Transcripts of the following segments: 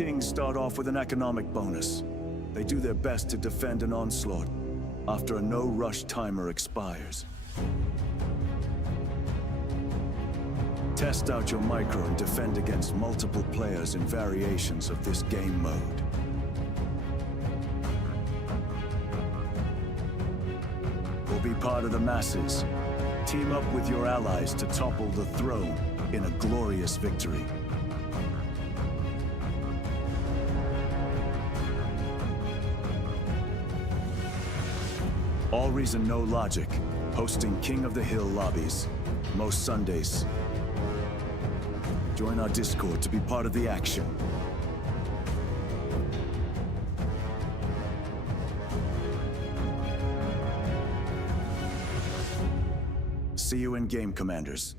Kings start off with an economic bonus. They do their best to defend an onslaught after a no-rush timer expires. Test out your micro and defend against multiple players in variations of this game mode. Will be part of the masses. Team up with your allies to topple the throne in a glorious victory. AllReasonNoLogic, hosting King of the Hill lobbies, most Sundays. Join our Discord to be part of the action. See you in game, Commanders.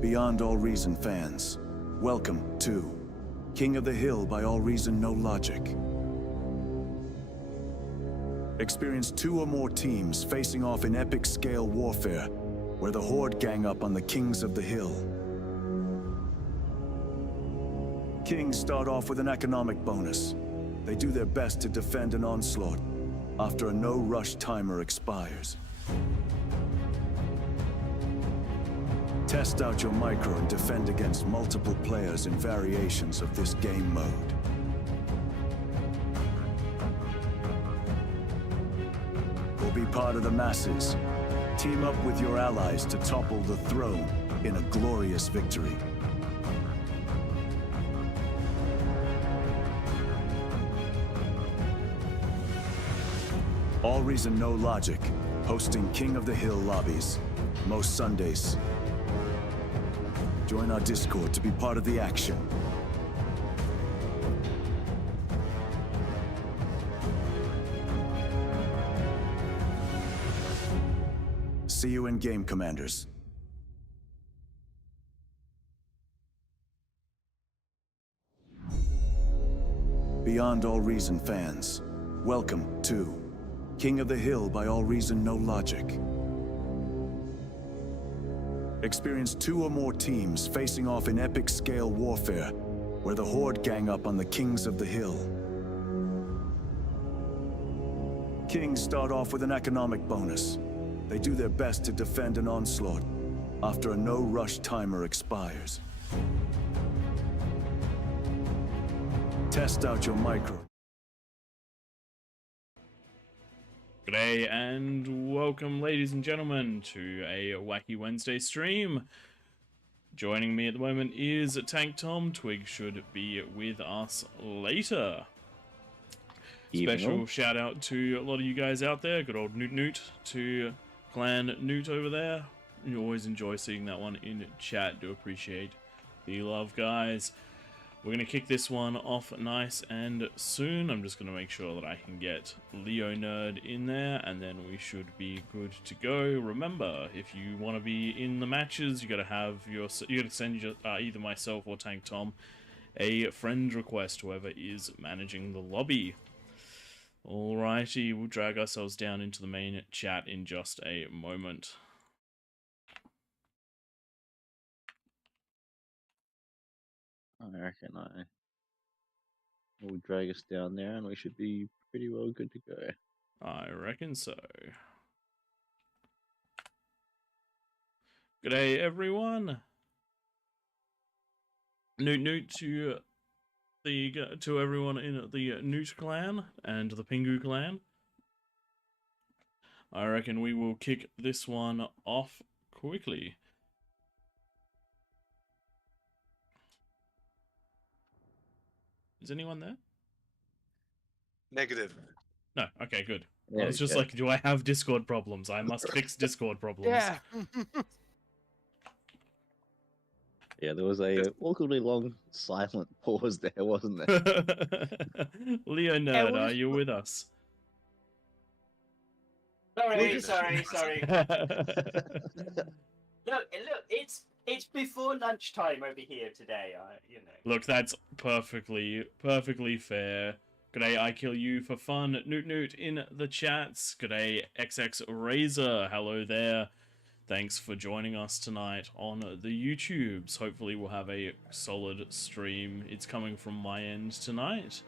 Beyond All Reason fans, welcome to King of the Hill by AllReasonNoLogic. Experience 2 or more teams facing off in epic scale warfare, where the Horde gang up on the Kings of the Hill. Kings start off with an economic bonus. They do their best to defend an onslaught after a no-rush timer expires. Test out your micro and defend against multiple players in variations of this game mode. Will be part of the masses. Team up with your allies to topple the throne in a glorious victory. AllReasonNoLogic, hosting King of the Hill lobbies, most Sundays. Join our Discord to be part of the action. See you in game, Commanders. Beyond All Reason fans, welcome to King of the Hill by AllReasonNoLogic. Experience 2 or more teams facing off in epic scale warfare, where the Horde gang up on the Kings of the Hill. Kings start off with an economic bonus. They do their best to defend an onslaught after a no-rush timer expires. Test out your micro. G'day and welcome, ladies and gentlemen, to a Wacky Wednesday stream. Joining me at the moment is Tank Tom. Twig should be with us later. Special shout out to a lot of you guys out there. Good old Newt Newt to Clan Newt over there. You always enjoy seeing that one in chat. Do appreciate the love, guys. We're going to kick this one off nice and soon. I'm just going to make sure that I can get Leo Nerd in there, and then we should be good to go. Remember, if you want to be in the matches, you got to send either myself or Tank Tom a friend request, whoever is managing the lobby. Alrighty, we'll drag ourselves down into the main chat in just a moment. I reckon I will drag us down there and we should be pretty well good to go. I reckon so. G'day everyone. Newt Newt to everyone in the Newt clan and the Pingu clan. I reckon we will kick this one off quickly. Is anyone there? Negative. No, okay, good. Yeah, I was just like, do I have Discord problems? I must fix Discord problems. Yeah. Yeah, there was a awkwardly long silent pause there, wasn't there? Leo Nerd, are you with us? Sorry. Look, it's before lunchtime over here today. Look, that's perfectly fair. G'day, I kill you for fun. Newt Newt in the chats. G'day, XX Razor. Hello there. thanks for joining us tonight on the YouTubes. Hopefully we'll have a solid stream. It's coming from my end tonight.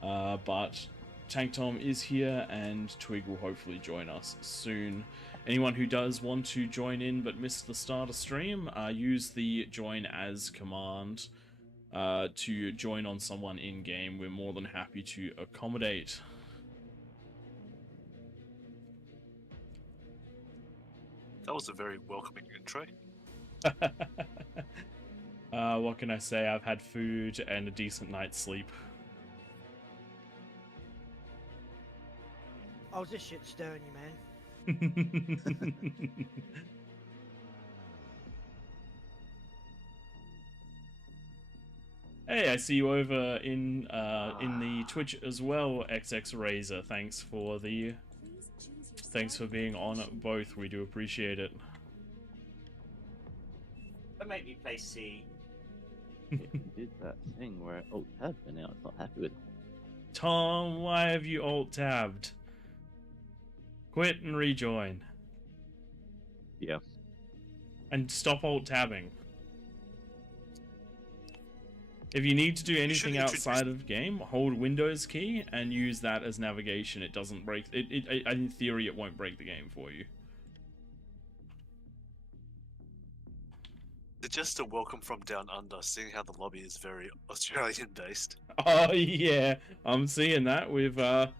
But Tank Tom is here and Twig will hopefully join us soon. Anyone who does want to join in but missed the start of stream, use the join as command to join on someone in-game. We're more than happy to accommodate. That was a very welcoming intro. What can I say? I've had food and a decent night's sleep. I was just shit stirring you, man. Hey, I see you over in the Twitch as well, XX Razor. Thanks for being on both. We do appreciate it. That made me play C. It did that thing where I alt-tabbed and now it's not happy with it. Tom, why have you alt-tabbed? Quit and rejoin. Yeah. And stop alt-tabbing. If you need to do anything outside of game, hold Windows key and use that as navigation. It doesn't break. In theory, it won't break the game for you. It's just a welcome from down under, seeing how the lobby is very Australian-based. Oh yeah, I'm seeing that. We've got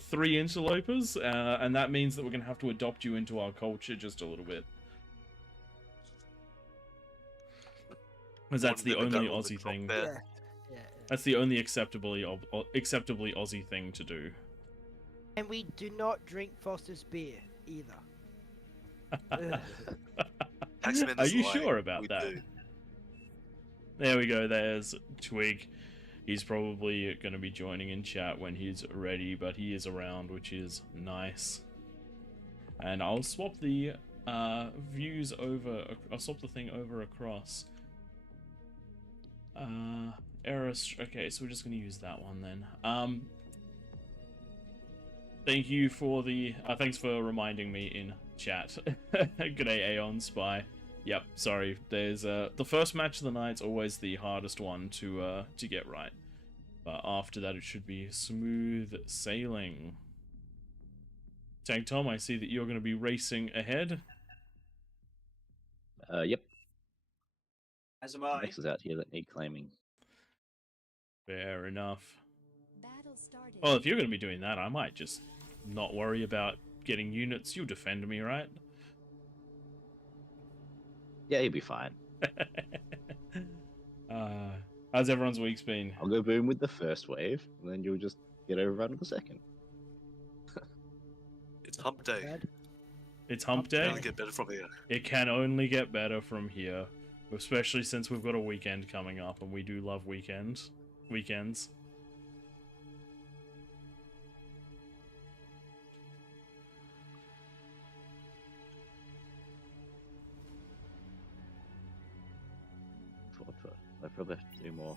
3 interlopers, and that means that we're gonna have to adopt you into our culture just a little bit. Because that's the only Aussie thing. Yeah. That's the only acceptably Aussie thing to do. And we do not drink Foster's beer either. Taxman Are is you lying. sure about We that? do. There we go. There's Twig. He's probably going to be joining in chat when he's ready, but he is around, which is nice. And I'll swap the views over. I'll swap the thing over across. Okay, so we're just going to use that one then. Thank you for the thanks for reminding me in chat. G'day Aeon Spy. Yep, sorry. There's the first match of the night's always the hardest one to get right. But after that it should be smooth sailing. Tank Tom, I see that you're going to be racing ahead. Yep. As am I. Mixes out here that need claiming. Fair enough. Battle started. Well, if you're going to be doing that, I might just not worry about getting units. You'll defend me, right? Yeah, you'll be fine. How's everyone's week's been? I'll go boom with the first wave, and then you'll just get overrun with the second. It's hump day. Bad. It's hump Can day. only get better from here. It can only get better from here, especially since we've got a weekend coming up, and we do love weekends. I probably have to do more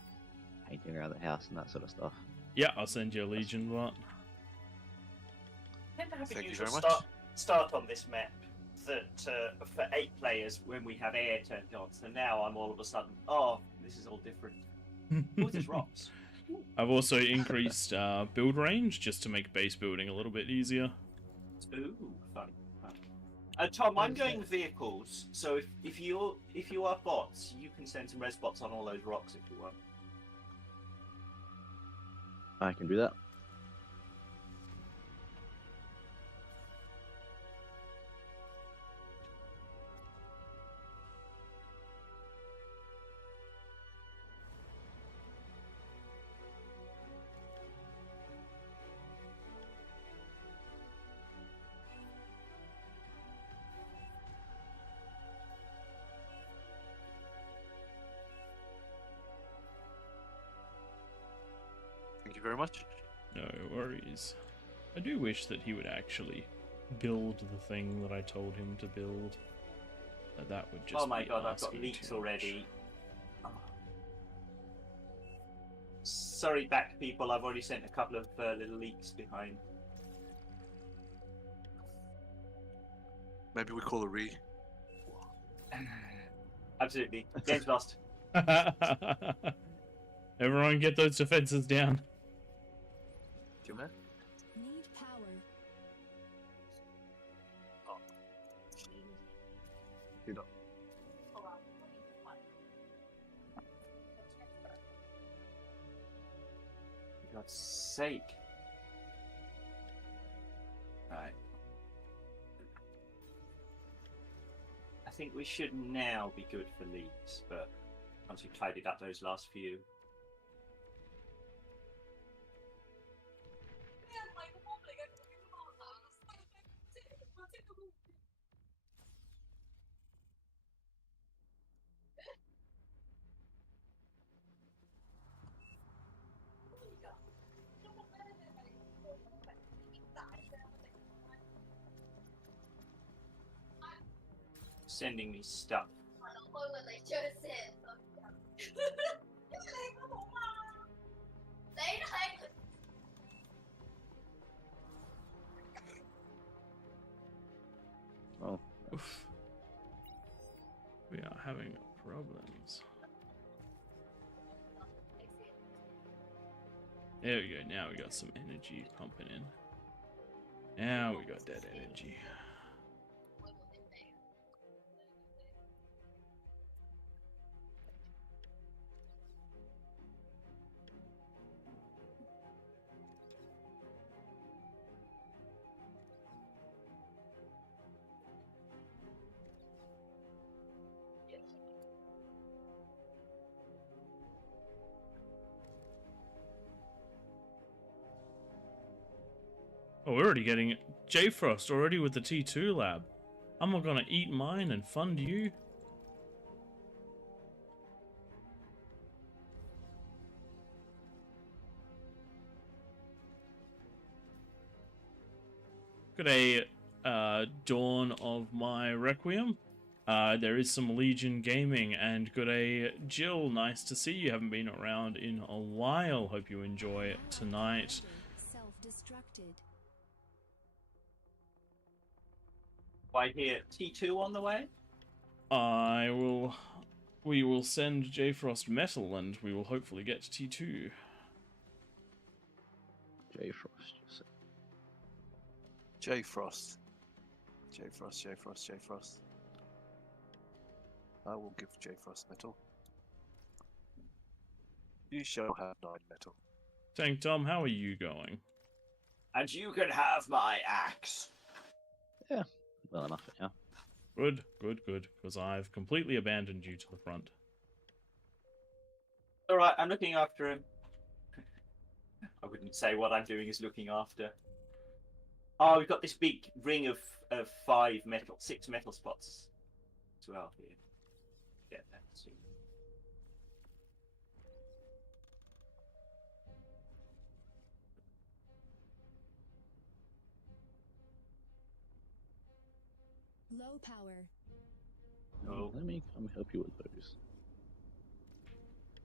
painting around the house and that sort of stuff. Yeah, I'll send you a Legion bot. I tend to have a Thank you usual very much. start on this map that for 8 players when we have air turned on. So now I'm all of a sudden, oh, this is all different. Oh, there's rocks. I've also increased build range just to make base building a little bit easier. Ooh, fun. Tom, I'm going with vehicles, so if you are bots, you can send some res bots on all those rocks if you want. I can do that. Thank you very much. No worries. I do wish that he would actually build the thing that I told him to build. But that would just Oh my be god, I've got asking leaks too much. already. Oh. Sorry, back people, I've already sent a couple of little leaks behind. Maybe we call a re. Absolutely. Game's lost. Everyone get those defenses down. Do you know? Need power. Oh. You know. For God's sake. Right. I think we should now be good for leads, but once we've tidied up those last few. Sending me stuff. Oh, Oof. We are having problems. There we go. Now we got some energy pumping in. Now we got that energy. Oh, we're already getting J-Frost already with the T2 lab. I'm not gonna eat mine and fund you. Good day, Dawn of my Requiem. There is some Legion Gaming, and good day, Jill. Nice to see you. Haven't been around in a while. Hope you enjoy tonight. Self-destructed. I hear T2 on the way. We will send J-Frost metal, and we will hopefully get T2. J-Frost, you say. J-Frost. J-Frost, J-Frost, J-Frost. I will give J-Frost metal. You shall have 9 metal. Tank Tom, how are you going? And you can have my axe. Yeah, well enough for now. Good, good, good, because I've completely abandoned you to the front. Alright, I'm looking after him. I wouldn't say what I'm doing is looking after. Oh, we've got this big ring of 6 metal spots as well here. Get that soon. Low power. Oh. Let me come help you with those.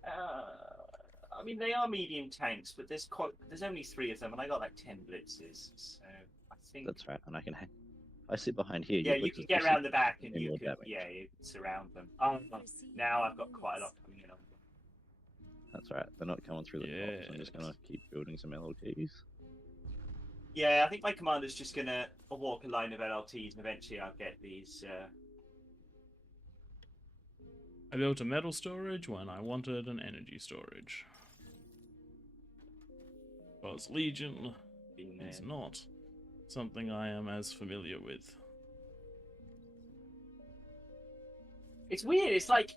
I mean, they are medium tanks, but there's only 3 of them, and I got like 10 blitzes, so I think. That's right, and I can. I sit behind here. Yeah, you can get around the back, and you more can damage. you can surround them. Now I've got quite a lot coming in on them. That's right. They're not coming through the top, so I'm just gonna keep building some LLTs. Yeah, I think my commander's just gonna walk a line of LLTs, and eventually I'll get these. I built a metal storage when I wanted an energy storage. Because Legion is not something I am as familiar with. It's weird. It's like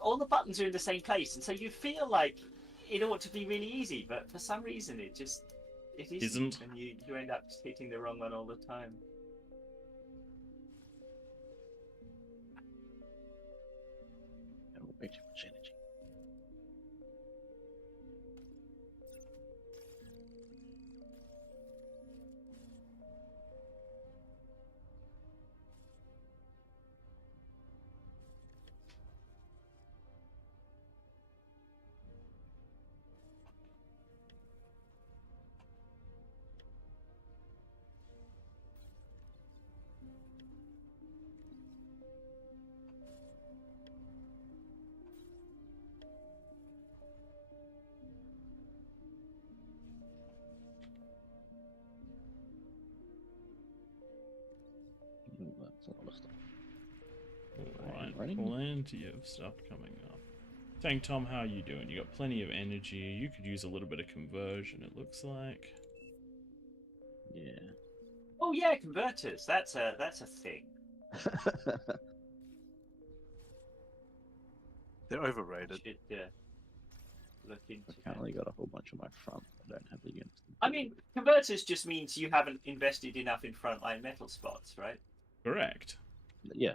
all the buttons are in the same place, and so you feel like it ought to be really easy, but for some reason it isn't. And you end up just hitting the wrong one all the time. And way too much energy. That's a lot of stuff. Alright, Running? plenty of stuff coming up. Tank Tom, how are you doing? You got plenty of energy. You could use a little bit of conversion, it looks like. Yeah. Oh yeah, converters. That's a thing. They're overrated. Should look into I that. currently got a whole bunch of my front. I don't have the units. to I do mean, it. converters just means you haven't invested enough in frontline metal spots, right? Correct. But yeah.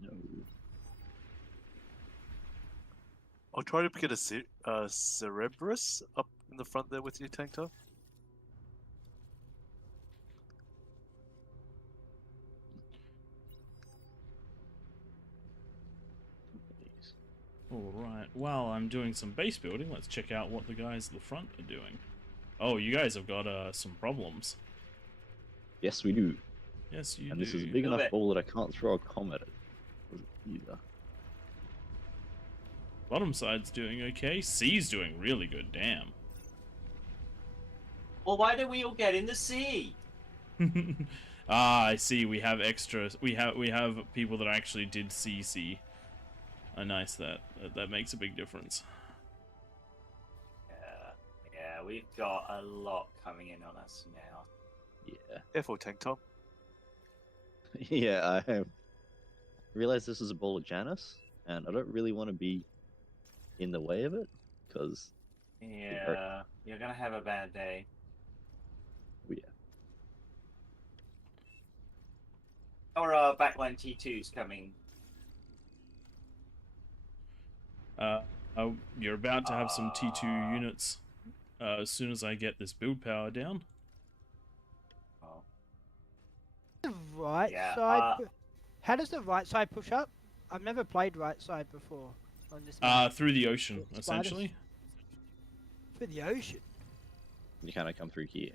No. I'll try to get a Cerebrus up in the front there with you, Tank Top. Please. Alright, while I'm doing some base building, let's check out what the guys at the front are doing. Oh, you guys have got some problems. Yes, we do. Yes, you And do. this is a big Little enough bit. ball that I can't throw a comet at it. Either. Bottom side's doing okay. C's doing really good, damn. Well, why don't we all get in the sea? Ah, I see. We have extras. We have people that actually did CC. Nice. That makes a big difference. Yeah, we've got a lot coming in on us now. Yeah. Careful, Tank Top. Yeah, I have realized this is a ball of Janus, and I don't really want to be in the way of it, because Yeah, you're gonna have a bad day. yeah. Or backline T2's coming. You're about to have some T2 units as soon as I get this build power down. Oh. The right Yeah, side. How does the right side push up? I've never played right side before on this map. Through the ocean, Spiders. essentially. For the ocean. You kind of come through here.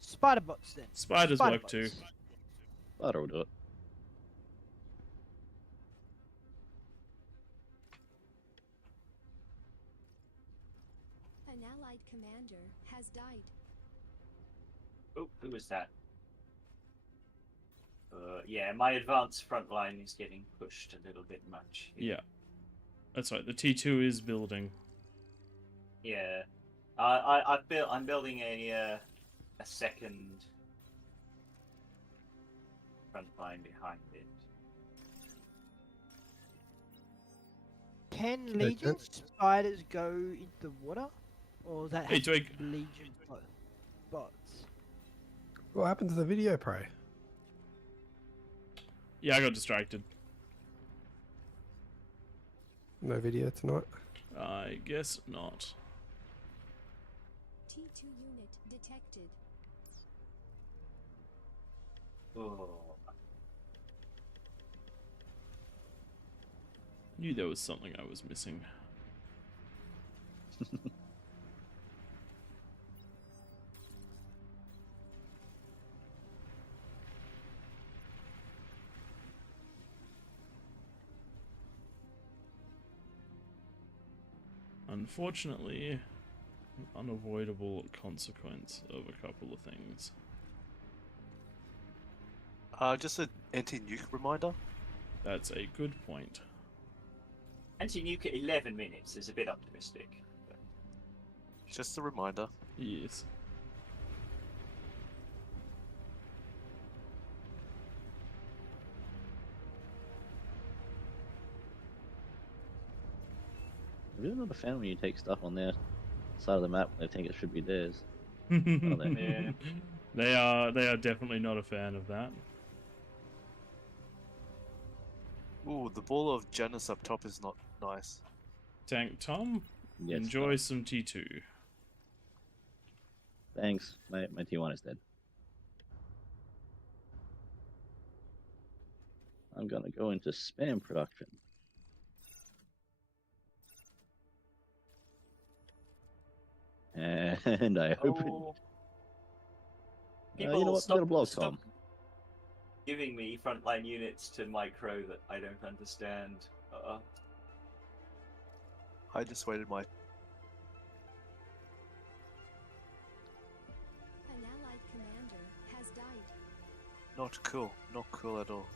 Spider bots then. Spiders Spider work bots. too. That'll do it. An allied commander has died. Oh, who was that? Yeah, my advanced front line is getting pushed a little bit much. Yeah. That's right. The T2 is building. Yeah, I'm building a second front line behind it. Can Legion spiders go into the water? Or is that Hey, Twig. Legion bots? What happened to the video pro? Yeah, I got distracted. No video tonight. I guess not. T2 unit detected. Oh. Knew there was something I was missing. Unfortunately, an unavoidable consequence of a couple of things. Just an anti-nuke reminder. That's a good point. Anti-nuke at 11 minutes is a bit optimistic. But... Just a reminder. Yes. I'm really not a fan when you take stuff on their side of the map when they think it should be theirs. Yeah. They are definitely not a fan of that. Ooh, the ball of Janus up top is not nice. Tank Tom, Yes, enjoy some T2. Thanks. My T1 is dead. I'm gonna go into spam production. And I open. Oh. You know what? I'm Stop, gonna block stop Tom. giving me frontline units to micro that I don't understand. I just waited my... Not cool. Not cool at all.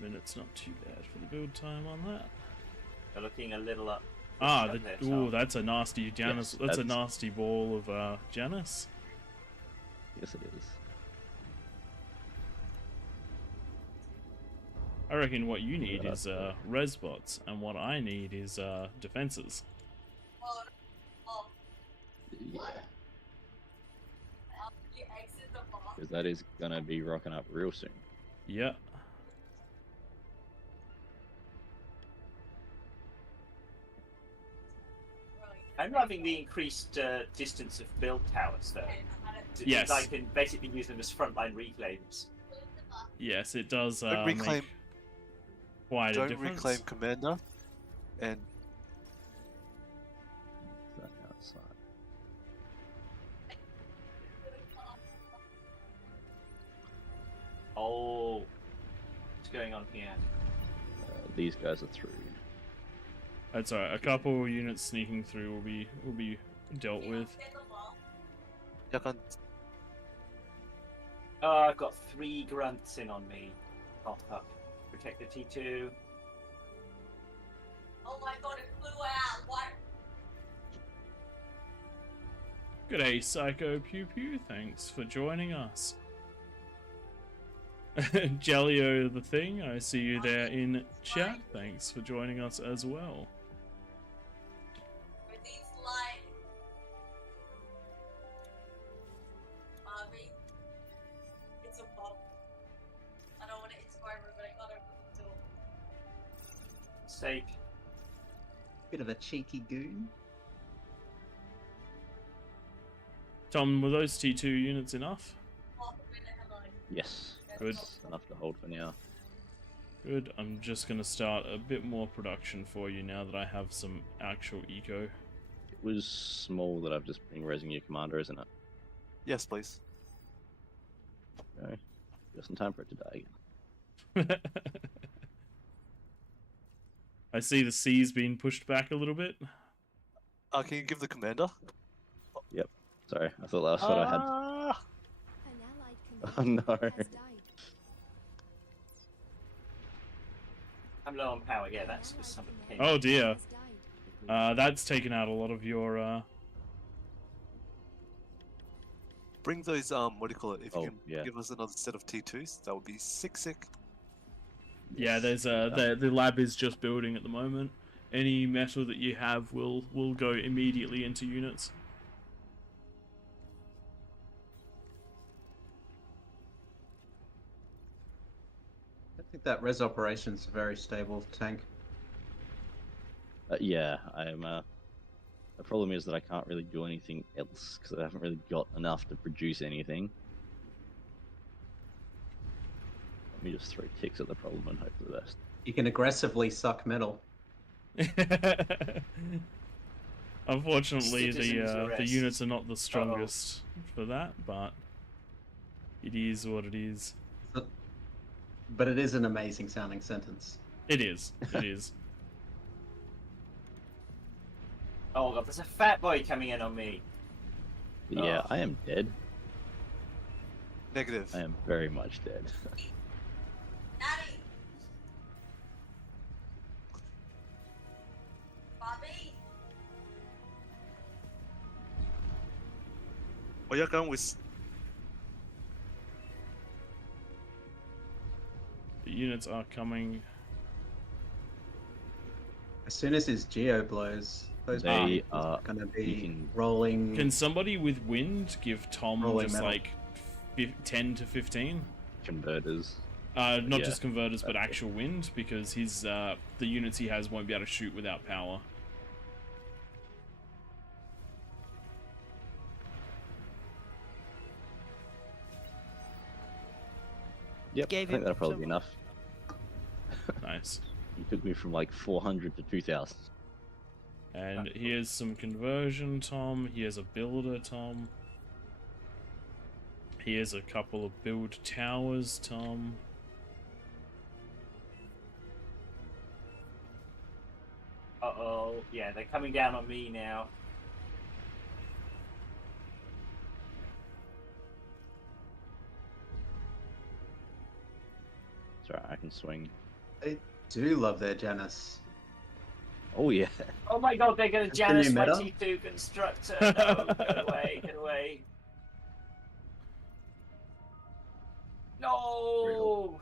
Minute's not too bad for the build time on that. You're looking a little up. Ah, up there, ooh, Tom. that's a nasty Janus. Yes, that's a that's- nasty ball of Janus. Yes, it is. I reckon what you need Yeah, is res bots, and what I need is defenses. Yeah. Because that is gonna be rocking up real soon. Yeah. I'm loving the increased distance of build towers, though. Yes. I can basically use them as frontline reclaims. Yes, it does Don't make reclaim. quite a Don't difference. reclaim commander, and Is that outside? Oh, what's going on here? These guys are through. That's alright. A couple units sneaking through will be dealt with. 약간 Oh, I've got 3 grunts in on me. Pop up. Protect the T2. Oh my god, it flew out! What? G'day, Psycho Pew Pew. Thanks for joining us. Jellio the Thing, I see you there in chat. Thanks for joining us as well. Are these like... Bobby? It's a bump. I don't want to inspire her, but I gotta open the door. Sake. Bit of a cheeky goon. Tom, were those T2 units enough? What the minute am I? Yes. Good. That's enough to hold for now. Good. I'm just gonna start a bit more production for you now that I have some actual eco. It was small that I've just been raising your commander, isn't it? yes, please. No. Just in time for it to die again. I see the C's being pushed back a little bit. Can you give the commander? Sorry, I thought that was what I had. Ah! An allied Oh, commander no. has died. I'm low on power. Yeah, that's because someone came. Oh dear. Has died. That's taken out a lot of your. Bring those what do you call it? If Oh, you can yeah. give us another set of T2s, that would be sick. Yeah, there's the lab is just building at the moment. Any metal that you have will go immediately into units. I think that res operation's a very stable tank. Yeah, I'm. The problem is that I can't really do anything else because I haven't really got enough to produce anything. Let me just throw ticks at the problem and hope for the best. You can aggressively suck metal. Unfortunately, Citizens the arrest. units are not the strongest for that, but it is what it is. But it is an amazing sounding sentence. It is. It is. Oh god, there's a fat boy coming in on me. But yeah, Oh. I am dead. Negative. I am very much dead. Daddy! Bobby! Oh, you're going with The units are coming. As soon as his geo blows, those They barriers are- going to you be can- rolling. Can somebody with wind give Tom Rolling just metal. like 10 to 15? Converters. Not Yeah, just converters, but that's it. actual wind, because his the units he has won't be able to shoot without power. Yep, Gave I think him that'll probably be some- enough. Nice. You took me from like 400 to 2,000. And here's some conversion, Tom. Here's a builder, Tom. Here's a couple of build towers, Tom. Uh oh. Oh, yeah, they're coming down on me now. It's alright, I can swing. I do love their Janus. Oh yeah. Oh my god, they're gonna That's the Janus new my meta? T2 constructor. No, get away, get away. No!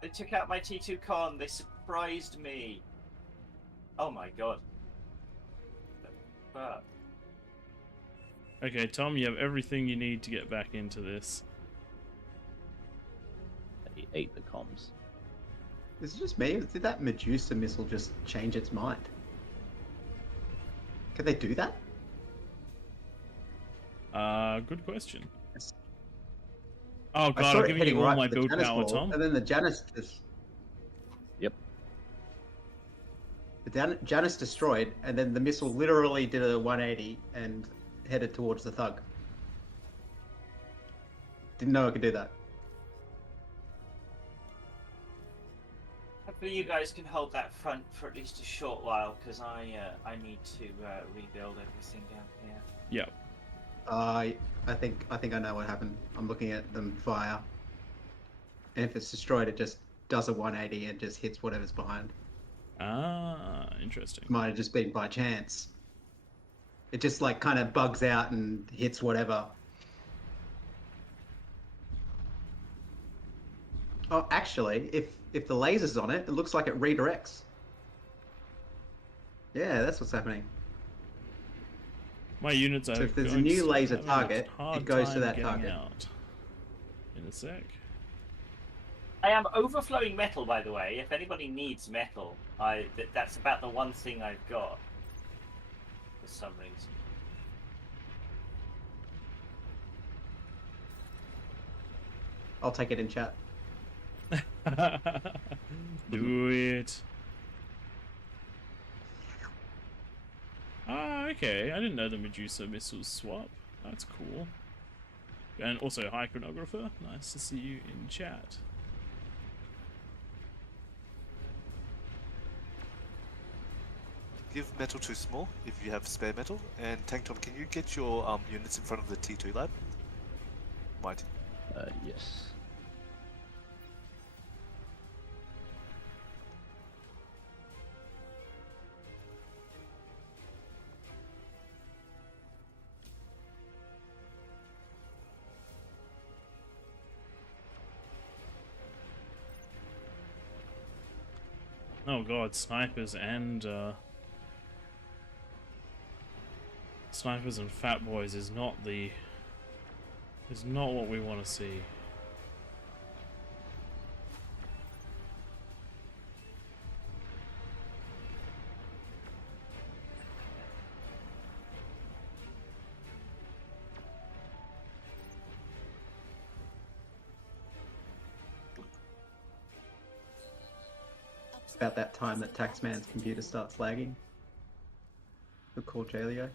They took out my T2 con, they surprised me. Oh my god. Fuck. Okay, Tom, you have everything you need to get back into this. He ate the comms. Is it just me, or did that Medusa missile just change its mind? Could they do that? Good question. Yes. Oh I god, saw I'm it giving hitting you all right my for the build Janus power, ball, Tom. and then the Janus just... Yep. The Janus destroyed, and then the missile literally did a 180 and headed towards the thug. Didn't know it could do that. Hopefully you guys can hold that front for at least a short while, because I need to rebuild everything down here. Yep. I think I know what happened. I'm looking at them fire. And if it's destroyed, it just does a 180 and just hits whatever's behind. Ah, interesting. Might have just been by chance. It just like kind of bugs out and hits whatever. Oh, actually, if the laser's on it, it looks like it redirects. Yeah, that's what's happening. My units are So if there's a going new to laser have a target, hard it goes to time that getting target. out. In a sec. I am overflowing metal, by the way. If anybody needs metal, that's about the one thing I've got. For some reason. I'll take it in chat. Do it. Ah, okay. I didn't know the Medusa missiles swap. That's cool. And also, hi, chronographer. Nice to see you in chat. Give metal too small if you have spare metal. And Tank Tom, can you get your units in front of the T2 lab? Might. Yes. Oh god, snipers and snipers and fat boys is not what we want to see. About that time that Taxman's computer starts lagging. Good call, Jaleo.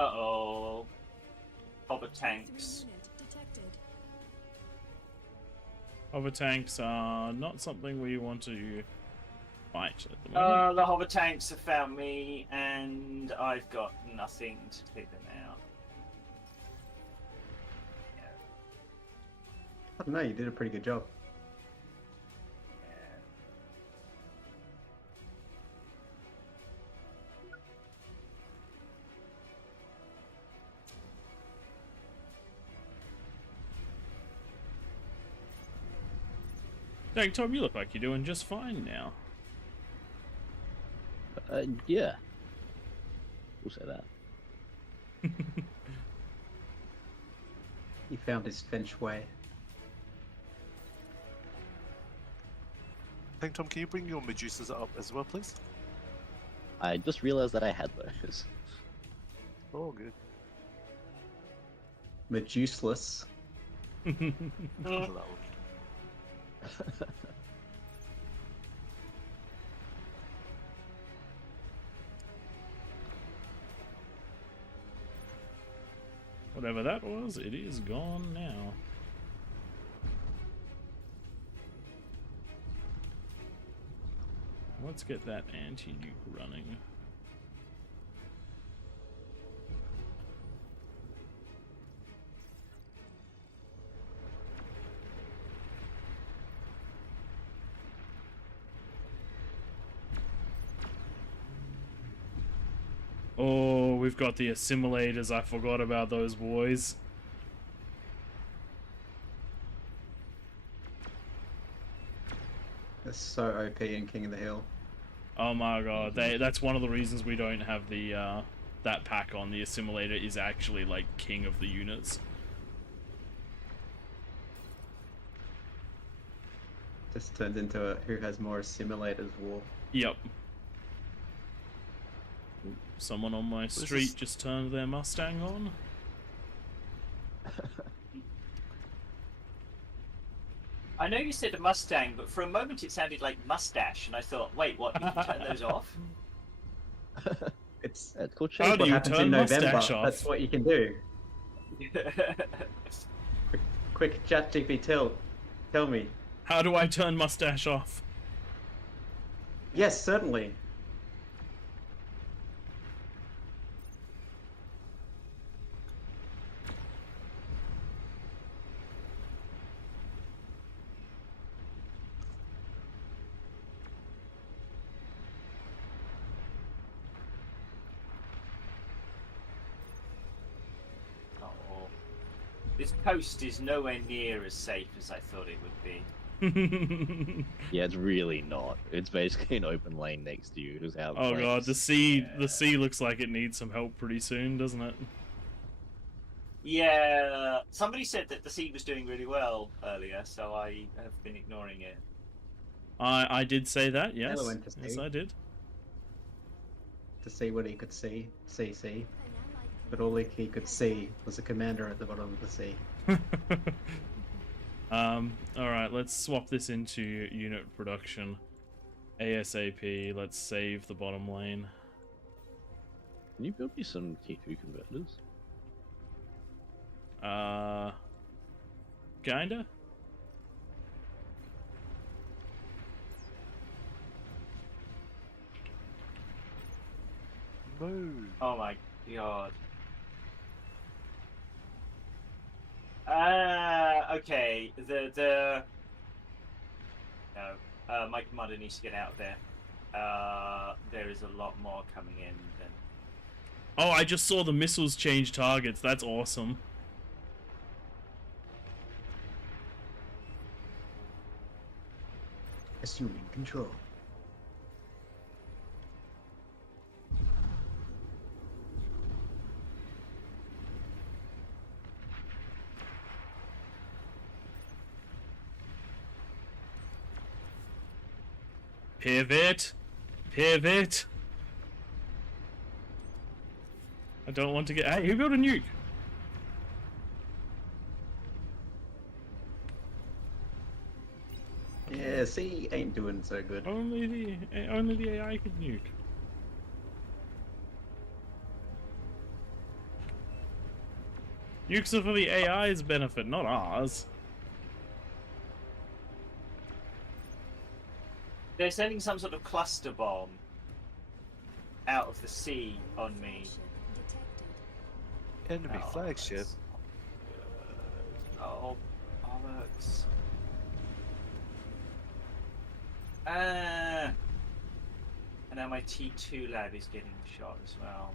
Uh-oh. Hover tanks. Hover tanks are not something we want to fight at the moment. The hover tanks have found me, and I've got nothing to take them out. I don't know, you did a pretty good job. Dang, Tom, you look like you're doing just fine now. Yeah. We'll say that. He found his feng shui. Tank Tom, can you bring your Medusas up as well, please? I just realized that I had those. Oh, good. Meduseless. Lol. Whatever that was, it is gone now. Let's get that anti-nuke running. Oh, we've got the assimilators. I forgot about those boys. That's so OP in King of the Hill. Oh my god, that's one of the reasons we don't have the that pack on. The assimilator is actually like king of the units. Just turns into a who has more assimilators war. Yep. Someone on my street just turned their Mustang on. I know you said a Mustang, but for a moment it sounded like mustache, and I thought, wait, what? You can turn those off? It's called How shape. do you happens turn in November. mustache off? That's what you can do. Quick, ChatGPT, tell me. How do I turn mustache off? Yes, certainly. Oh, this coast is nowhere near as safe as I thought it would be. Yeah, it's really not. It's basically an open lane next to you. Is how. Oh god, the sea looks like it needs some help pretty soon, doesn't it? Yeah, somebody said that the sea was doing really well earlier, so I have been ignoring it. I did say that, yes. Taylor went to Yes, sea. I did. To see what he could see, but all he could see was a commander at the bottom of the sea. Alright, let's swap this into unit production. ASAP, let's save the bottom lane. Can you build me some T2 converters? Kinda? Move. Oh my god. Okay. No. My commander needs to get out of there. There is a lot more coming in than. Oh, I just saw the missiles change targets. That's awesome. Assuming control. Pivot! Pivot! I don't want to get... Hey, who built a nuke? Yeah, sea ain't doing so good. Only the AI could nuke. Nukes are for the AI's benefit, not ours. They're sending some sort of cluster bomb out of the sea on me. Enemy flagship. Oh, bollocks. And now my T2 lad is getting shot as well.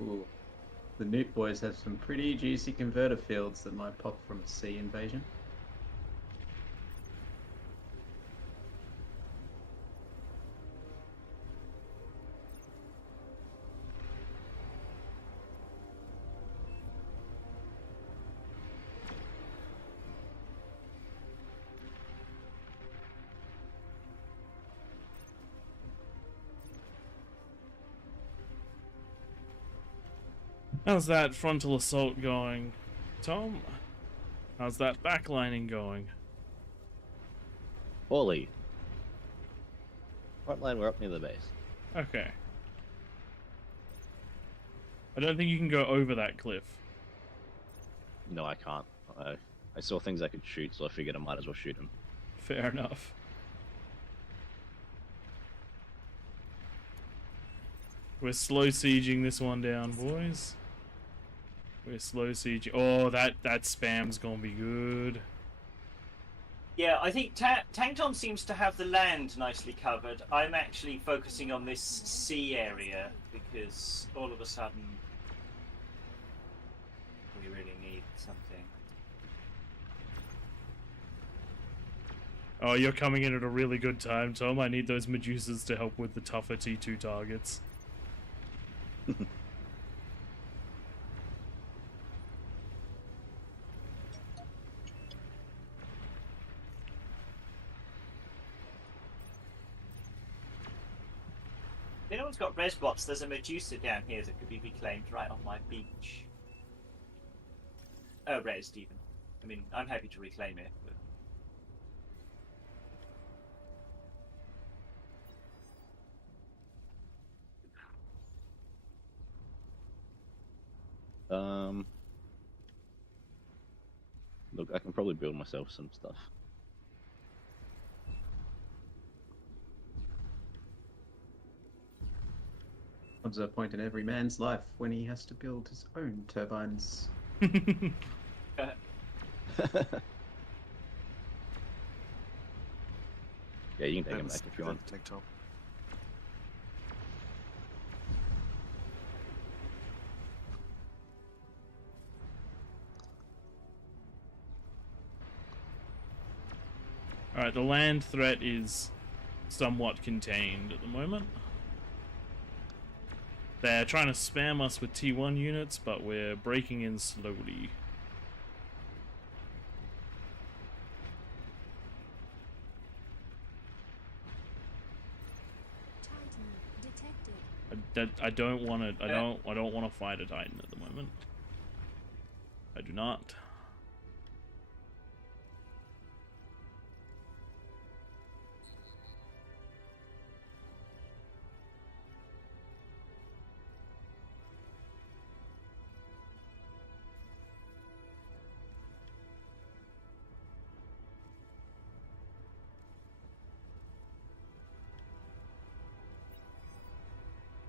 Ooh. The nuke boys have some pretty juicy converter fields that might pop from a sea invasion. How's that frontal assault going, Tom? How's that backlining going? Poorly. Front line, we're up near the base. Okay. I don't think you can go over that cliff. No, I can't. I saw things I could shoot, so I figured I might as well shoot him. Fair enough. We're slow sieging this one down, boys. We're slow sieging. Oh, that spam's gonna be good. Yeah, I think Tank Tom seems to have the land nicely covered. I'm actually focusing on this sea area because all of a sudden we really need something. Oh, you're coming in at a really good time, Tom. I need those Medusas to help with the tougher T2 targets. If anyone's got res bots, there's a Medusa down here that could be reclaimed right on my beach. Oh, resed even. I mean, I'm happy to reclaim it, but... Look, I can probably build myself some stuff. Comes a point in every man's life when he has to build his own turbines. Yeah, you can take him back if you want. Tank Tom. Alright, the land threat is somewhat contained at the moment. They're trying to spam us with T1 units, but we're breaking in slowly. Titan detected. I don't want to. I don't want to fight a Titan at the moment. I do not.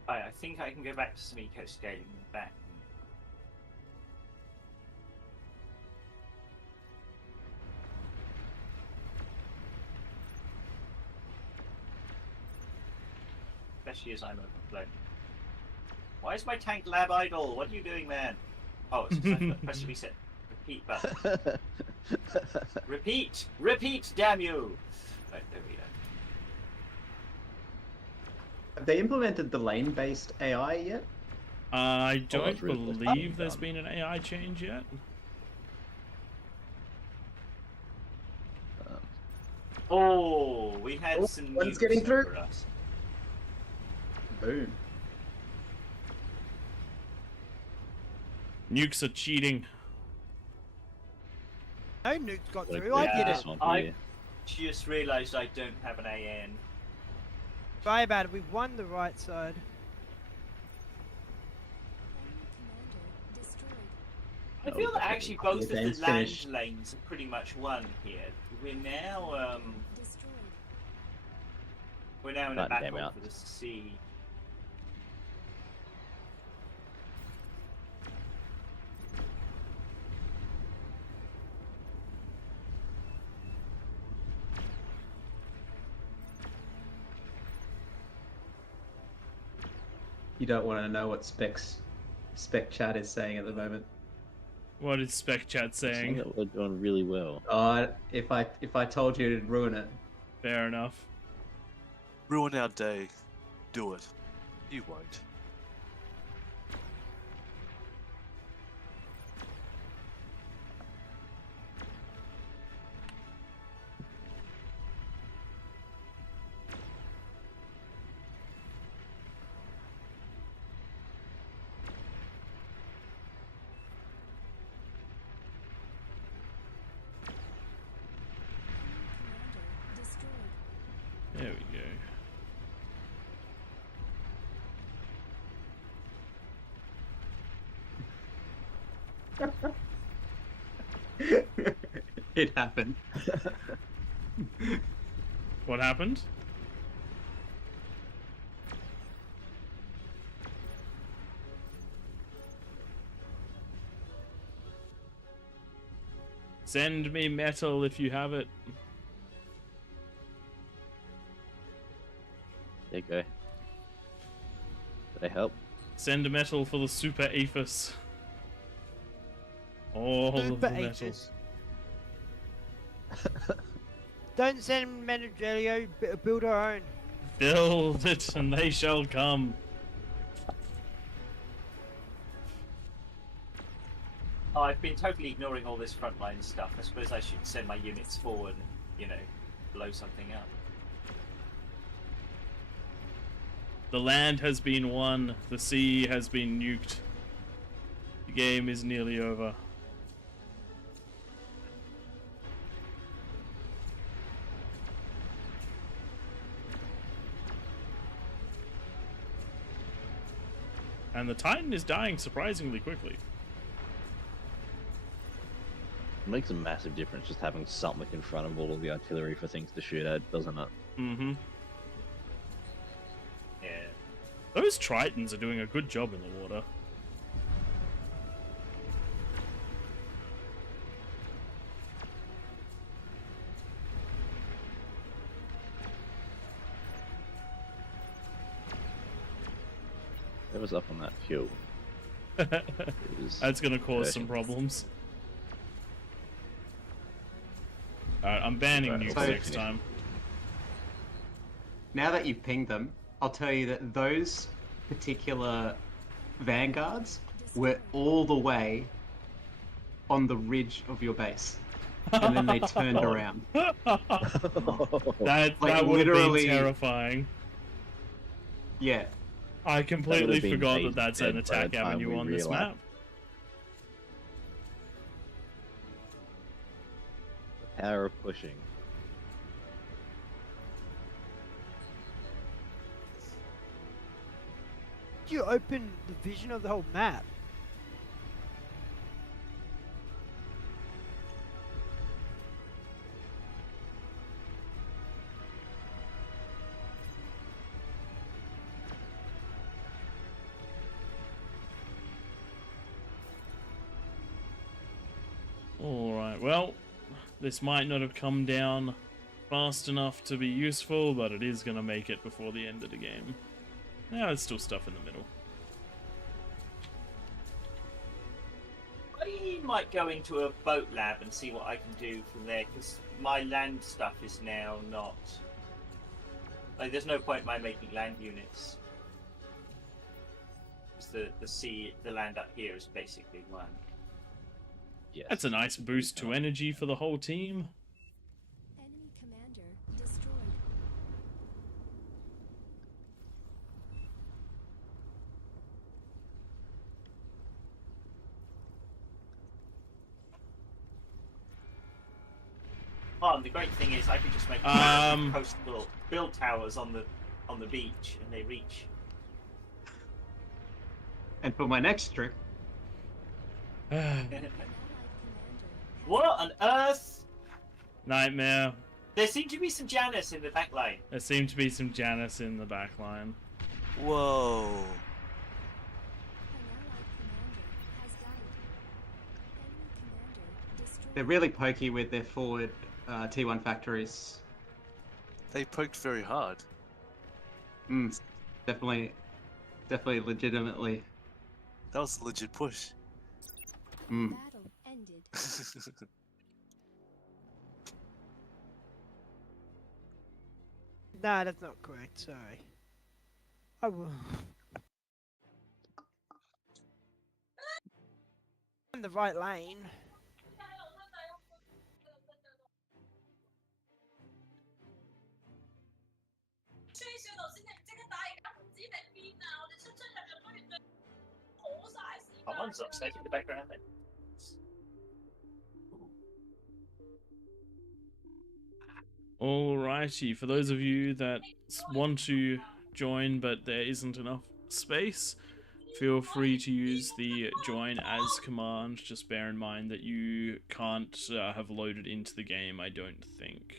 I think I can go back to some eco-scaling back. Especially as I'm overflowing. Why is my tank lab idle? What are you doing, man? Oh, it's because I pressed the reset. Repeat button. Repeat! Repeat, damn you! Right, there we go. Have they implemented the lane-based AI yet? I don't that's really believe there's been an AI change yet. Oh, we had some one's nukes getting through. over us. Boom. Nukes are cheating. No nukes got Like, through. I did yeah. it. I just realised I don't have an AN. Sorry about it. We've won the right side. Enemy commander destroyed. I feel that actually both of the game's land finished. lanes are pretty much won here. We're now Destroyed. in a That came battle out. for the sea. You don't want to know what spec chat is saying at the moment. What is Spec Chat Saying saying? that we're doing really well. If I told you, it'd ruin it. Fair enough. Ruin our day. Do it. You won't. There we go. It happened. What happened? Send me metal if you have it. There you go. Did they help? Send a metal for the super Aphis. All of Super the metals. Aphis. Don't send Menegelio, build our own. Build it and they shall come. Oh, I've been totally ignoring all this frontline stuff. I suppose I should send my units forward and, you know, blow something up. The land has been won. The sea has been nuked. The game is nearly over. And the Titan is dying surprisingly quickly. It makes a massive difference just having something in front of all of the artillery for things to shoot at, doesn't it? Mm-hmm. Yeah. Those Tritons are doing a good job in the water. It was up on that fuel. That's gonna cause some problems. Alright, I'm banning Right, nukes so- next time. Now that you've pinged them, I'll tell you that those particular vanguards were all the way on the ridge of your base. And then they turned around. That Like, would have literally- been terrifying. Yeah. I completely been forgot phased that that's an dead by the attack time avenue we on this realized. map. The power of pushing. You open the vision of the whole map. Alright, well, this might not have come down fast enough to be useful, but it is going to make it before the end of the game. Yeah, there's still stuff in the middle. I might go into a boat lab and see what I can do from there, because my land stuff is now not... Like, there's no point in my making land units. Because the land up here is basically one. Yes. That's a nice boost to energy for the whole team. Enemy commander destroyed. Oh, and the great thing is I can just make coastal build towers on the beach, and they reach. And for my next trick, What on earth? Nightmare. There seem to be some Janus in the back line. There seemed to be some Janus in the back line. Whoa. An allied commander has died. Enemy commander destroyed. they're really pokey with their forward T1 factories. They poked very hard. Definitely legitimately. That was a legit push. Battle ended. Nah, that's not correct. Sorry. I will. In the right lane. Someone's upstairs in the background then. Alrighty, for those of you that want to join but there isn't enough space, feel free to use the join as command. Just bear in mind that you can't have loaded into the game, I don't think.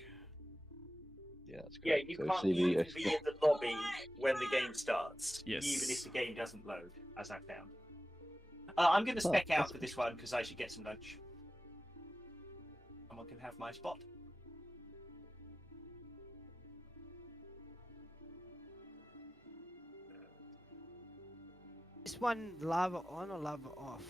Yeah, that's Yeah, correct. you So can't CV even extra. be in the lobby when the game starts, Yes. even if the game doesn't load, as I found. I'm going to spec out for this one because I should get some lunch. Someone can have my spot. This one lava on or lava off?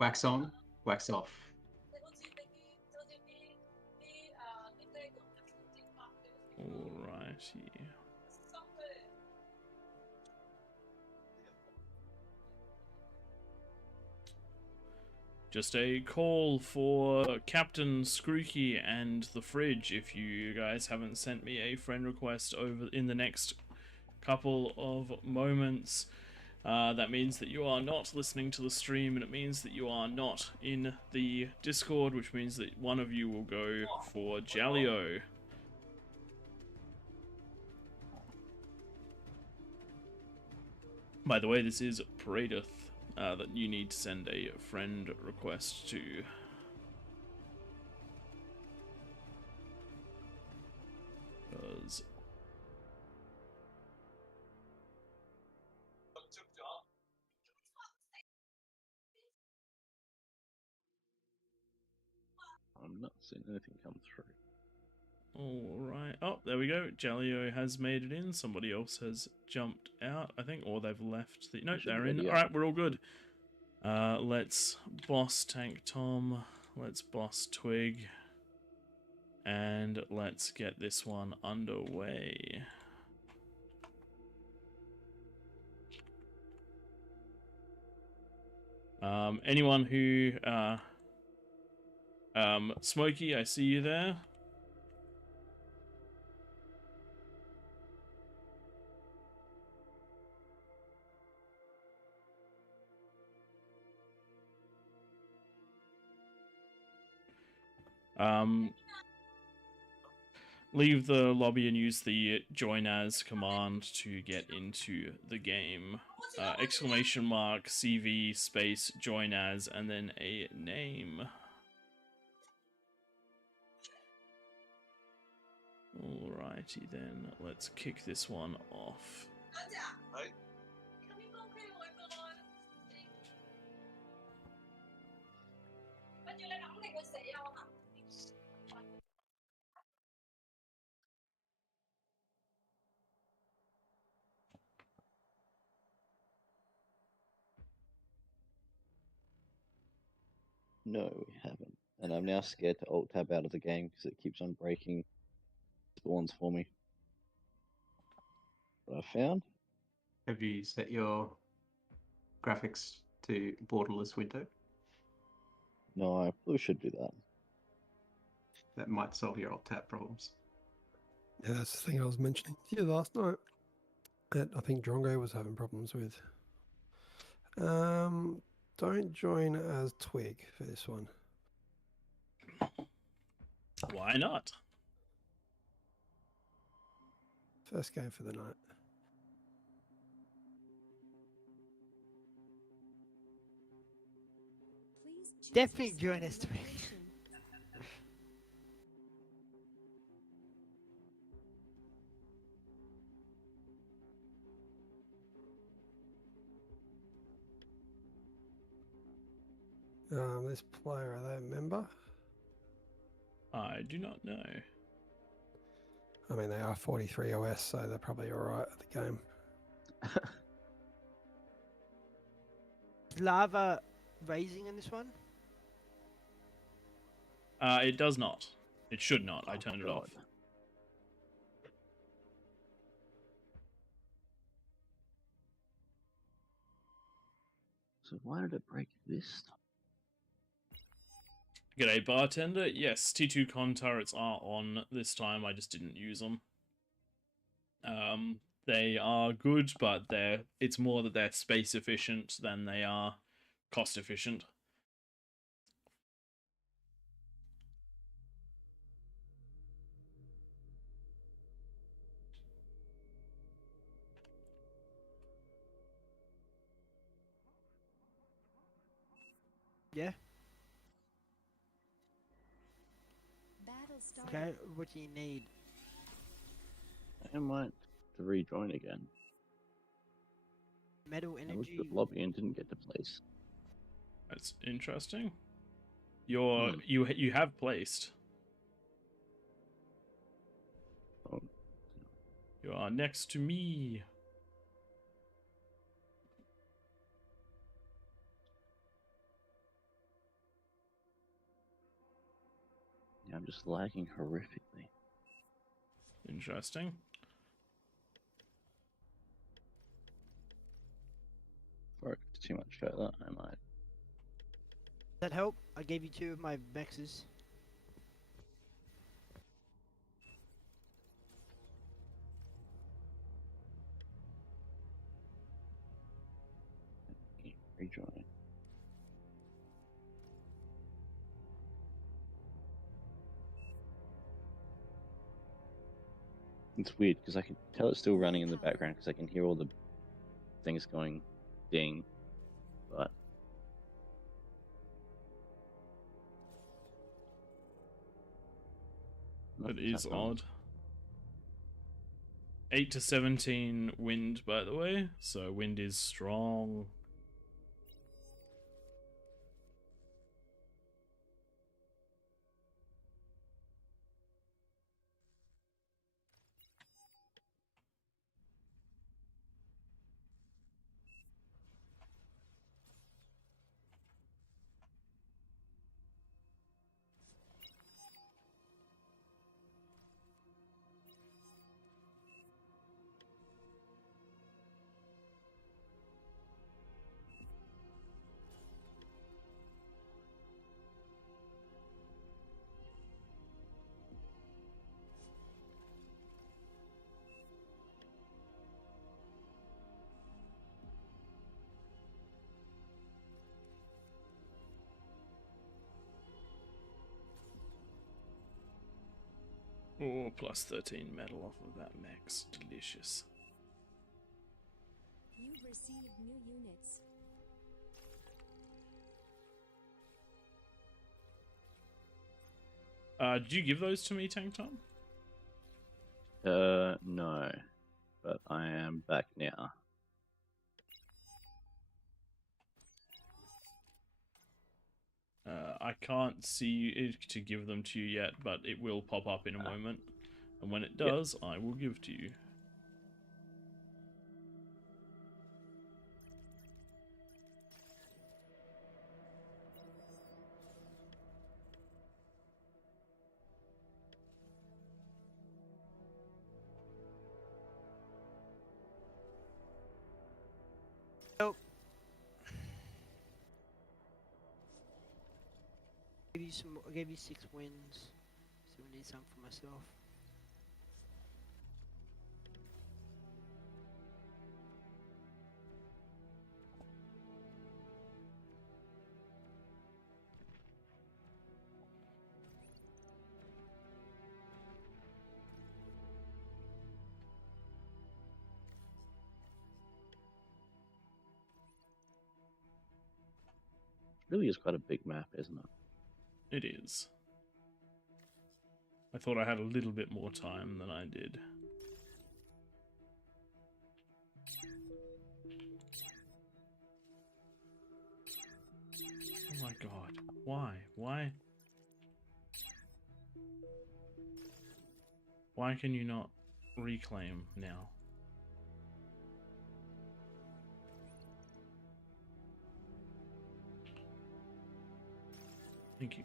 Wax on, wax off. Alrighty. Just a call for Captain Scrooky and the Fridge. If you guys haven't sent me a friend request over in the next couple of moments, that means that you are not listening to the stream, and it means that you are not in the Discord, which means that one of you will go for Jalio. By the way, this is Pradith that you need to send a friend request to. Because I'm not seeing anything come through. alright. Oh, there we go. Jalio has made it in. Somebody else has jumped out, I think, or they've left the... No, they're in. Alright, we're all good. Let's boss Tank Tom. Let's boss Twig. And let's get this one underway. Anyone who... Smokey, I see you there. Leave the lobby and use the join as command to get into the game. Exclamation mark, CV, space, join as, and then a name. Alrighty then, let's kick this one off. No, we haven't. And I'm now scared to alt tab out of the game because it keeps on breaking spawns for me. What I found? Have you set your graphics to borderless window? No, I probably should do that. That might solve your alt tab problems. Yeah, that's the thing I was mentioning to you last night. That I think Drongo was having problems with. Don't join as Twig for this one. Why not? First game for the night. Please choose Definitely your join us, side Twig. location. This player, are they a member? I do not know. I mean, they are 43 OS, so they're probably alright at the game. Is lava raising in this one? It does not. It should not. I turned it off. So why did it break this time? G'day, bartender. Yes, T2 con turrets are on this time. I just didn't use them. They are good, but it's more that they're space efficient than they are cost efficient. Yeah. Battle started. Okay. What do you need? I might to rejoin again. Metal I looked energy. at lobby and didn't get the place. That's interesting. Hmm. You have placed. Oh, You are next to me. yeah, I'm just lagging horrifically. Interesting. Before it gets too much further, I might. That help? I gave you 2 of my Vexes. Rejoin. It's weird because I can tell it's still running in the background because I can hear all the things going ding, but That nothing's is happening. odd. 8 to 17 wind, by the way, so wind is strong. Oh, plus 13 metal off of that max. Delicious. You've received new units. Did you give those to me, Tank Tom? No, but I am back now. I can't see it to give them to you yet, but it will pop up in a moment. And when it Yep. does, I will give to you. Nope. Give you some. I gave you 6 wins. So I need some for myself. Really is quite a big map, isn't it? It is. I thought I had a little bit more time than I did. Oh my god. Why? Why? Why can you not reclaim now? Thank you.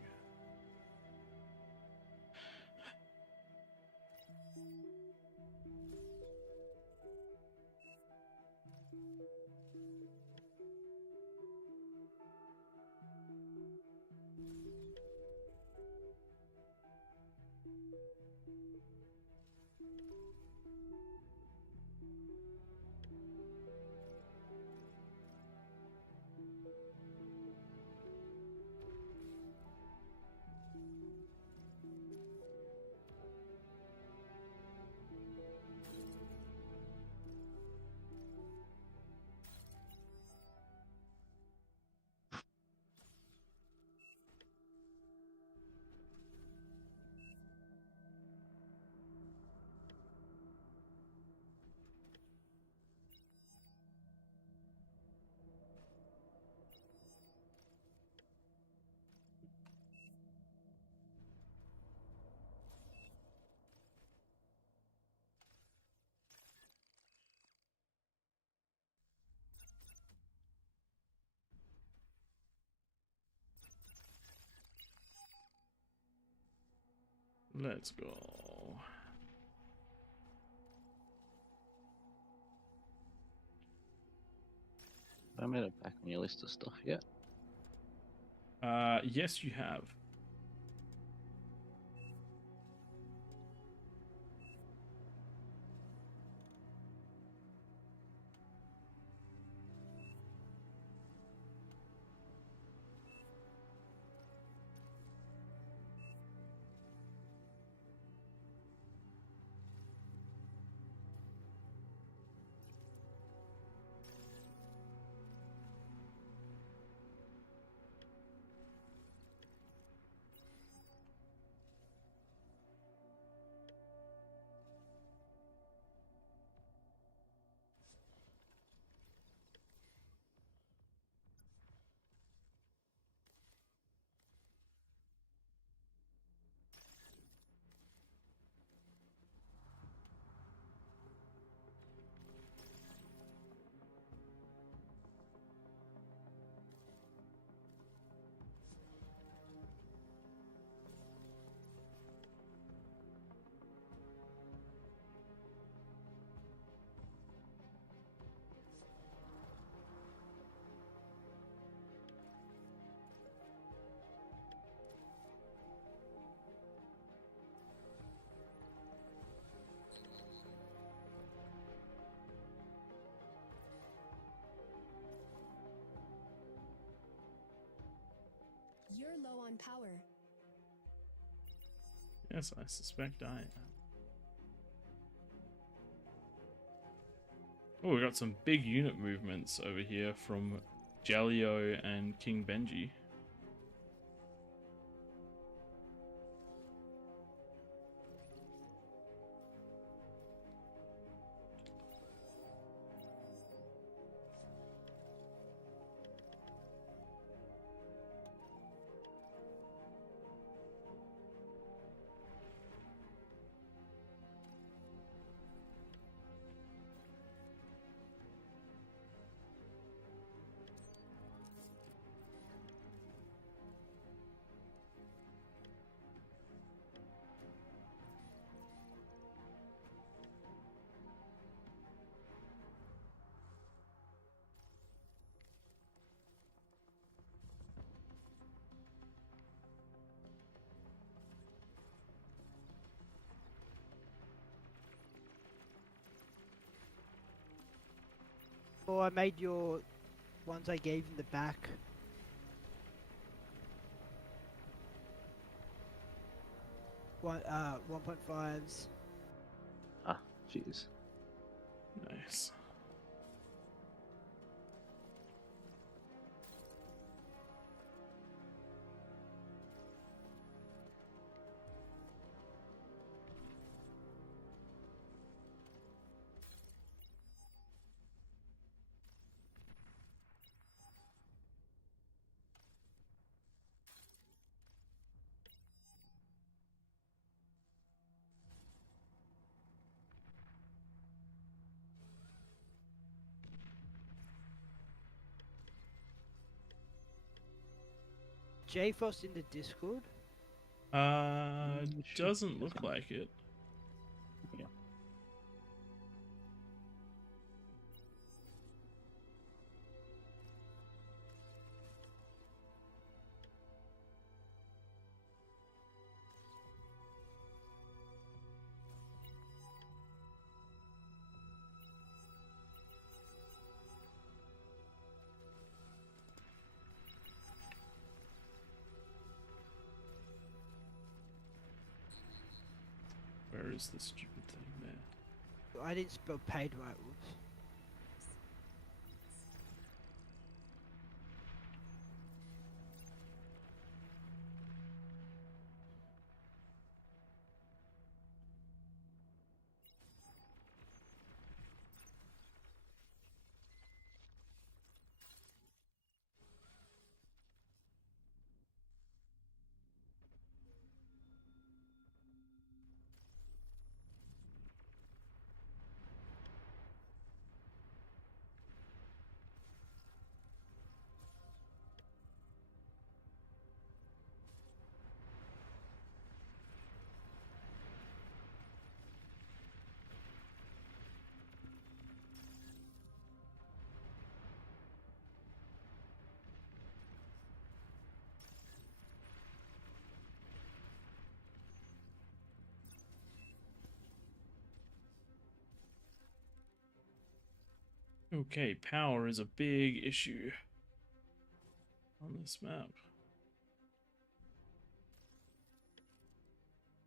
Let's go. I made it back on your list of stuff yet. Yes, you have. You're low on power. Yes, I suspect I am. Oh, we got some big unit movements over here from Jalio and King Benji. Oh, I made your ones I gave in the back. One 1.5s. Ah, jeez. Nice. JFOS in the Discord. Doesn't look like it. Yeah. Where is the stupid thing there? I didn't spell paid right. Whoops. Okay, power is a big issue on this map.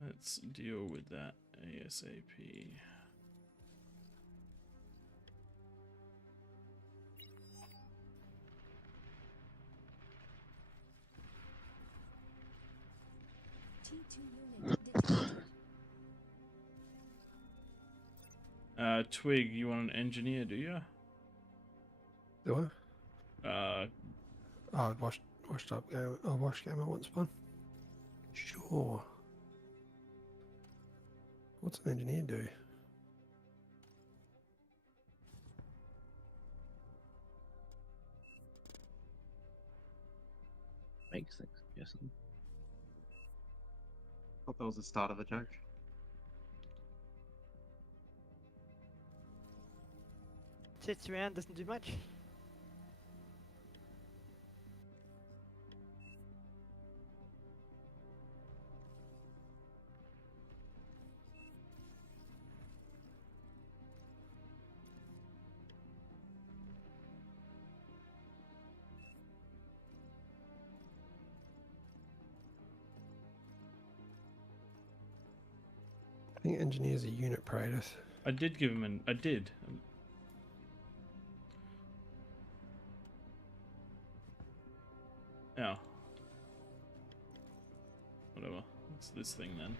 Let's deal with that ASAP. T2 unit detected. Twig, you want an engineer, do you? Do I? Uh, Oh, I washed up game. I watched game at once fun. Sure. What's an engineer do? Makes things, I'm guessing. Thought that was the start of a joke. Sits around, doesn't do much. I think engineer's a unit praetus. I did give him an. I did. Yeah. Whatever. What's this thing then?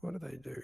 What do they do?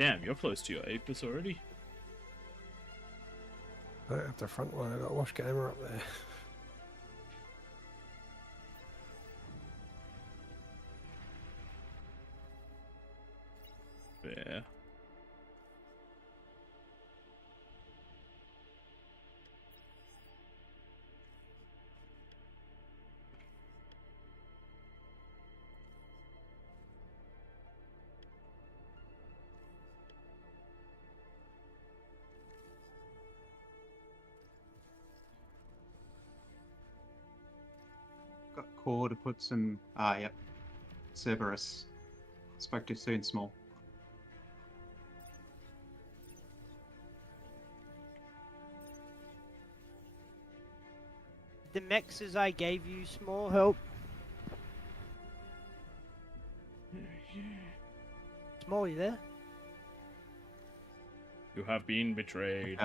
Damn, you're close to your Apis already. I don't have the front one. I got Wash Gamer up there. Fair. Got core to put some. Ah, yep. Cerberus. Spoke too soon, small. The mexes I gave you small help. Small, you there? You have been betrayed.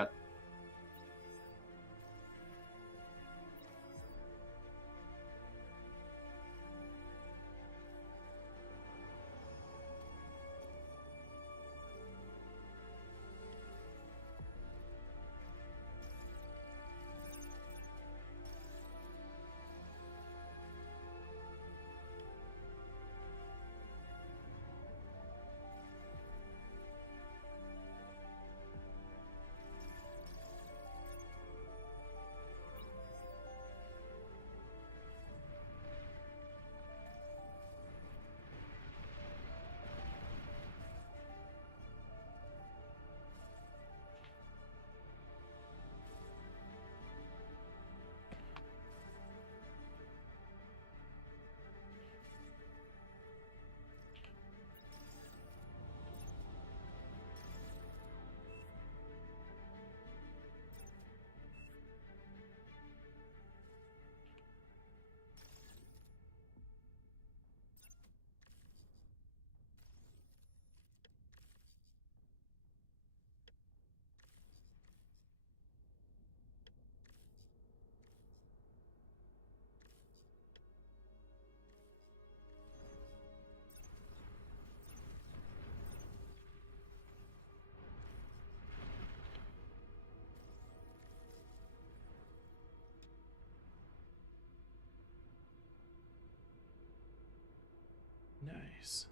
Nice.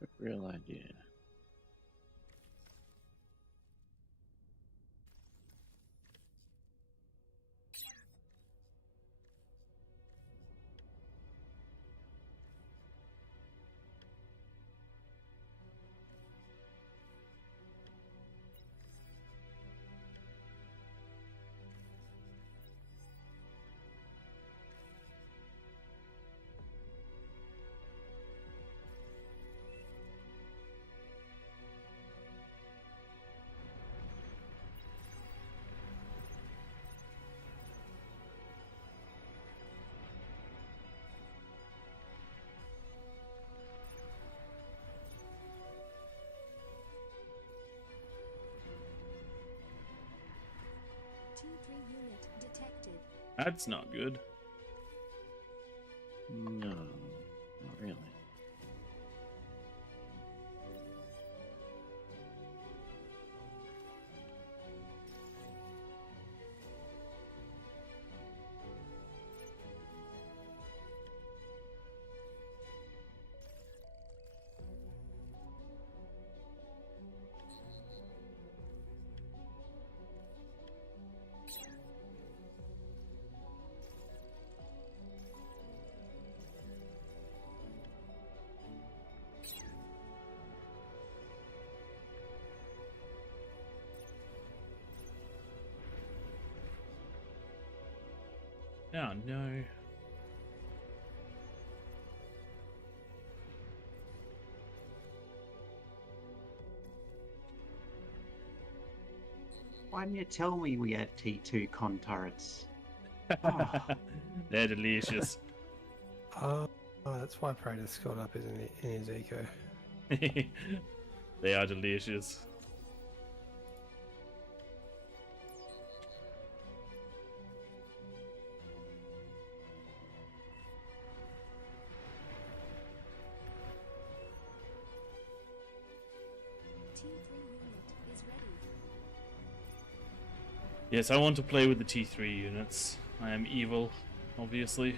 A real idea. T3 unit detected. That's not good. No, not really. Oh no. Why didn't you tell me we had T2 con turrets? Oh. They're delicious. That's why Praetor's got up in his eco. They are delicious. T3 unit is ready. Yes, I want to play with the T3 units. I am evil, obviously.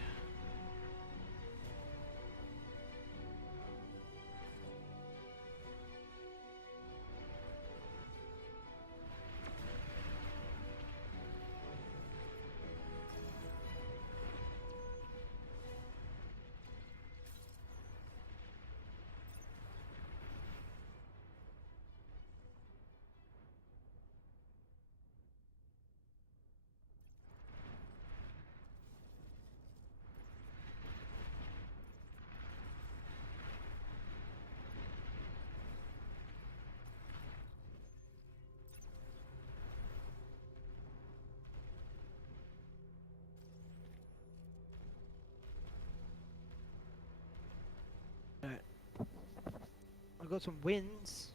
I got some wins.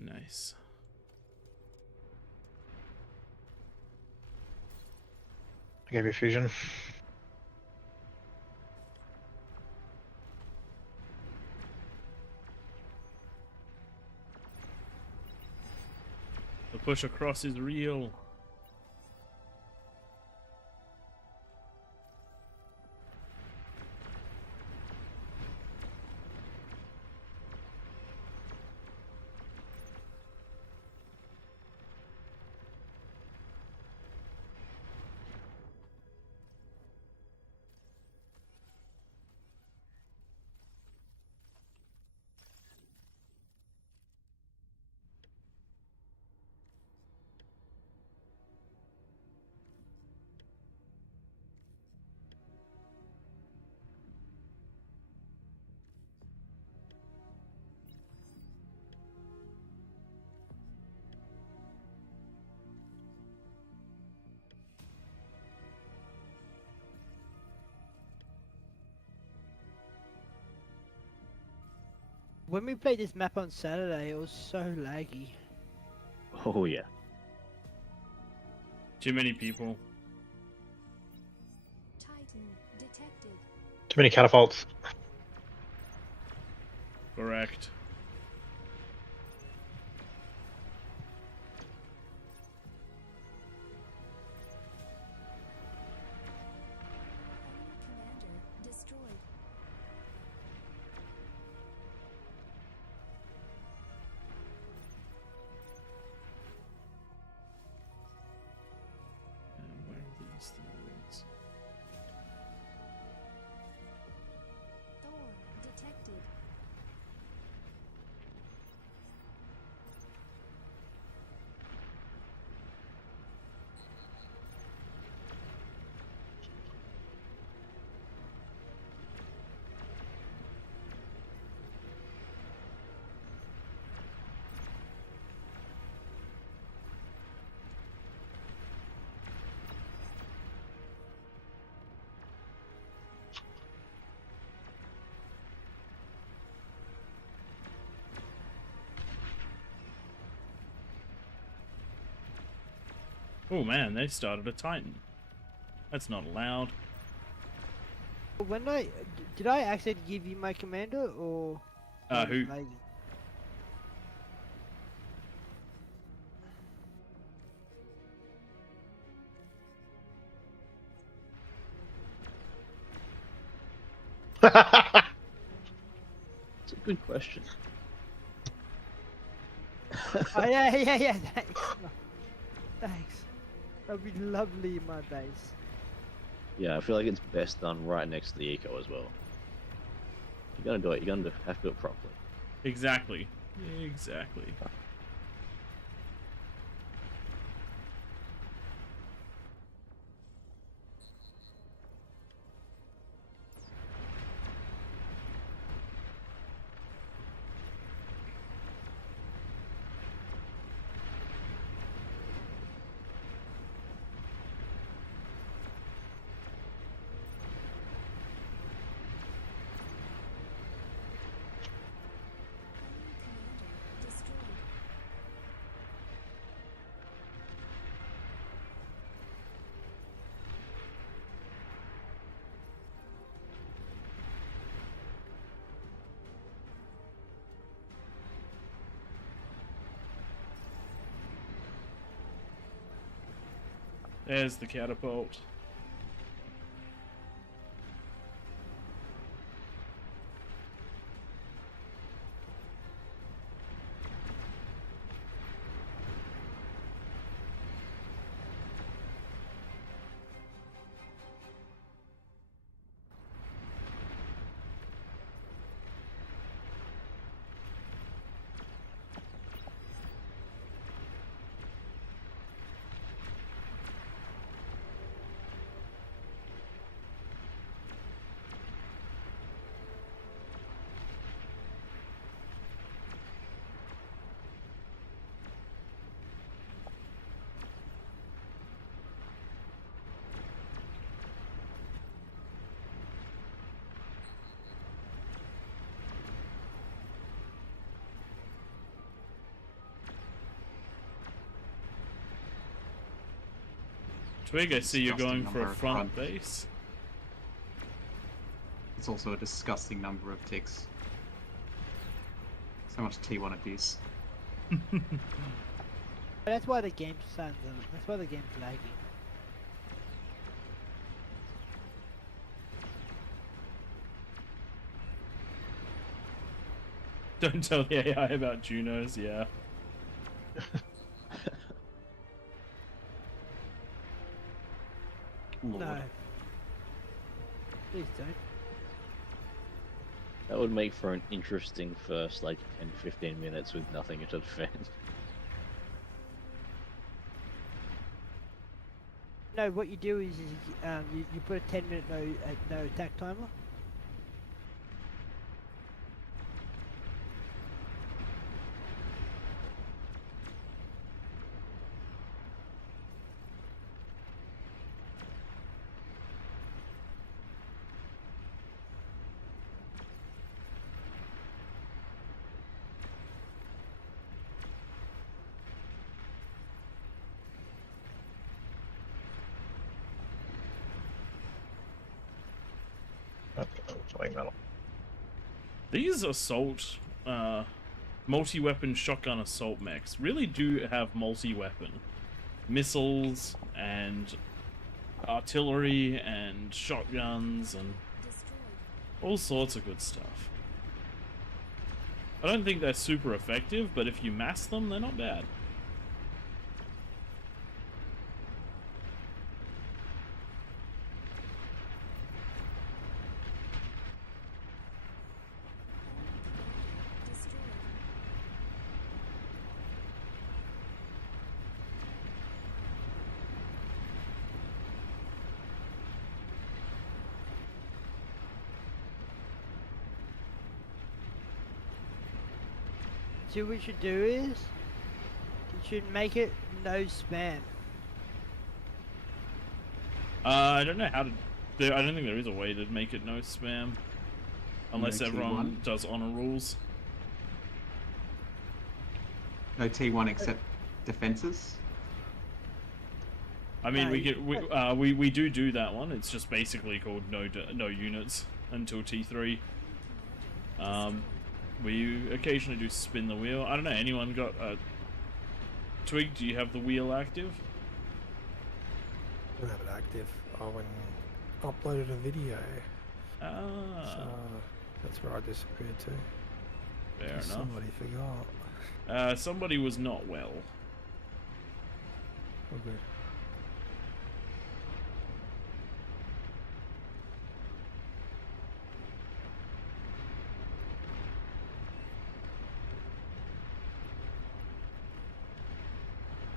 Nice. I gave you fusion. The push across is real. When we played this map on Saturday, it was so laggy. Oh yeah. Too many people. Titan detected. Too many catapults. Correct. Commander destroyed. And where are these things? Thor detected. Oh man, they started a Titan. That's not allowed. When did I actually give you my commander or? I was Who? lazy? It's a good question. Oh yeah. Thanks. Thanks. That'd be lovely in my base. Yeah, I feel like it's best done right next to the eco as well. You're gonna do it. You're gonna have to do it properly. Exactly. Exactly. Commander destroyed. There's the catapult. Twig, I see you're Disgusting going for number a of front runs. base. It's also a disgusting number of ticks. So much T1 abuse. That's why the game's that's why the game's lagging. Don't tell the AI about Junos, yeah. No. Please don't. That would make for an interesting first, like, 10 to 15 minutes with nothing to defend. No, what you do is you put a 10-minute no attack timer. These assault, multi-weapon shotgun assault mechs really do have multi-weapon. Missiles and artillery and shotguns and all sorts of good stuff. I don't think they're super effective, but if you mass them, they're not bad. See, what we should do is, you should make it no spam. I don't know how to. I don't think there is a way to make it no spam, unless No everyone T1. does honor rules. No T1 except defenses. I mean, No, we you get we do that one. It's just basically called no units until T3. We occasionally do spin the wheel. I don't know. Anyone got a Twig? Do you have the wheel active? I don't have it active. I went and uploaded a video. Ah, So that's where I disappeared to. fair enough. Somebody forgot. Somebody was not well. Oh, good.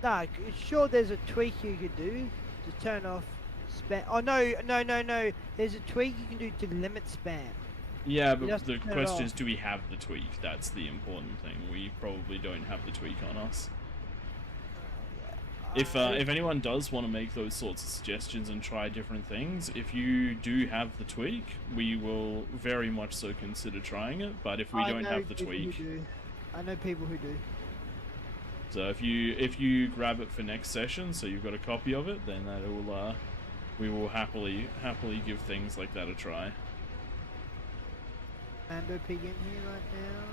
Nah, sure there's a tweak you could do to turn off spam. Oh no. There's a tweak you can do to limit spam. Yeah, You but just the turn it question off. is, do we have the tweak? That's the important thing. We probably don't have the tweak on us. If anyone does want to make those sorts of suggestions and try different things, if you do have the tweak, we will very much so consider trying it. But if we I don't know have the people who tweak, do. I know people who do. so if you grab it for next session, so you've got a copy of it, then that will we will happily give things like that a try. Mando pig in here right now.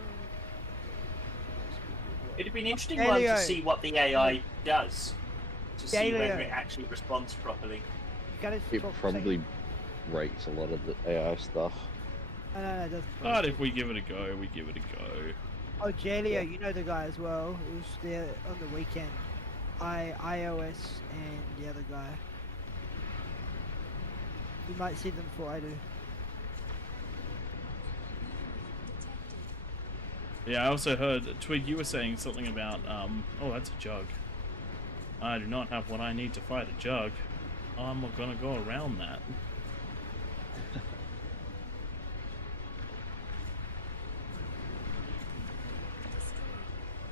It'd be an interesting There one you to go. see what the AI does. To see There you whether go. it actually responds properly. You gotta It talk for a probably second. rates a lot of the AI stuff. No, it doesn't. But if we give it a go, we give it a go. Oh, Jalio, you know the guy as well. He was there on the weekend. iOS and the other guy. You might see them before I do. Yeah, I also heard, Twig, you were saying something about, oh, that's a jug. I do not have what I need to fight a jug. I'm gonna go around that.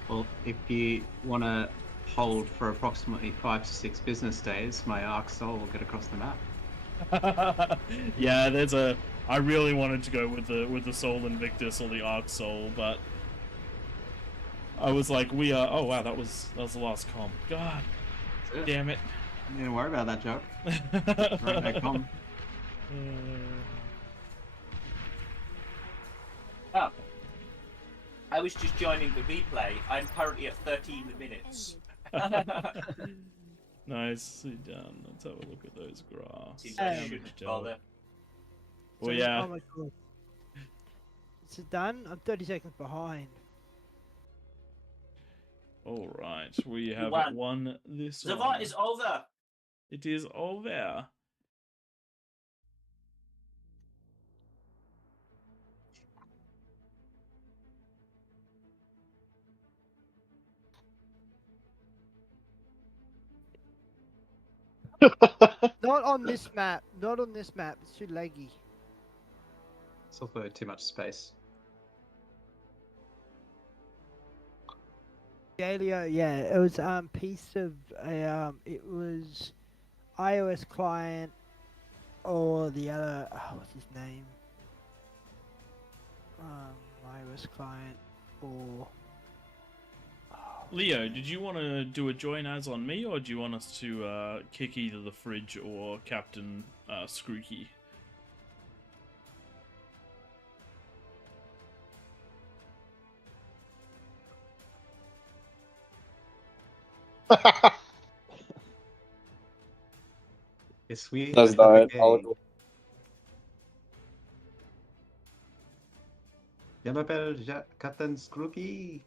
Well, if you want to hold for approximately 5 to 6 business days, my Arc Soul will get across the map. Yeah, there's a. I really wanted to go with the Soul Invictus or the Arc Soul, but I was like, we are. Oh wow, that was the last com. God, damn it. Don't worry about that, joke. Right back home. Oh. I was just joining the replay. I'm currently at 13 minutes. Nicely done. Let's have a look at those graphs. Seems I shouldn't bother. Well, yeah. Oh my god. Is it done? I'm 30 seconds behind. All right, we have won. won this The one. fight is over. It is over. Not on this map. Not on this map. It's too laggy. It's also too much space. Galio, yeah, it was piece of it was iOS client or the other what's his name? iOS client or Leo, did you want to do a join as on me, or do you want us to kick either the fridge or Captain Scrooky? Yes, we Does at the that brigade. Jamapel Captain Scrooky.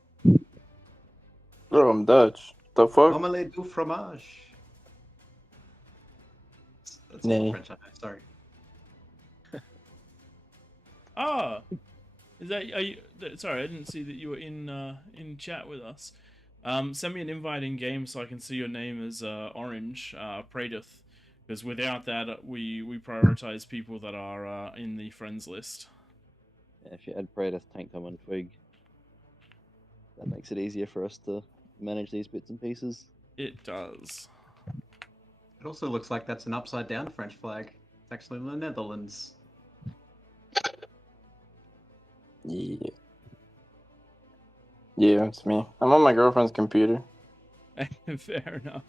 Bro, I'm Dutch. The fuck? Omelette du fromage. That's all the Nay. French I know. Sorry. Ah, is that are you? Sorry, I didn't see that you were in chat with us. Send me an invite in game so I can see your name as Orange Pradith, because without that we prioritize people that are in the friends list. Yeah, if you add Praetor, Tank Tom, and Twig, that makes it easier for us to manage these bits and pieces. It does. It also looks like that's an upside down French flag. It's actually in the Netherlands. Yeah. Yeah, it's me. I'm on my girlfriend's computer. Fair enough.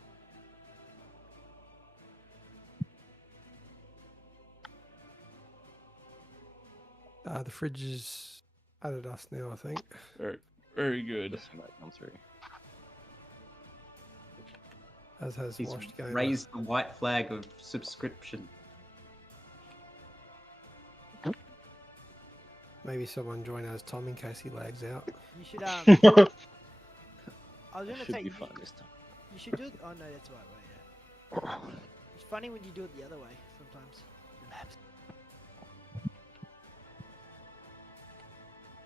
The fridge is added us now, I think. Very, very good. Just might come through. As has He's Washed Gamer. raised the white flag of subscription. Maybe someone join as Tom in case he lags out. You should I was gonna Should say be fun this time. you should do it. Oh no, that's the right way. Yeah. It's funny when you do it the other way sometimes. The maps.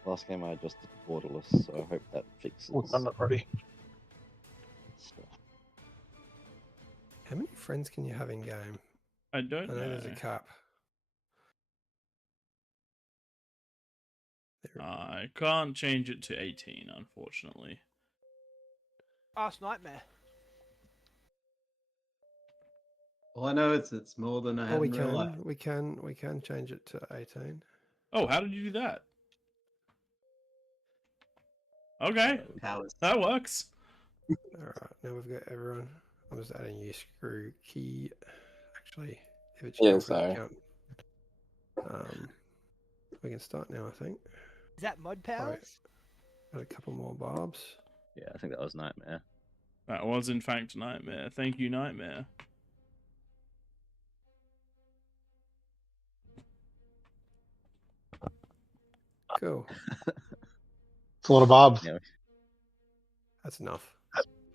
Last game I adjusted to borderless, so I hope that fixes I'm not ready. stuff. How many friends can you have in game? I don't I know know. there's a cap. I can't change it to 18, unfortunately. Ask Nightmare. All I know is it's more than I Oh, have we in real life. we can change it to 18. Oh, how did you do that? Okay, Powers. that works. Alright, now we've got everyone. I'm just adding you screw key. Actually, if it's your Yeah, girlfriend's sorry. account. We can start now, I think. Is that Mud Powers? Got a couple more barbs. Yeah, I think that was Nightmare. That was in fact Nightmare. Thank you, Nightmare. Cool. It's a lot of Bob. Yeah, That's enough.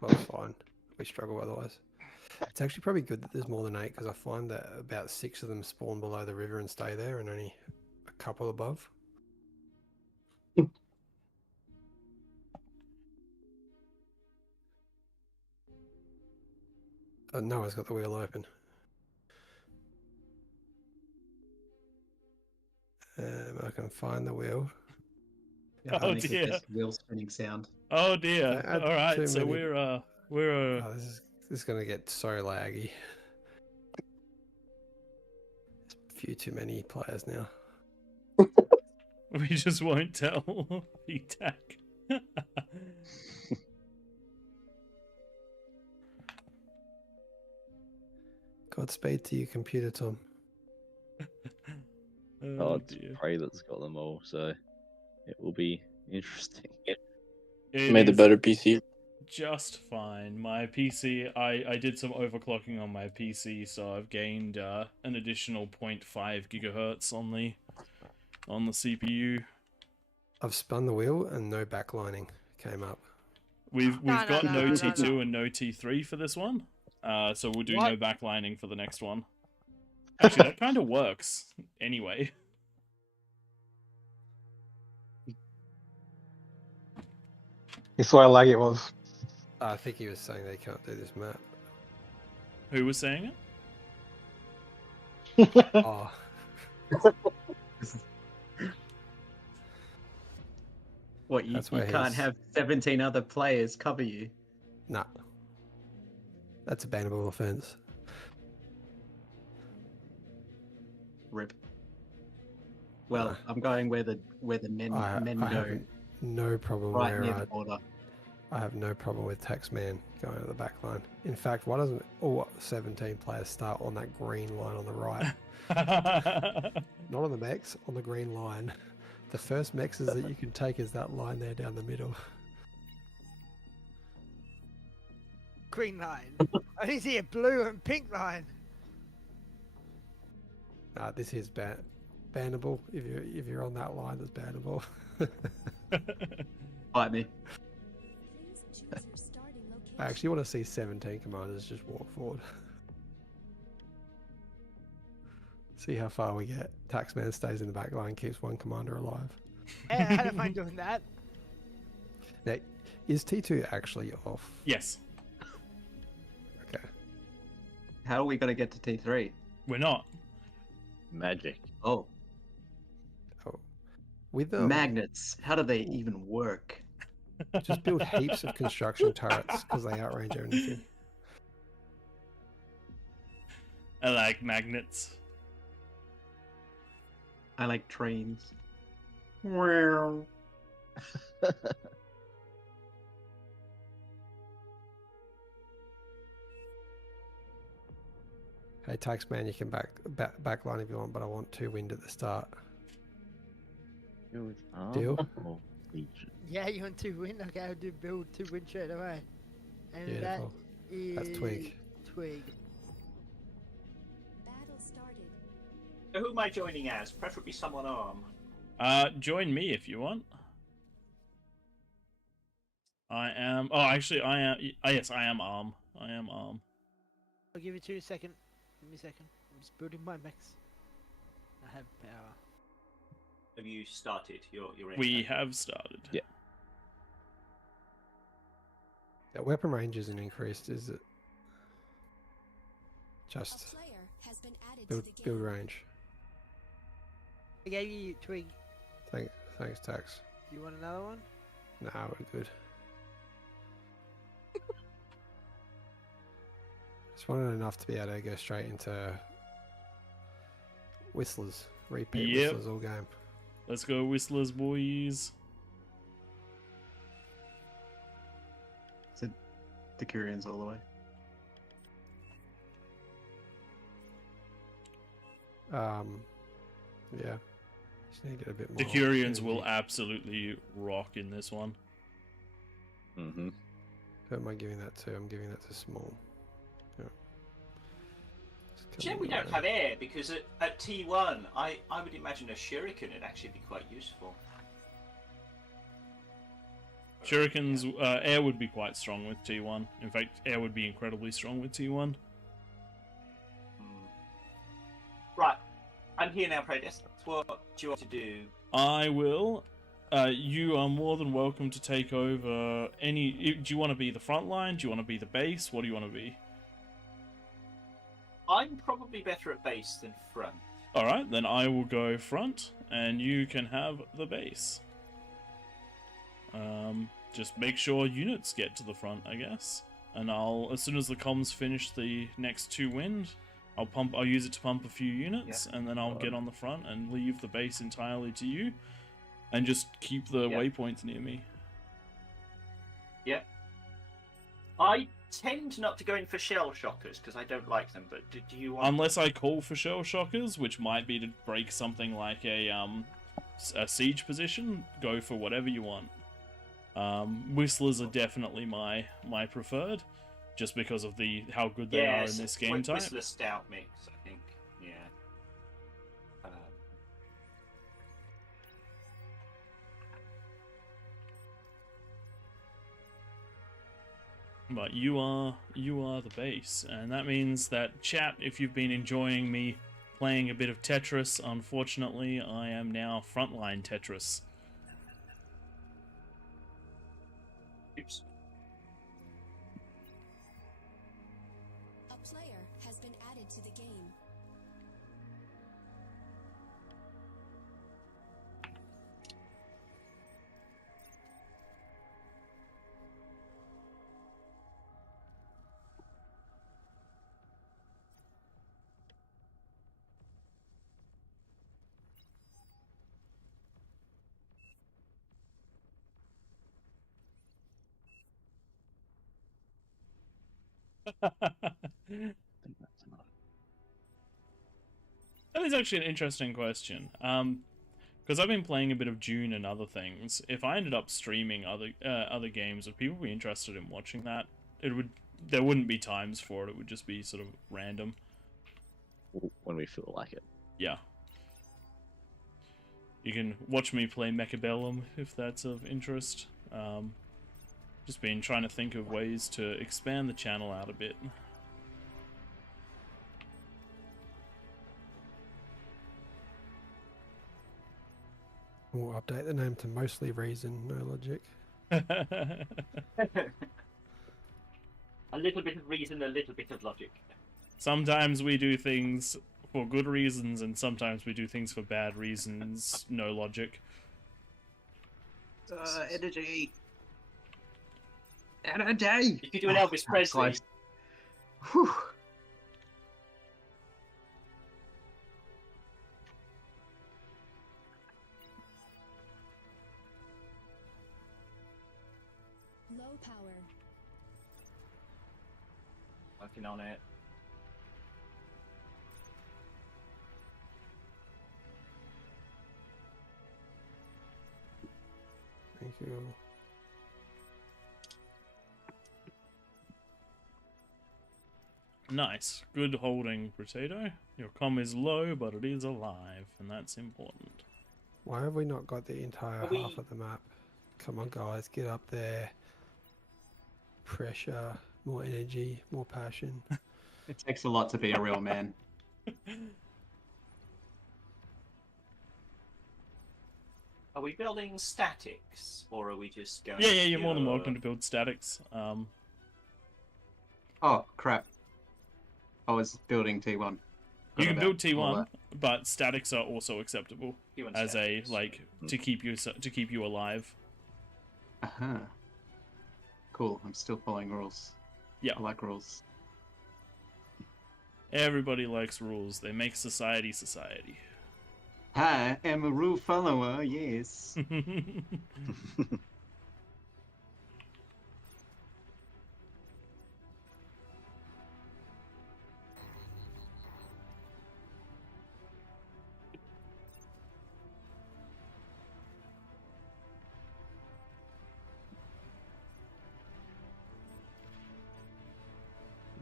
Well, it's fine. We struggle otherwise. It's actually probably good that there's more than 8 because I find that about 6 of them spawn below the river and stay there, and only a couple above. Noah's got the wheel open. I can find the wheel. Yeah, Oh, makes it dear. this wheel spinning sound. Oh dear. Don't add All right, too so many- we're Oh, this is gonna get so laggy. A few too many players now. we just won't tell VTAC. Godspeed to your computer, Tom. oh, it's dear. Prey that's got them all, so it will be interesting. It Made the is better PC. just fine. My PC, I did some overclocking on my PC, so I've gained an additional 0.5 gigahertz on the CPU. I've spun the wheel and no backlining came up. We've No, got no, no no, no, T2 no. and no T3 for this one. So we'll do What? no backlining for the next one. Actually, that kind of works anyway. You saw how laggy it was. I think he was saying they can't do this map. Who was saying it? Oh, What, you That's why can't he's- have 17 other players cover you? nah. That's a bannable offense. Rip. Well, Nah. I'm going where the men I go, have no problem right where near the border. I have no problem with Taxman going to the back line. In fact, why doesn't all 17 players start on that green line on the right? Not on the mechs, on the green line. The first mexes that you can take is that line there down the middle. green line. I only see a blue and pink line. This is bannable. If you're on that line, it's bannable. Fight me. Please choose your starting location. I actually want to see 17 commanders just walk forward. See how far we get. Taxman stays in the back line, keeps one commander alive. Yeah, I don't mind doing that. Now, is T2 actually off? Yes. Okay. How are we going to get to T3? We're not. Magic. Oh. With Magnets. How do they even work? just build heaps of construction turrets because they outrange anything. I like magnets. I like trains. Wow. Hey, Taxman, you can backline if you want, but I want 2 wind at the start. Deal? Yeah, you want 2 win? Okay, I'll do build 2 win straight away. And Beautiful. that is That's Twig. Twig. Battle started. So who am I joining as? Preferably someone Join me if you want. I am. Oh, actually, I am. Yes, I am arm. I am arm. I'll give you 2 seconds. Give me a second. I'm just building my mechs. I have power. Have you started your We have started. Yeah. That weapon range isn't increased, is it? Just A player has been added build, to the build game. range. I gave you Twig. Thanks, Tax. Do you want another one? Nah, we're good. Just wanted enough to be able to go straight into Whistlers. Repeat Yep. Whistlers all game. Let's go, Whistlers, boys. So, Decurions all the way. Yeah. Just need to get a bit more. Decurions energy. will absolutely rock in this one. Mm-hmm. Who am I giving that to? I'm giving that to Small. Yeah. Shame we don't have air, because at T1, I would imagine a shuriken would actually be quite useful. Shurikens, air would be quite strong with T1. In fact, air would be incredibly strong with T1. Right, I'm here now, Prodes. What do you want to do? I will. You are more than welcome to take over any... Do you want to be the front line? Do you want to be the base? What do you want to be? I'm probably better at base than front. Alright, then I will go front, and you can have the base. Just make sure units get to the front, I guess. And I'll, as soon as the comms finish the next 2 wind, I'll use it to pump a few units, and then I'll get on the front and leave the base entirely to you. And just keep the waypoints near me. Yeah. I tend not to go in for shell shockers because I don't like them, but do you want... Unless I call for shell shockers, which might be to break something like a siege position, go for whatever you want. Whistlers are definitely my preferred, just because of how good they are in this game type. Whistler stout mix, I think. Yeah. But you are the base, and that means that, chat, if you've been enjoying me playing a bit of Tetris, unfortunately I am now frontline Tetris. Oops. A player has been added to the game. That is actually an interesting question. Because I've been playing a bit of Dune and other things. If I ended up streaming other games, would people be interested in watching that? It would there wouldn't be times for it. It would just be sort of random. When we feel like it. Yeah. You can watch me play Mechabellum if that's of interest. Just been trying to think of ways to expand the channel out a bit. We'll update the name to Mostly Reason, No Logic. A little bit of reason, a little bit of logic. Sometimes we do things for good reasons, and sometimes we do things for bad reasons. No logic. Energy. Energy. You could do an Elvis Presley. Whew. Low power. Working on it. Thank you. Nice. Good holding, Potato. Your comm is low, but it is alive, and that's important. Why have we not got the entire Are we- half of the map? Come on, guys, get up there. Pressure, more energy, more passion. It takes a lot to be a real man. Are we building statics, or are we just going? Yeah, you're more than pure- welcome to build statics. Oh, crap. I was building T1. You can Forgot build about all T1, but statics are also acceptable T1 as statics. a to keep you alive. that. Uh-huh. Cool, I'm still following rules. Yeah. I like rules. Everybody likes rules. They make society society. I am a rule follower, yes.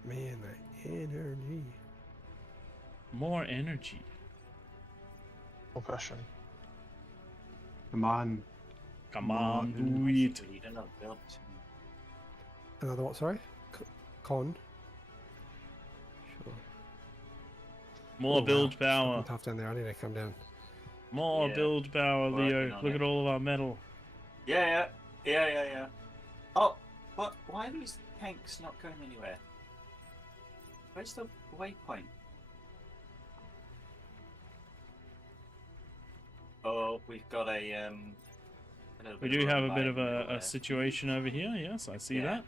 Man, that energy. More energy. More passion. Come on. Come on, do it. We need another build. Another what, sorry? Con? Sure. More Oh, build wow. power. Fucking tough down there, I need to come down. More Yeah. build power, Working Leo. on Look it. at all of our metal. Yeah. Oh, what? Why are these tanks not going anywhere? Where's the waypoint? Oh, we've got a little We bit do of have a run bit by of in the middle a there. situation over here. Yes, I see Yeah. that.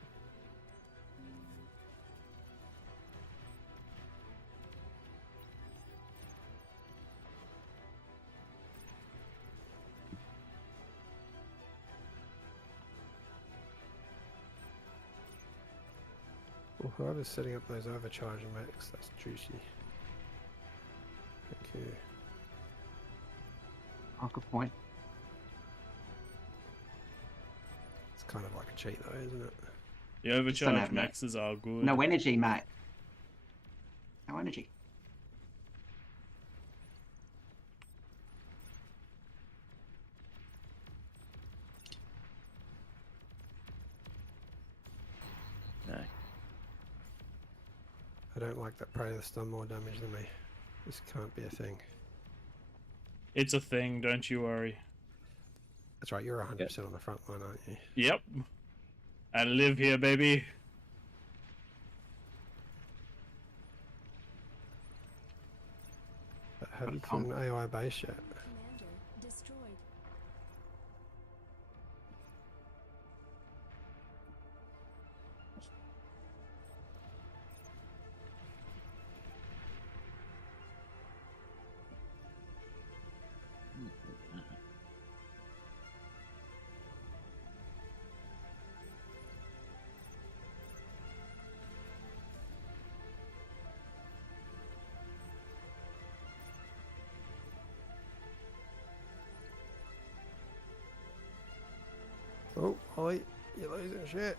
Well, whoever's setting up those overcharge mechs, that's juicy. Thank you. Oh, good point. It's kind of like a cheat though, isn't it? The don't overcharge have that. maxes are good. No energy, mate. No energy. No. I don't like that Predator's done more damage than me. This can't be a thing. It's a thing, don't you worry. That's right, you're 100% on the front line, aren't you? Yep. I live here, baby. But have you killed an AI base yet? Commander destroyed. Oh, Ollie, you're losing shit.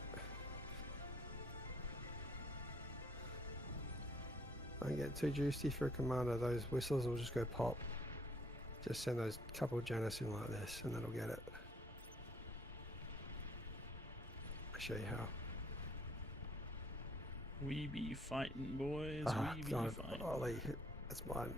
Don't get too juicy for a commander. Those whistles will just go pop. Just send those couple Janus in like this, and that'll get it. I'll show you how. We be fighting, boys. We be God, fighting. Ollie, that's mine.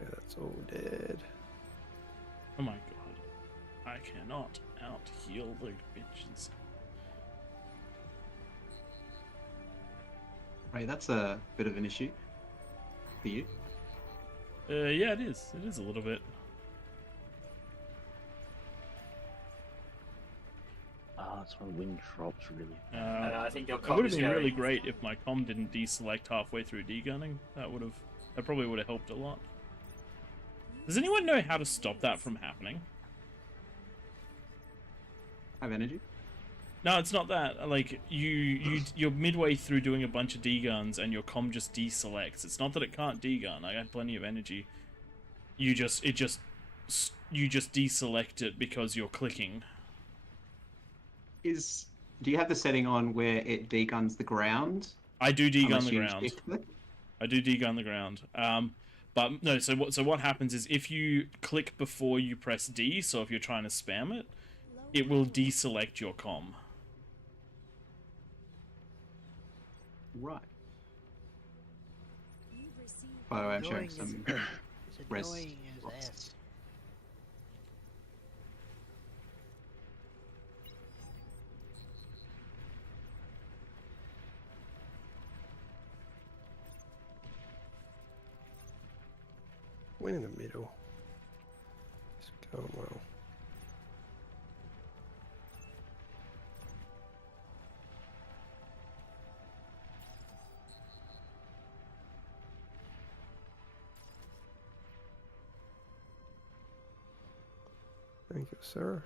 Yeah, that's all dead. Oh my god. I cannot out heal the bitches. Right, that's a bit of an issue for you. Yeah, it is. It is a little bit. That's when wind drops really. I think your It comm would have is been really going. great if my comm didn't deselect halfway through degunning. That probably would have helped a lot. Does anyone know how to stop that from happening? Have energy? No, it's not that. Like you're midway through doing a bunch of deguns and your comm just deselects. It's not that it can't degun. I got plenty of energy. You just deselect it because you're clicking. Do you have the setting on where it deguns the ground? I do degun Unless the you ground. shift it? I do degun the ground. But no. So what happens is if you click before you press D, so if you're trying to spam it, it will deselect your comm. Right. By the way, I'm showing some It's rest annoying as slots. ass. Win in the middle. It's going well. Thank you, sir.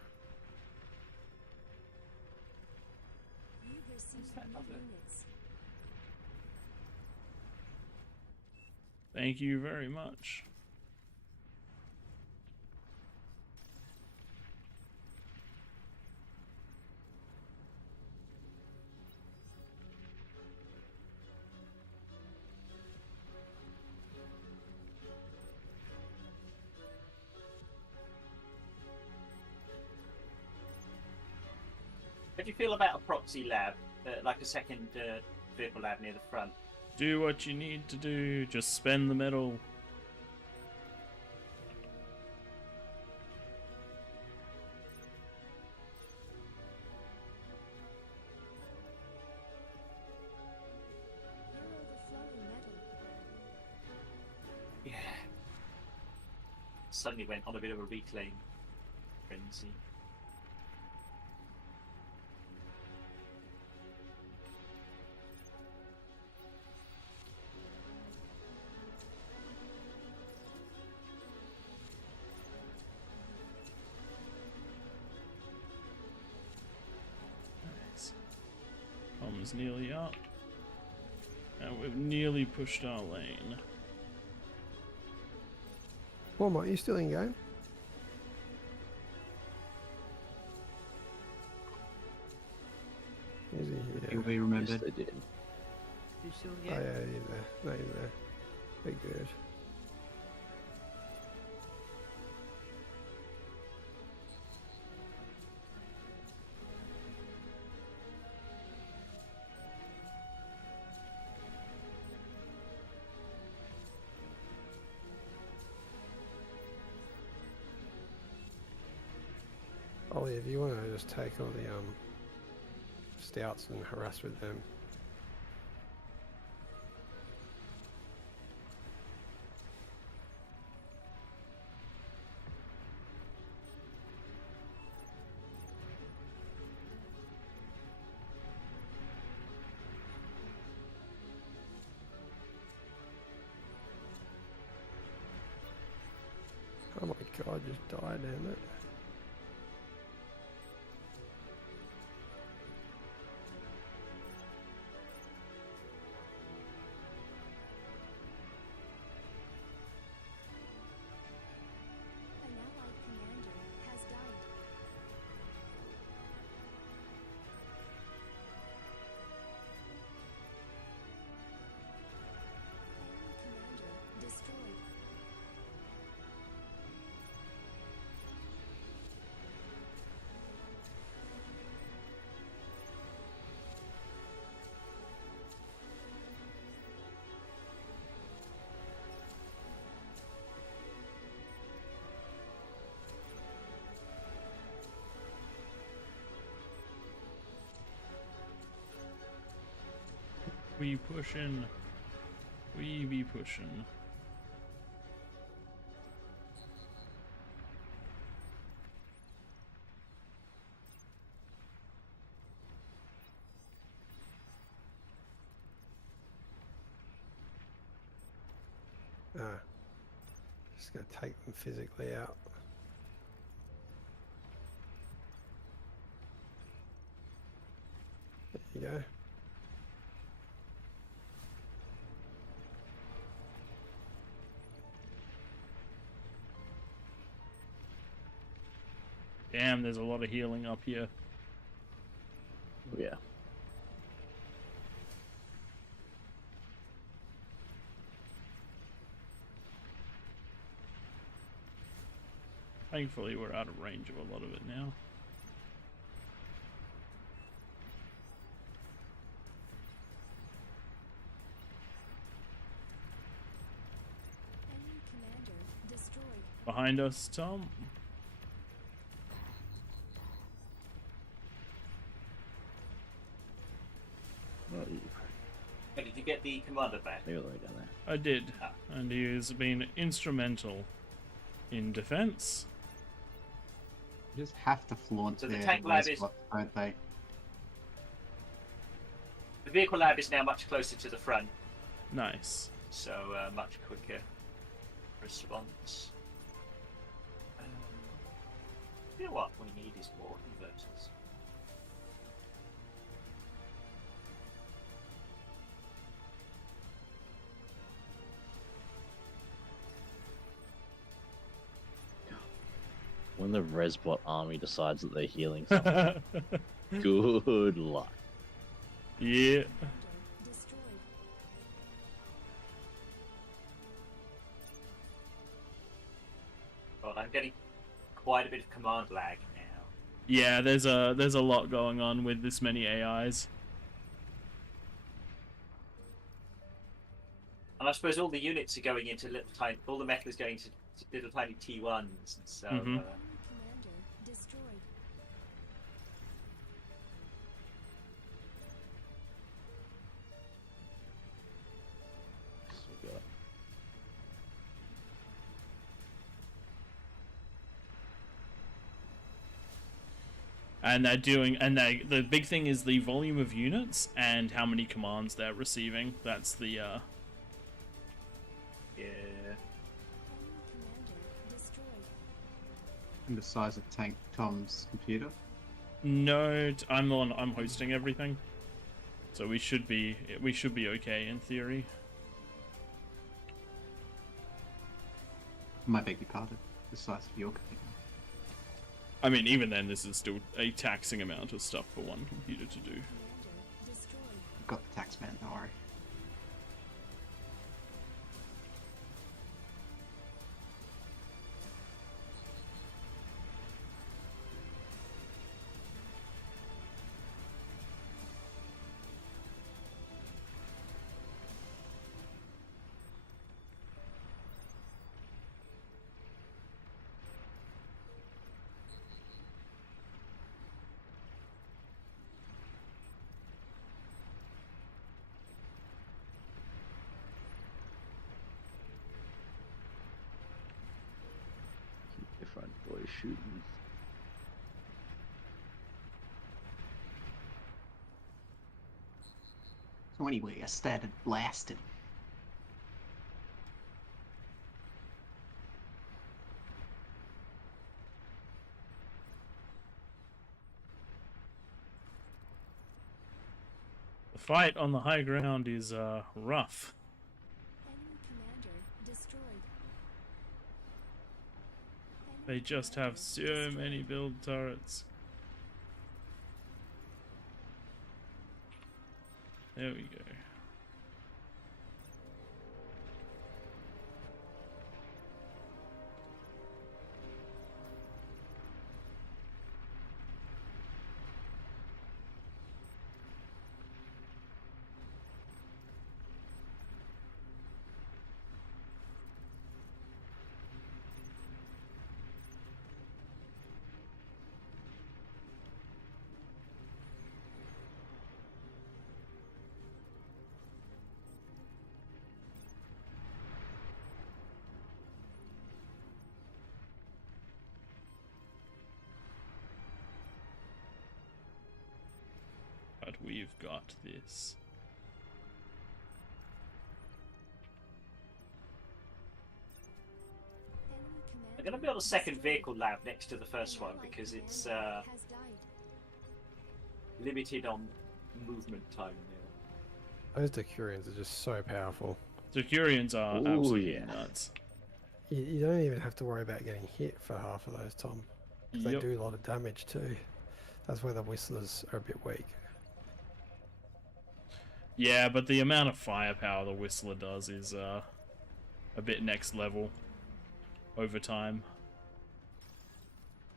Thank you very much. How do you feel about a proxy lab, like a second vehicle lab near the front? Do what you need to do. Just spend the metal. Yeah. Suddenly went on a bit of a reclaim frenzy. Nice. Comm's nearly up. And we've nearly pushed our lane. Walmart, you still in game? Is he here? You'll be remembered. Yes, they did. You still Oh in game? yeah, he's there. No, he's there. Be good. Ollie, if you want to just take all the stouts and harass with them. Oh my god, just died, damn it. An allied commander has died. Enemy commander destroyed. We pushing. We be pushing. Just gonna take them physically out. There you go. Damn, there's a lot of healing up here. Yeah. Thankfully, we're out of range of a lot of it now. Enemy commander destroyed. Behind us, Tom. Hey, did you get the commander back? They're right down there. I did, Ah. and he has been instrumental in defense. You just have to flaunt So the their tank lab res is- bots, don't they? The vehicle lab is now much closer to the front, Nice. so much quicker response. You know what we need is more inverters. When the Resbot army decides that they're healing someone, good luck. Yeah. Commander destroyed. God, I'm getting quite a bit of command lag now. Yeah, there's a lot going on with this many AIs. And I suppose all the units are going into little tiny, all the metal is going to little tiny T1s, and so Mhm. Enemy commander destroyed. So we got And they're doing, and the big thing is the volume of units and how many commands they're receiving. That's the yeah. Enemy commander destroyed. And the size of Tank Tom's computer. no. I'm hosting everything, so we should be okay in theory. I beg your pardon. The size of your computer. I mean, even then, this is still a taxing amount of stuff for one computer to do. Commander destroyed. I've got the tax man, don't worry. we're shooting. So anyway, I started blasting. The fight on the high ground is rough. Enemy commander destroyed. They just have so many build turrets. There we go. But we've got this. I'm going to build a second vehicle lab next to the first one because it's limited on movement time now. Those Decurions are just so powerful. Decurions are Ooh, absolutely yeah. nuts. You don't even have to worry about getting hit for half of those, Tom. 'Cause Yep. they do a lot of damage too. That's where the Whistlers are a bit weak. Yeah, but the amount of firepower the Whistler does is a bit next level over time.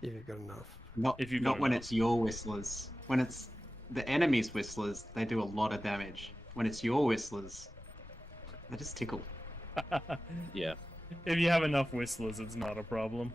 If you've got enough. Not, If you've not got when enough. it's your Whistlers. When it's the enemy's Whistlers, they do a lot of damage. When it's your Whistlers, they just tickle. Yeah. If you have enough Whistlers, it's not a problem.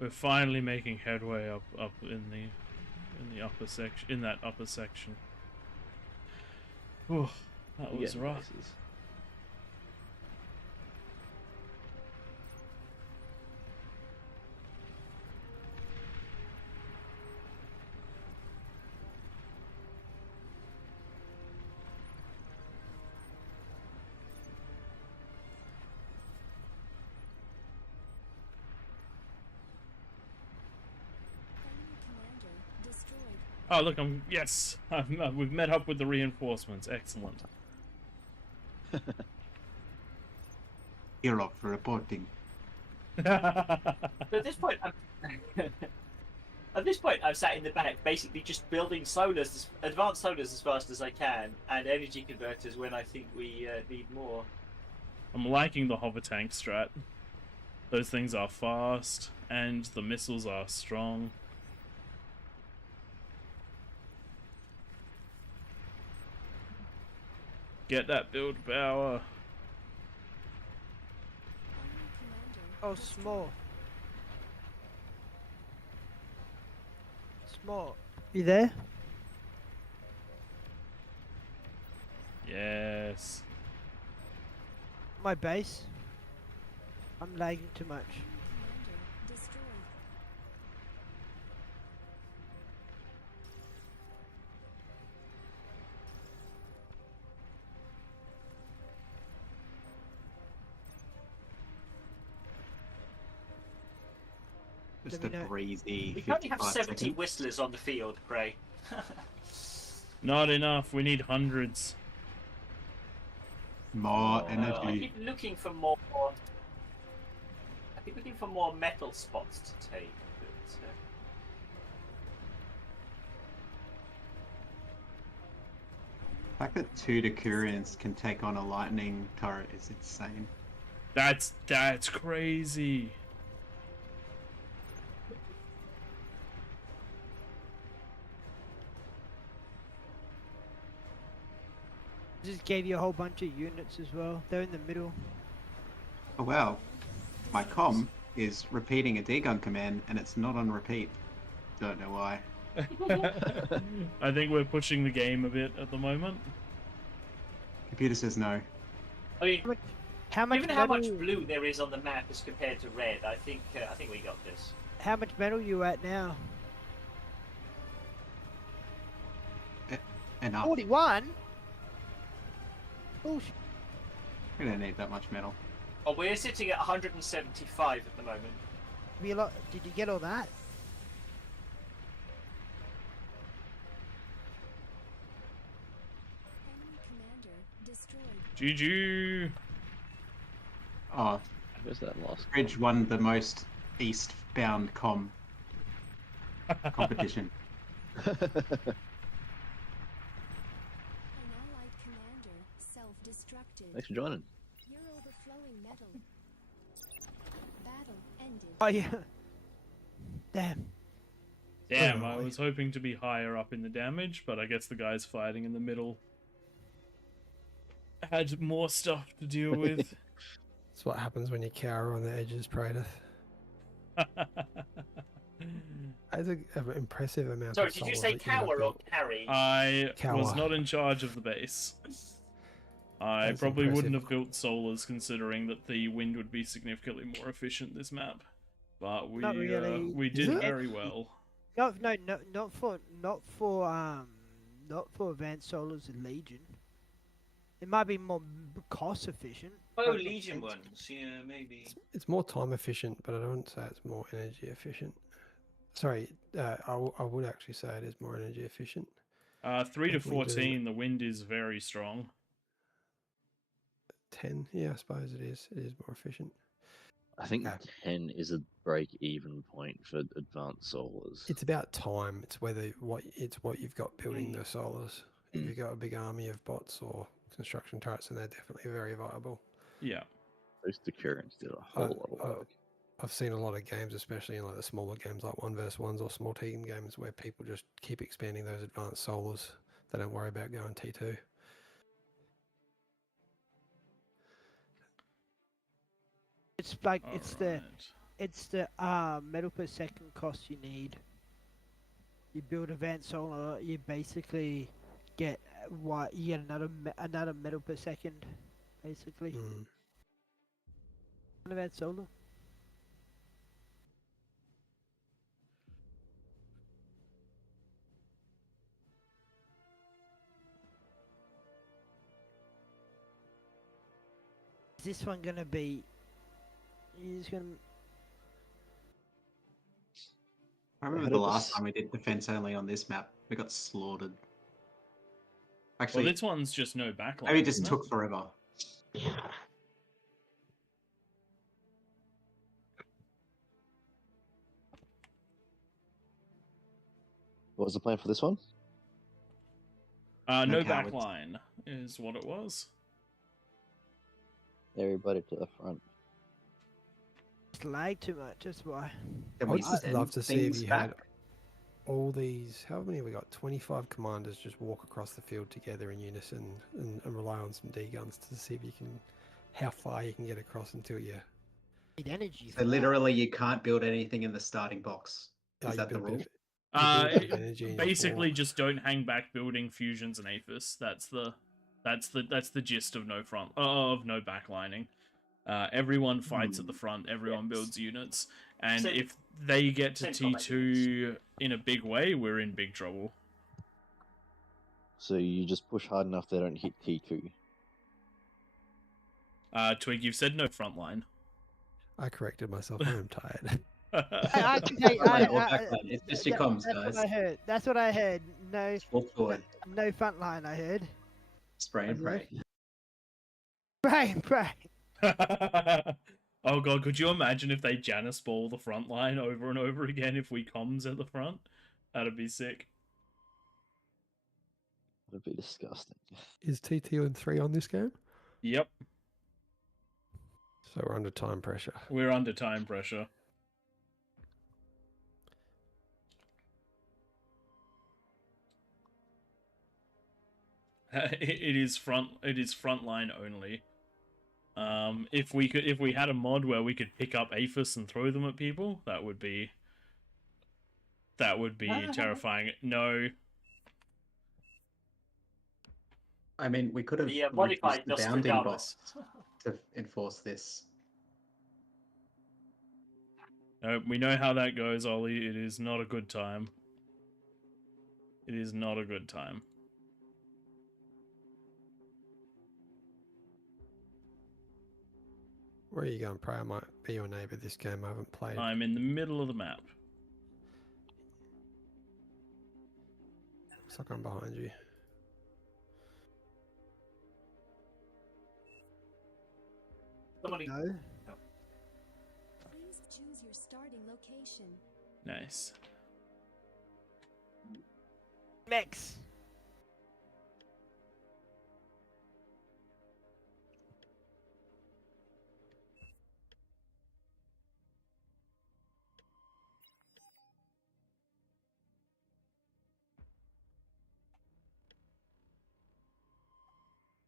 We're finally making headway up in the upper section, in that upper section. Whew, that was rough. Places. Oh look, yes, we've met up with the reinforcements. Excellent. Hero for reporting. So at this point, I'm sat in the back, basically just building solars, advanced solars as fast as I can, and energy converters when I think we need more. I'm liking the hover tank strat. Those things are fast, and the missiles are strong. Get that build power. Oh, small. Small. You there? Yes. My base. I'm lagging too much. Just Let a me know. breezy. We currently have 55 70 seconds. whistlers on the field, Prey. Not enough. We need hundreds. More I energy. keep looking for more. I keep looking for more metal spots to take. But, The fact that 2 Decurions can take on a lightning turret is insane. That's crazy. Just gave you a whole bunch of units as well. They're in the middle. Oh wow, my comm is repeating a D-gun command and it's not on repeat. Don't know why. I think we're pushing the game a bit at the moment. Computer says no. I mean, How much given how much metal- blue there is on the map as compared to red, I think we got this. How much metal you at now? Enough. 41? Oh, We don't need that much metal. Oh, we're sitting at 175 at the moment. did you get all that? Enemy commander destroyed. GG. Oh, Where's that last? Bridge won the most eastbound competition. An allied commander self-destructed. Thanks for joining. You're overflowing metal. Battle ended. Oh yeah. Damn. Damn, I was hoping to be higher up in the damage, but I guess the guys fighting in the middle had more stuff to deal with. That's what happens when you cower on the edges, Praetor. That's an impressive amount Sorry, of did you solar say that you have cower or built. carry? I was Cower. not in charge of the base. I That's probably wouldn't impressive. have built solars considering that the wind would be significantly more efficient this map. But we Not really. we Is did it? very well. No, not for advanced solars and Legion. It might be more cost efficient. Oh, but- Legion ones, yeah, maybe. It's more time efficient, but I don't say it's more energy efficient. Sorry, I would actually say it is more energy efficient. 3 to If we do 14, the wind is very strong. 10, yeah, I suppose it is. It is more efficient. I think Yeah. 10 is a break-even point for advanced solars. It's about time. It's what you've got building the solars. If you've got a big army of bots or construction turrets, then they're definitely very viable. Yeah. Those Decurants did a whole lot of work. I've seen a lot of games, especially in like the smaller games like 1v1s or small team games, where people just keep expanding those advanced solars. They don't worry about going T2. It's like it's Alright. the metal per second cost you need. You build advanced solar, you basically get another metal per second, basically. Mm. Advanced solar. Is this one gonna be? He's gonna. I remember the last time we did defense only on this map, we got slaughtered. Actually, Well, this one's just no backline. maybe it just isn't took forever. What was the plan for this one? No No cowards. backline is what it was. Everybody to the front. It's lag too much. That's why. Can I'd we just send love to see if things you back? had all these. How many have we got? 25 commanders just walk across the field together in unison and rely on some D guns to see if you can, how far you can get across until you. Need energy. So literally, you can't build anything in the starting box. Oh, Is you that the build rule? it- you build a bit of energy in your Basically, fort. just don't hang back building fusions and aphis. That's the gist of no backlining. Everyone fights at the front. Everyone builds units, and So- if they get to same format T2 in a big way, we're in big trouble. So you just push hard enough they don't hit T2. Twig, you've said no front line. I corrected myself. I am tired. I can say, Frontline or backline, it's just your comms, that's guys. what I heard. That's what I heard. No, Full forward, no front line. I heard. spray and pray. Pray. Oh god, could you imagine if they Janus ball the front line over and over again if we comms at the front? That'd be sick. That'd be disgusting. Is TT and 3 on this game? Yep, So we're under time pressure. we're under time pressure. It is frontline only. If we had a mod where we could pick up Aphis and throw them at people, that would be terrifying. No. I mean, we could have The modified reduced the bounding Nostradamus. box to enforce this. No, we know how that goes, Ollie. It is not a good time. It is not a good time. Where are you going, Prey? I might be your neighbour this game. I haven't played. I'm in the middle of the map. Looks like I'm behind you. Somebody. No. Please choose your starting location. Nice. Mix.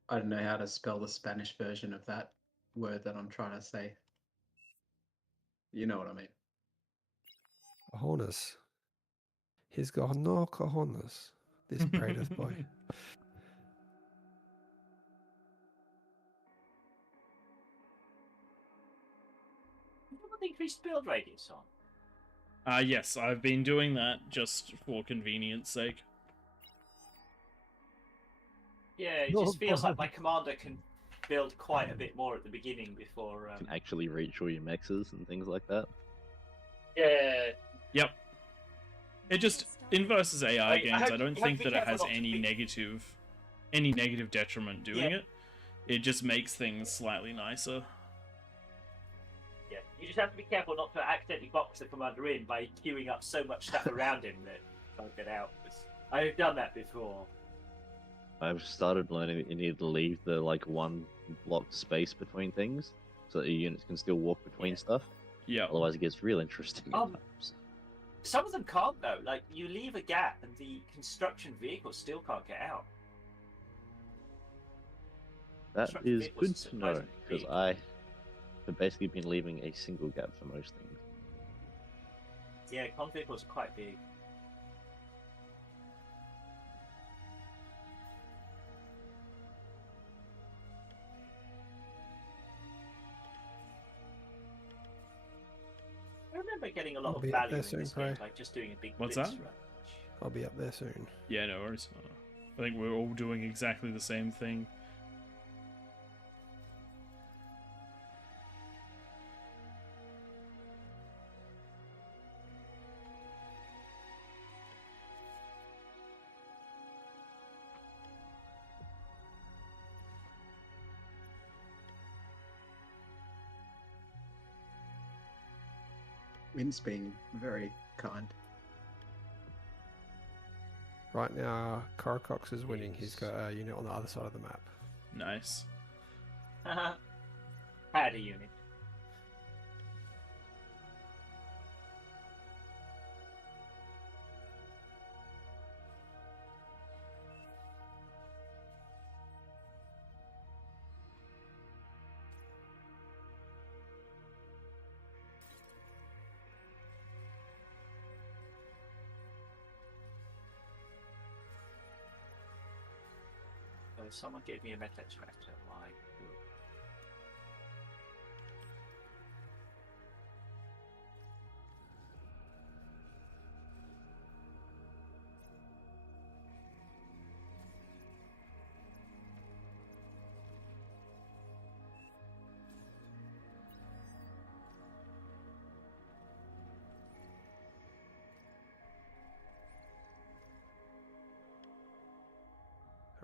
I don't know how to spell the Spanish version of that word that I'm trying to say. You know what I mean. Cojones. He's got no cojones. This Praetor's boy. You know what the increased build radius on? Yes, I've been doing that just for convenience sake. Yeah, it just feels like my commander can build quite a bit more at the beginning before. Can actually reach all your mexes and things like that. Yeah. Yep. It just in versus AI games, I don't think that it has careful not to any negative detriment doing it. It just makes things slightly nicer. Yeah, you just have to be careful not to accidentally box the commander in by queuing up so much stuff around him that he can't get out. I've done that before. I've started learning that you need to leave the one blocked space between things, so that your units can still walk between stuff. Yeah. Otherwise, it gets real interesting. Some of them can't though. Like you leave a gap, and the construction vehicle still can't get out. That is good to know, because I have basically been leaving a single gap for most things. Yeah, con vehicles are quite big. I remember getting a lot I'll of be up value there in this soon, game, Prey. like just doing a big What's blitz that? run. I'll be up there soon. Yeah, no worries. I think we're all doing exactly the same thing. Wind's being very kind. Right now, Caracox is winning. He's got a unit on the other side of the map. Nice. Had a unit. Someone gave me a metal extractor. Why?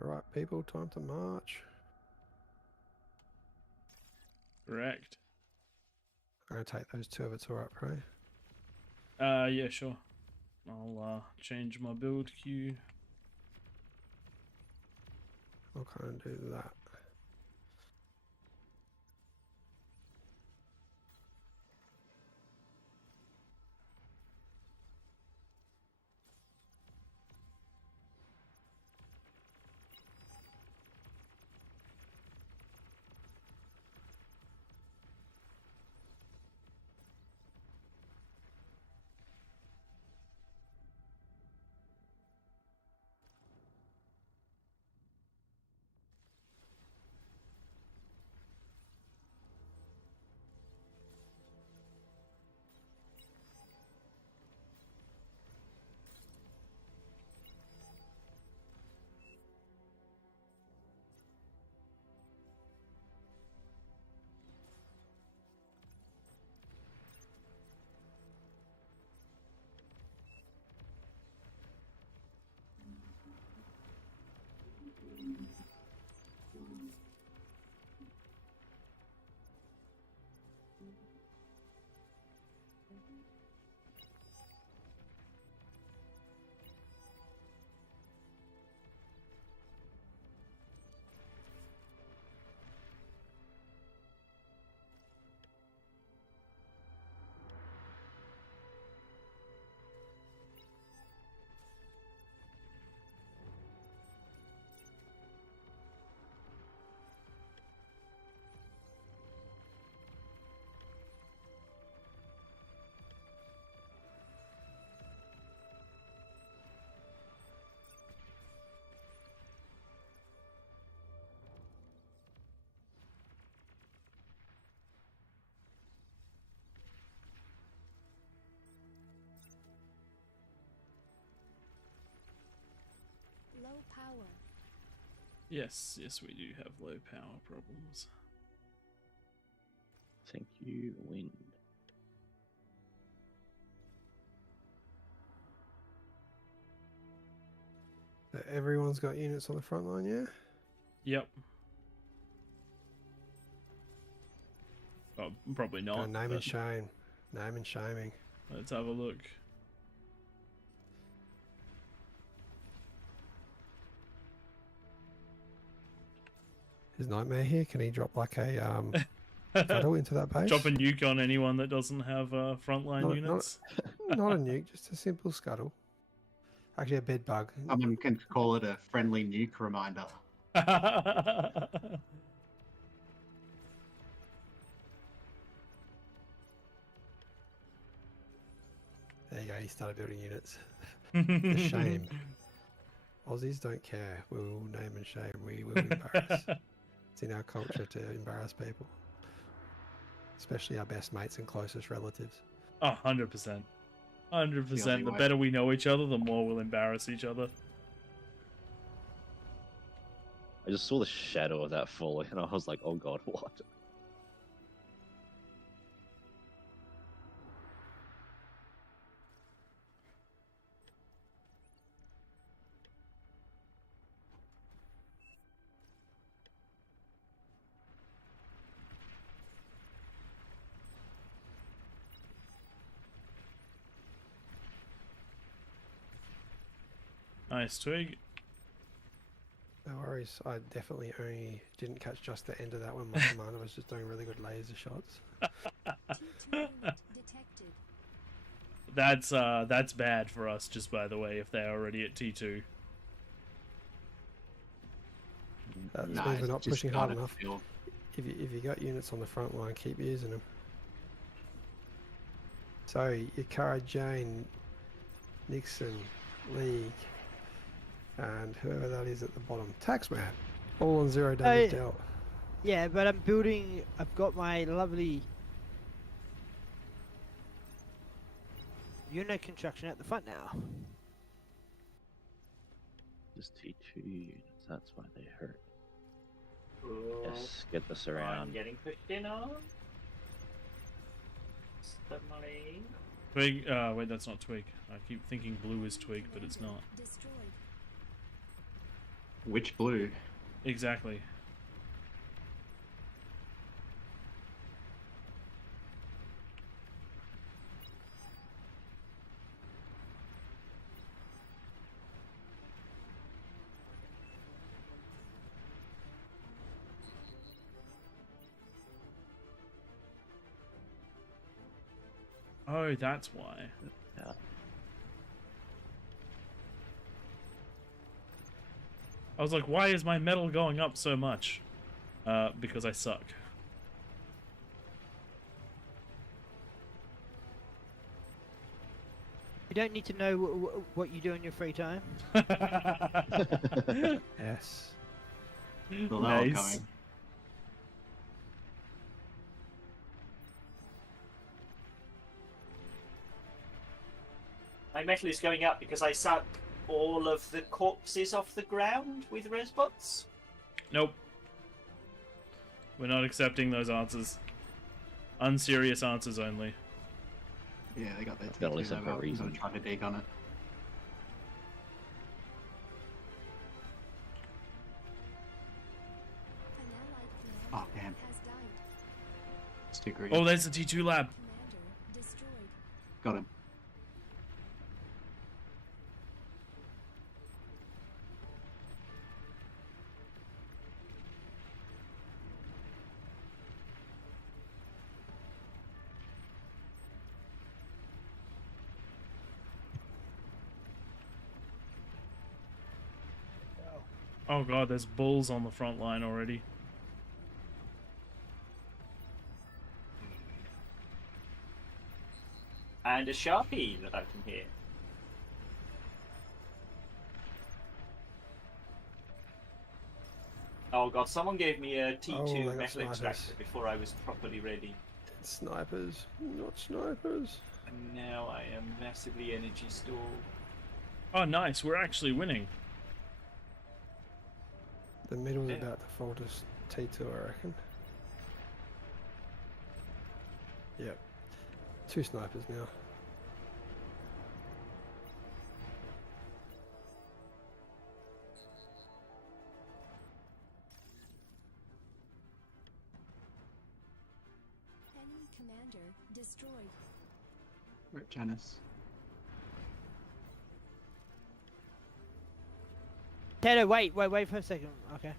Alright, people, time to march. Correct. I'm going to take those two if it's alright, Prey. Yeah, sure. I'll change my build queue. I'll kind of do that. Yes, we do have low power problems. Thank you, wind. So everyone's got units on the front line, yeah? Yep. Oh, probably not. Name but and shame. Name and shaming. let's have a look. Is Nightmare here? Can he drop like a scuttle into that base? Drop a nuke on anyone that doesn't have frontline units. Not a nuke, just a simple scuttle. Actually, a bed bug. Someone can call it a friendly nuke reminder. There you go, he started building units. The shame. Aussies don't care. We will name and shame. We will embarrass. It's in our culture to embarrass people. Especially our best mates and closest relatives. 100%. 100%. The way. better we know each other, the more we'll embarrass each other. I just saw the shadow of that falling, and I was like, "Oh God, what?" Nice twig. No worries. I definitely only didn't catch just the end of that one. My commander was just doing really good laser shots. That's bad for us, just by the way, if they're already at T2. That Nah, means we're it's not just pushing hard started enough. to feel- If you got units on the front line, keep using them. So, Yakara Jane, Nixon, League, and whoever that is at the bottom. Taxman. All on 0 damage dealt. Yeah, but I'm building. I've got my lovely unit construction at the front now. Just T2 units. That's why they hurt. Ooh, Yes, get this I'm around. getting pushed in on. The money. Twig, wait, that's not twig. I keep thinking blue is twig, but it's not. Which blue? Exactly. Oh, that's why. Yeah. I was like, why is my metal going up so much? Because I suck. You don't need to know what you do in your free time. Yes. The level Nice. coming. My metal is going up because I suck all of the corpses off the ground with resbots. Nope. We're not accepting those answers. Unserious answers only. Yeah, they got their I've got at T2 least a logo. I'm reason. gonna try to dig on it. Oh damn. It's too green. Oh, there's the T2 lab. Got him. Oh god, there's bulls on the front line already. And a Sharpie that I can hear. Oh god, someone gave me a T2 Oh, they got metal snipers. extractor before I was properly ready. Snipers, not snipers. And now I am massively energy stalled. Oh, nice. We're actually winning. The middle's Yeah. about to fall to T2, I reckon. Yep. 2 snipers now. Enemy commander destroyed. Right, Janice. Tato, wait for a second. Okay.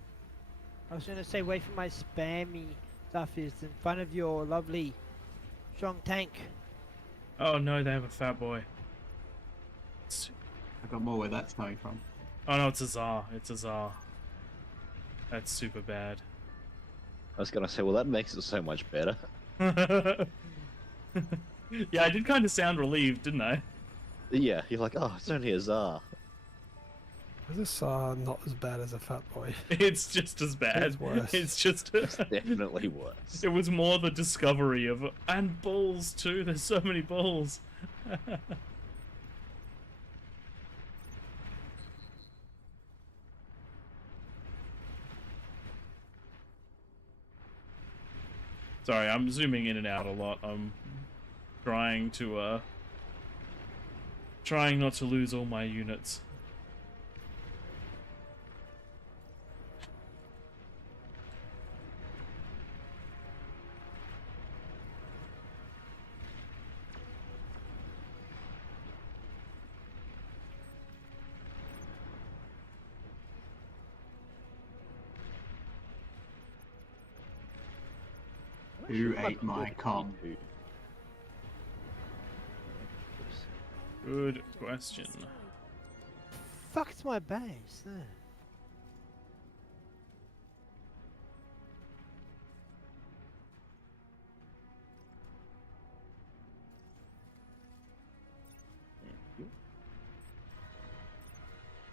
I was gonna say wait for my spammy stuff is in front of your lovely strong tank. Oh no, they have a fat boy. I got more where that's coming from. Oh no, it's a Tsar. It's a Tsar. That's super bad. I was gonna say, well, that makes it so much better. Yeah, I did kind of sound relieved, didn't I? Yeah, you're like, oh, it's only a Tsar. This not as bad as a fat boy. It's just as bad. It's worse. It's just It's definitely worse. It was more the discovery of and bulls too. There's so many bulls. Sorry, I'm zooming in and out a lot. I'm trying not to lose all my units. Who ate my com? Good question. Fuck, it's my base. There.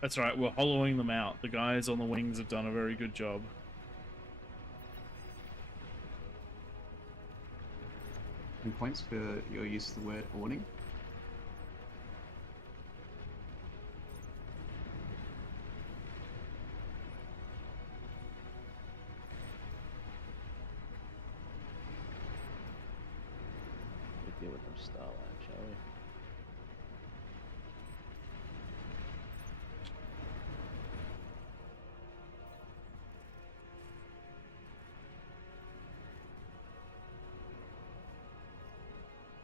That's right, we're hollowing them out. The guys on the wings have done a very good job. Any points for your use of the word awning? We deal with them Starlight, shall we?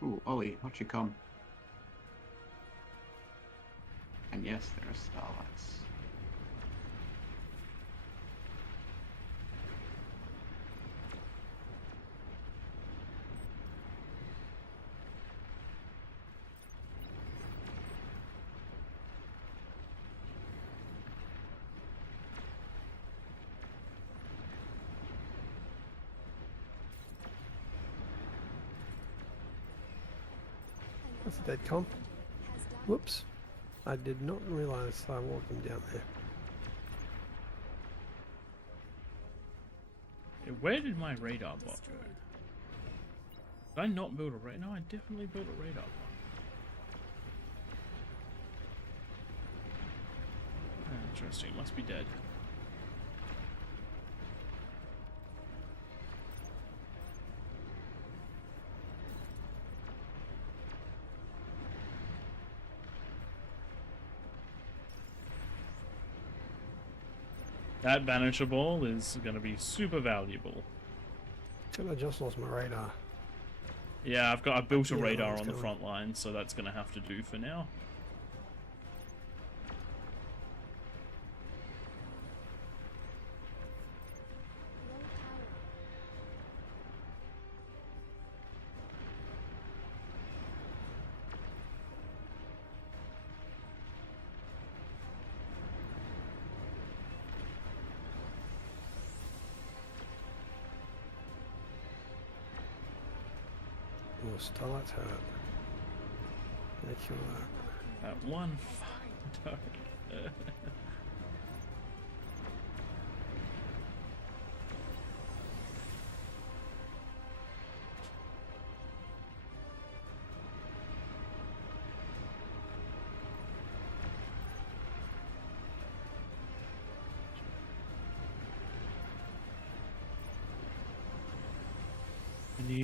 Ooh, Ollie, watch your com. And yes, there are starlights. That's a dead comp. Whoops. I did not realise I walked them down there. Yeah, where did my radar bot go? Did I not build a radar? No, I definitely built a radar bot. Interesting, must be dead. That Banisher Ball is going to be super valuable. I just lost my radar. Yeah, I've built a Yeah, radar that's on the going. front line, so that's going to have to do for now. Oh, Starlight's hurt. Let me kill that. That one fucking target.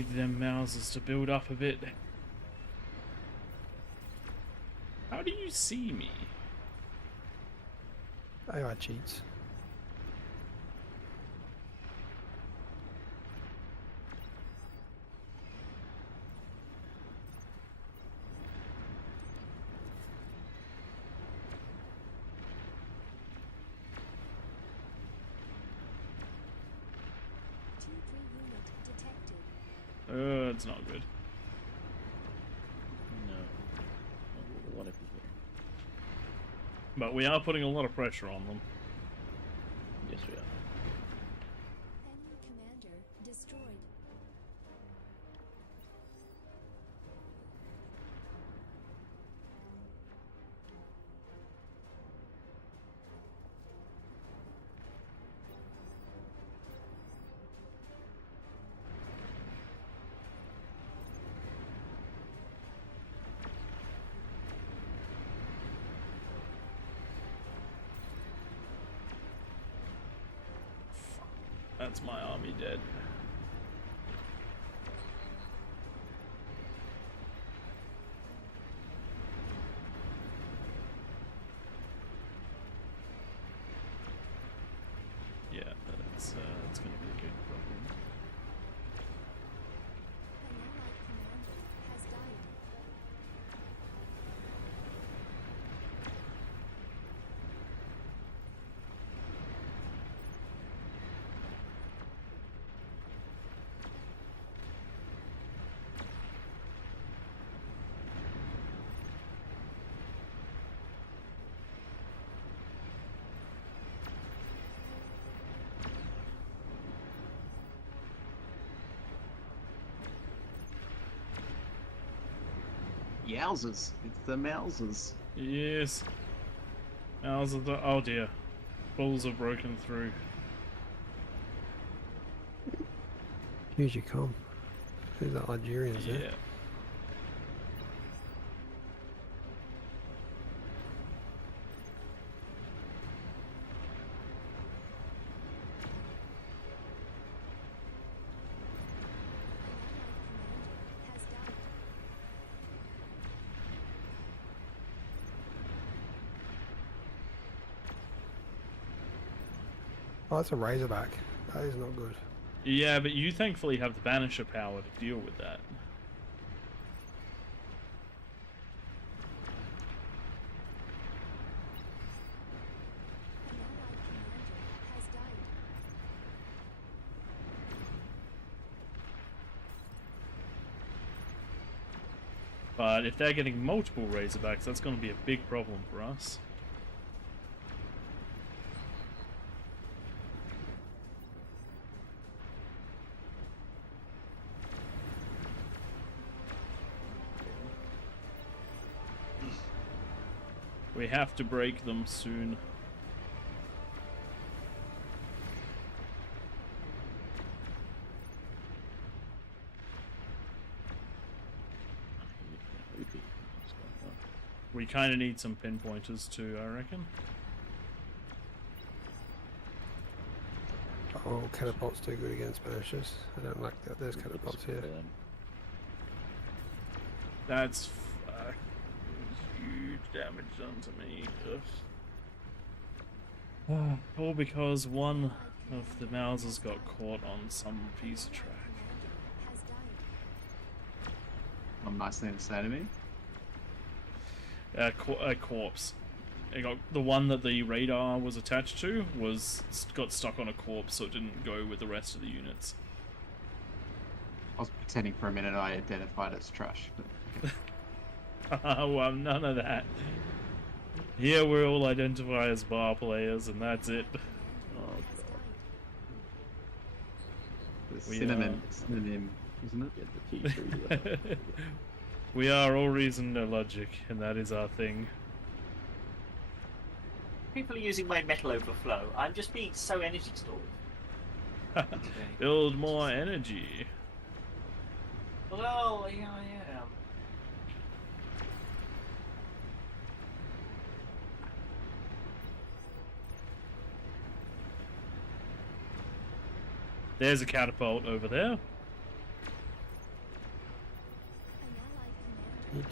need them Mousers to build up a bit. How do you see me? AI cheats. It's not good. No. Not what if we do. But we are putting a lot of pressure on them. Yes, we are. Enemy commander destroyed. That's my army dead. Yeah, that's gonna be a big problem. An allied commander has died. Yowzers! It's the Mousers. Yes. Oh dear. Bulls are broken through. Here's your com. Who's that Algerians Yeah. there? Has died. Oh, that's a Razorback. That is not good. Yeah, but you thankfully have the Banisher power to deal with that. An allied commander has died. But if they're getting multiple Razorbacks, that's going to be a big problem for us. We have to break them soon. We kind of need some pinpointers too, I reckon. Oh, catapults do good against Banishers. I don't like that. There's catapults here. That's huge damage done to me. Ugh. All because one of the Mousers got caught on some piece of track. Has died. One nice thing to say to me. A corpse. It got the one that the radar was attached to got stuck on a corpse, so it didn't go with the rest of the units. I was pretending for a minute I identified as trash. But okay. Well, none of that. Here we all identify as bar players, and that's it. Oh, The We synonym, isn't it? Get the T3. We are all reason, no logic, and that is our thing. People are using my metal overflow. I'm just being so energy stored. Build more energy. Well, yeah, I am. There's a catapult over there.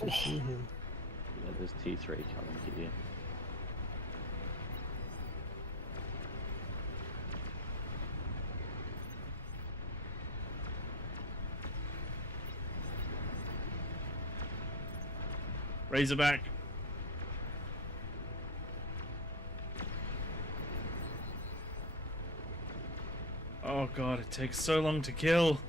to see him. Yeah, there's T3 coming here. Razorback. Oh god, it takes so long to kill.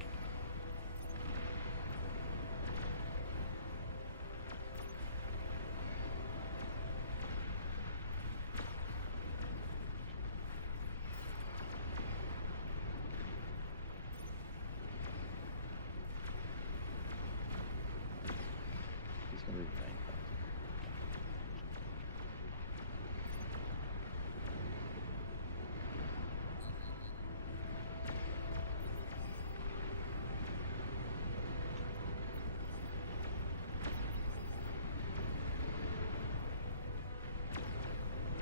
He's gonna be bankrupt.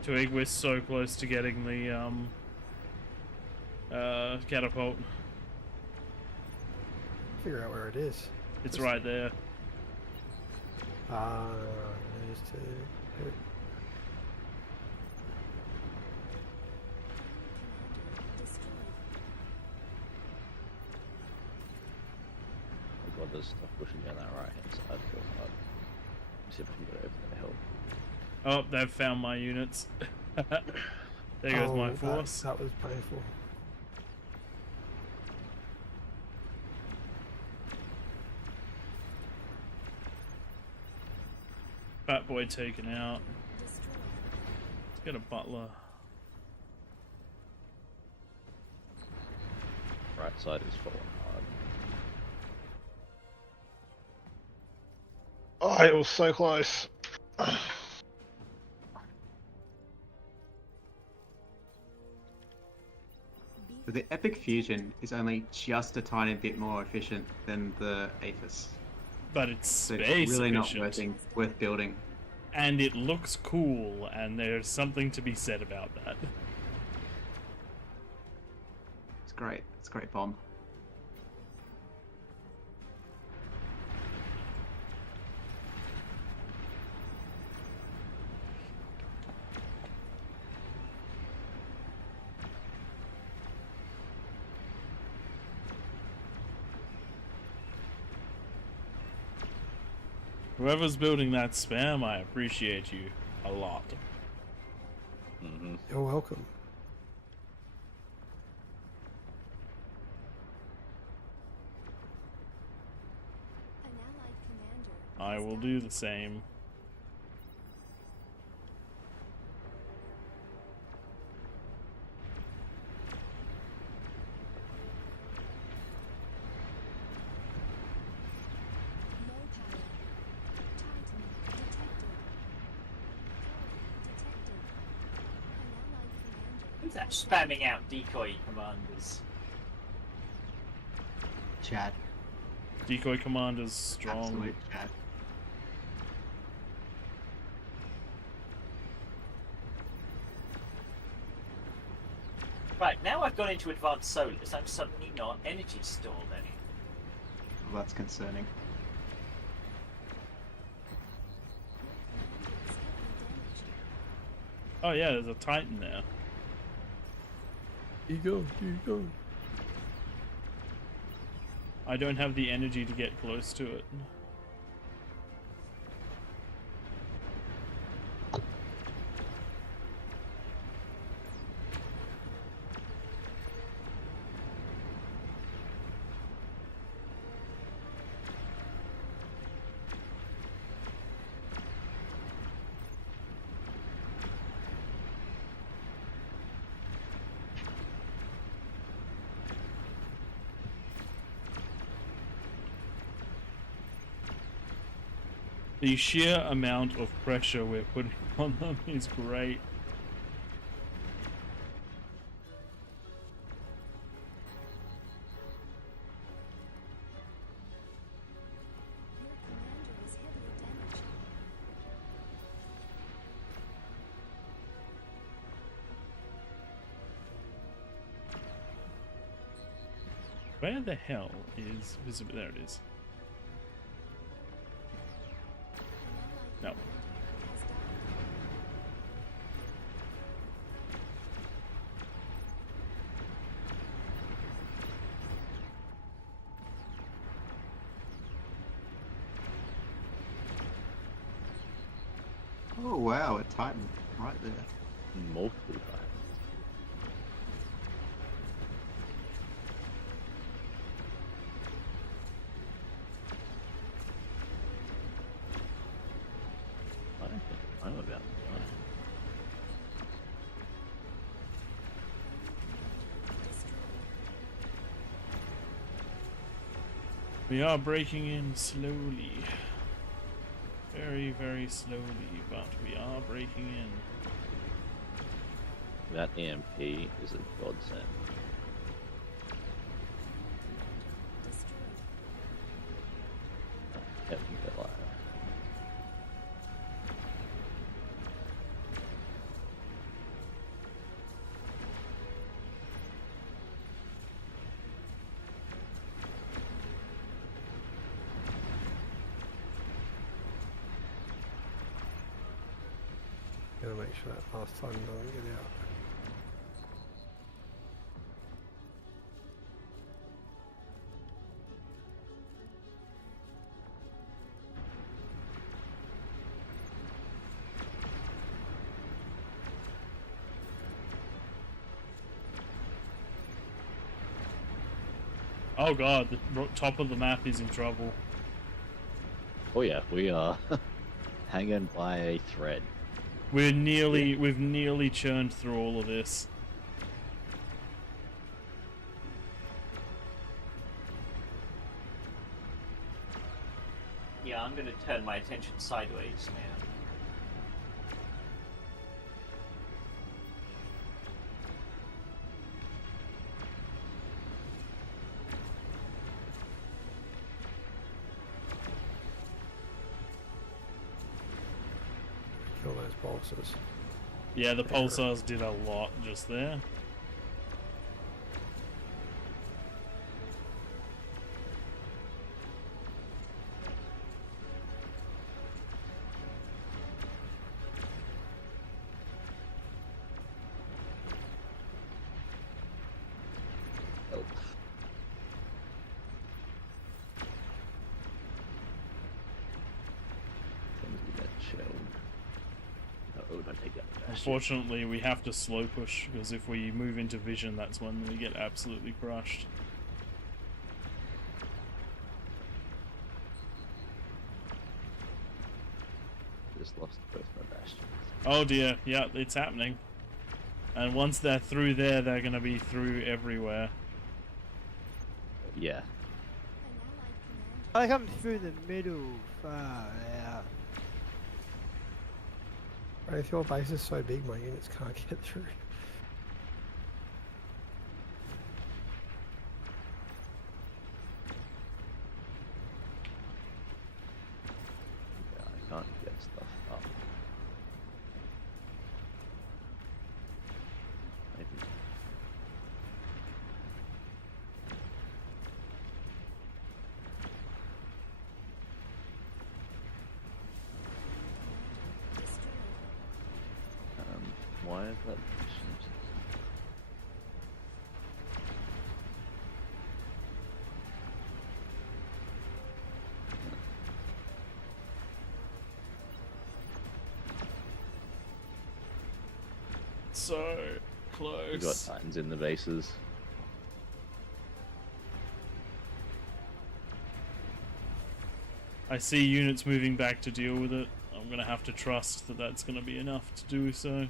Twig, we're so close to getting the catapult. Figure out where it is. It's right there. There's two. Oh god, there's stuff pushing down that right hand side. Feels hard. Let me see if I can get over there to help. Oh, they've found my units. There goes my force. That was painful. Fat boy taken out. Let's get a butler. Right side is falling hard. Oh, it was so close. The Epic Fusion is only just a tiny bit more efficient than the Aphis. But it's So space it's really efficient. not worth building. And it looks cool, and there's something to be said about that. It's great. It's a great bomb. Whoever's building that spam, I appreciate you a lot. Mm-hmm. You're welcome. An allied commander. I has will died. do the same. Low power. Titan detected. Detected. An allied commander. Who's that spamming out decoy commanders? Chad. Decoy commander's strong. Absolute Chad. Right, now I've gone into advanced solars, I'm suddenly not energy stored anymore. Well, that's concerning. Oh yeah, there's a Titan there. Here you go. I don't have the energy to get close to it. The sheer amount of pressure we're putting on them is great. Your commander is heavily damaged. Where the hell is visible? There it is. Oh wow, a Titan right there. Multiple times. I think I'm about to die. We are breaking in slowly. Very, very slowly, but we are breaking in. That EMP is a godsend. Kept me alive. Gotta make sure that last time doesn't get out. Oh god, the top of the map is in trouble. Oh yeah, we are hanging by a thread. We've nearly churned through all of this. Yeah, I'm going to turn my attention sideways now. Kill those pulses. Yeah, the pulsars did a lot just there. Oh. Things we get chilled. Oh, don't take that. Unfortunately, we have to slow push, because if we move into vision, that's when we get absolutely crushed. Just lost both my bastions. Oh dear, yeah, it's happening. And once they're through there, they're going to be through everywhere. Yeah. I come through the middle. Far out. Right, if your base is so big, my units can't get through. Yeah, I can't get stuff up. Maybe. Why is that? So close. We got Titans in the bases. I see units moving back to deal with it. I'm going to have to trust that that's going to be enough to do so.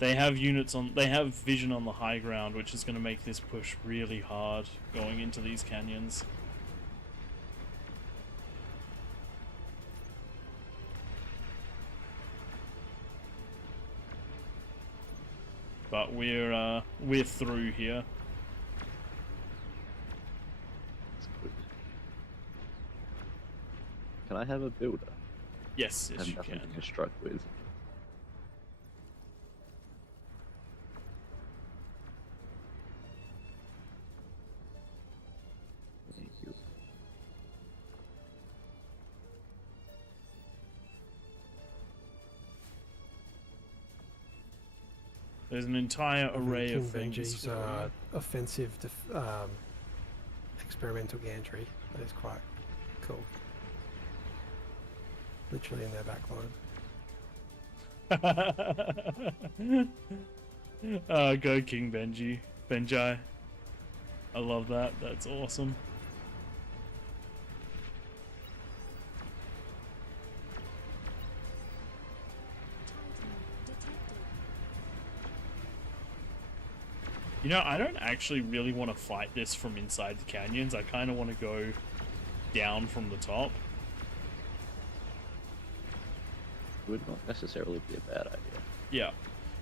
They have units on. They have vision on the high ground, which is going to make this push really hard going into these canyons. But we're through here. That's good. Can I have a builder? Yes, yes, I have you nothing can. to construct with. Thank you. There's an entire array King of things. Benji's offensive experimental gantry. That is quite cool. Literally in their back line. Go King Benji. I love that. That's awesome. You know, I don't actually really want to fight this from inside the canyons. I kind of want to go down from the top. Would not necessarily be a bad idea. Yeah,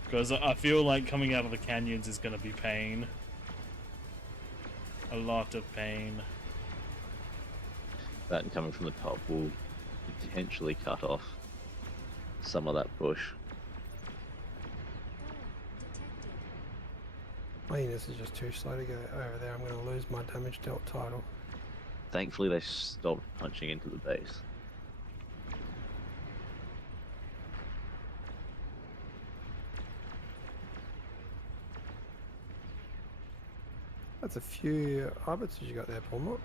because I feel like coming out of the canyons is going to be pain. A lot of pain. That and coming from the top will potentially cut off some of that push. My units is just too slow to go over there. I'm going to lose my damage dealt title. Thankfully, they stopped punching into the base. That's a few arbitrage you got there, Paul.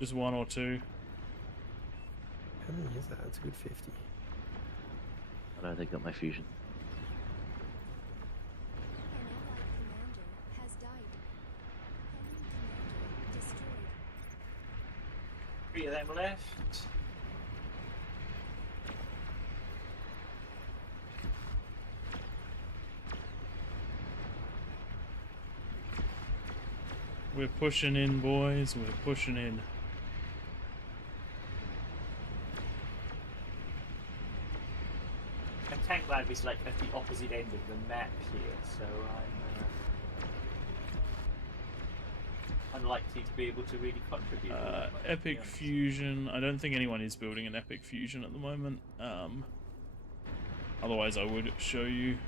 Just one or two. How many is that? It's a good 50. I don't think got my fusion. Three of them left. We're pushing in, boys. We're pushing in. And Tank Lab is like at the opposite end of the map here, so I'm unlikely to be able to really contribute. Epic Fusion. I don't think anyone is building an Epic Fusion at the moment. Otherwise I would show you.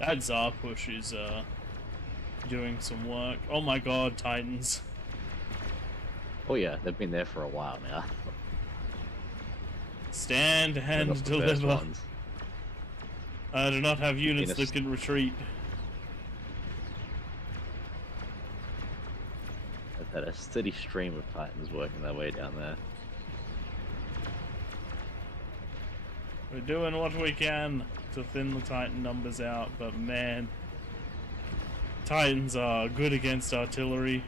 That Tsar push is doing some work. Oh my god, Titans. Oh yeah, they've been there for a while now. Stand and deliver. I do not have units that can retreat. I've had a steady stream of Titans working their way down there. We're doing what we can to thin the Titan numbers out, but man, Titans are good against artillery.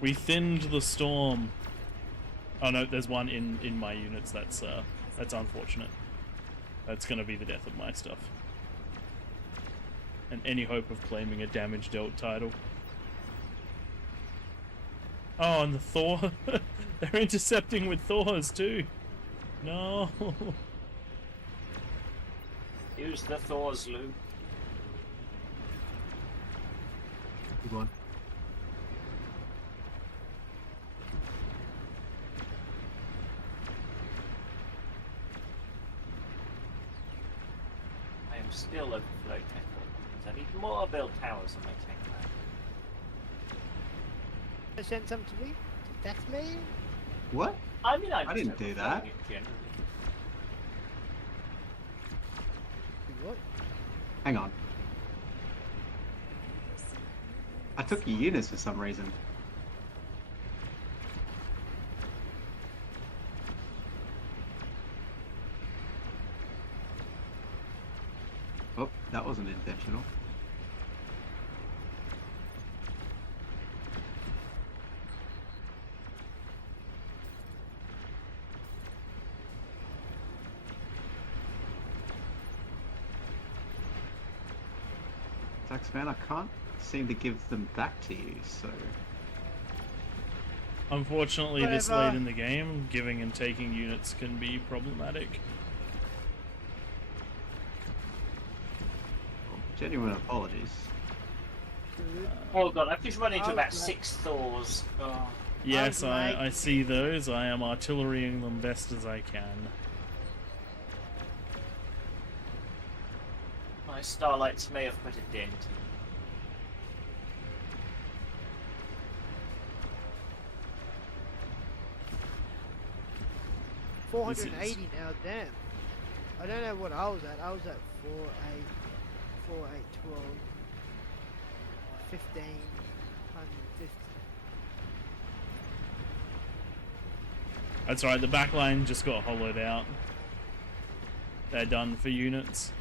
We thinned the storm. Oh no, there's one in my units. That's unfortunate. That's gonna be the death of my stuff. And any hope of claiming a damage dealt title. Oh, and the Thor. They're intercepting with Thors too. No. Use the Thor's loop. Good one. I am still overflow technical. I need more build towers on my tank lab. Send some to me? That's me? What? I mean, I didn't do that. What? Hang on. I took your units for some reason. Oh, that wasn't intentional. Taxman, I can't seem to give them back to you, so... Unfortunately, this Whatever. late in the game, giving and taking units can be problematic. Genuine apologies. Oh god, I've just run into I about was 6 Thors. Oh. Yes, like- I see those. I am artillerying them best as I can. My starlights may have put a dent. This is- 480 now, damn. I don't know what I was at. I was at 4, 8, 4, 8, 12, 15, 150. That's right, the back line just got hollowed out. They're done for units.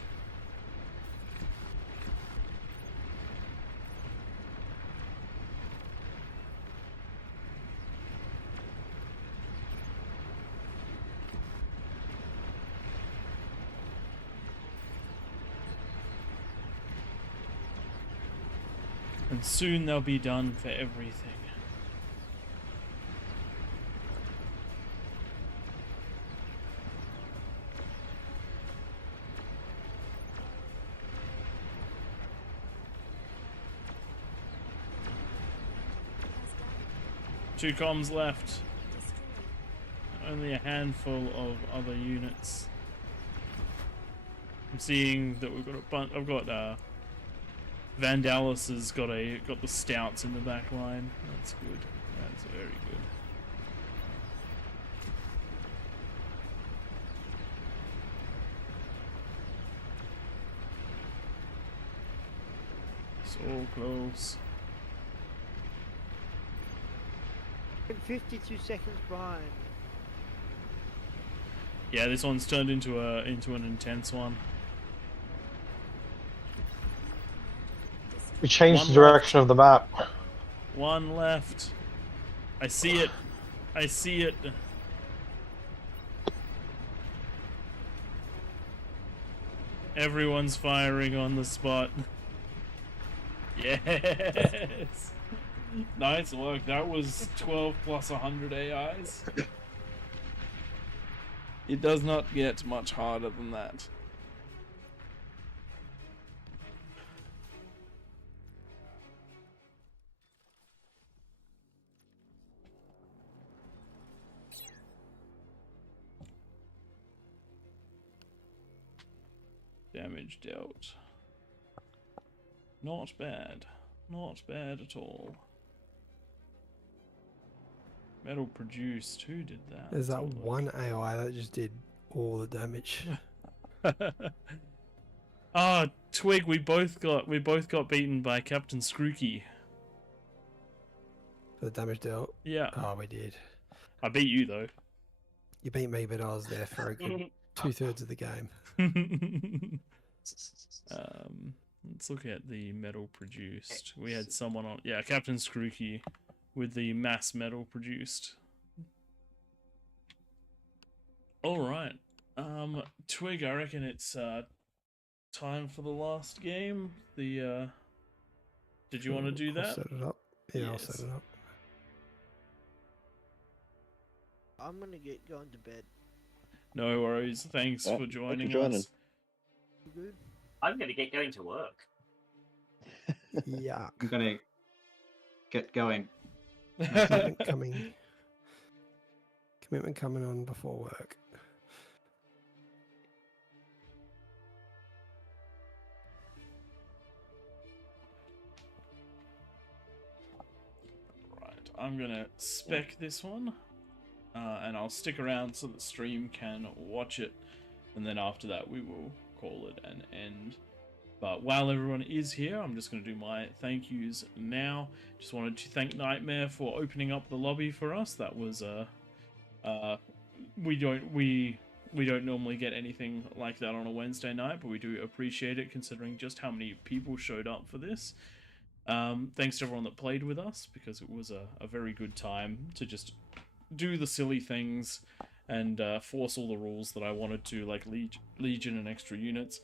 And soon they'll be done for everything. Two comms left. Only a handful of other units. I'm seeing that we've got a bunch. I've got Vandalis has got the stouts in the back line. That's good. That's very good. So close. 52 seconds behind. Yeah, this one's turned into an intense one. We changed One the direction of the map. One left. I see it. I see it. Everyone's firing on the spot. Yes. Nice work. That was 12 plus 100 AIs. It does not get much harder than that. Damage dealt. Not bad. Not bad at all. Metal produced. Who did that? There's Let's that have a look. one AI that just did all the damage. Ah, Twig, we both got beaten by Captain Scrooky. For the damage dealt. Yeah. Oh, we did. I beat you though. You beat me, but I was there for a good 2/3 of the game. Let's look at the metal produced. We had someone on, yeah, Captain Scrooky with the mass metal produced. All right, Twig, I reckon it's time for the last game. The did you want to do I'll that? set it up. Yeah, I'll Yes. set it up. I'm gonna get going to bed. No worries. Thanks for joining us. You good? I'm going to get going to work. Yeah. I'm gonna get going. Commitment coming on before work. Right, I'm gonna spec this one, and I'll stick around so the stream can watch it, and then after that we will call it an end. But while everyone is here, I'm just going to do my thank yous now. Just wanted to thank Nightmare for opening up the lobby for us. That was we don't normally get anything like that on a Wednesday night, but we do appreciate it considering just how many people showed up for this. Thanks to everyone that played with us, because it was a very good time to just do the silly things and force all the rules that I wanted to, like Legion and extra units.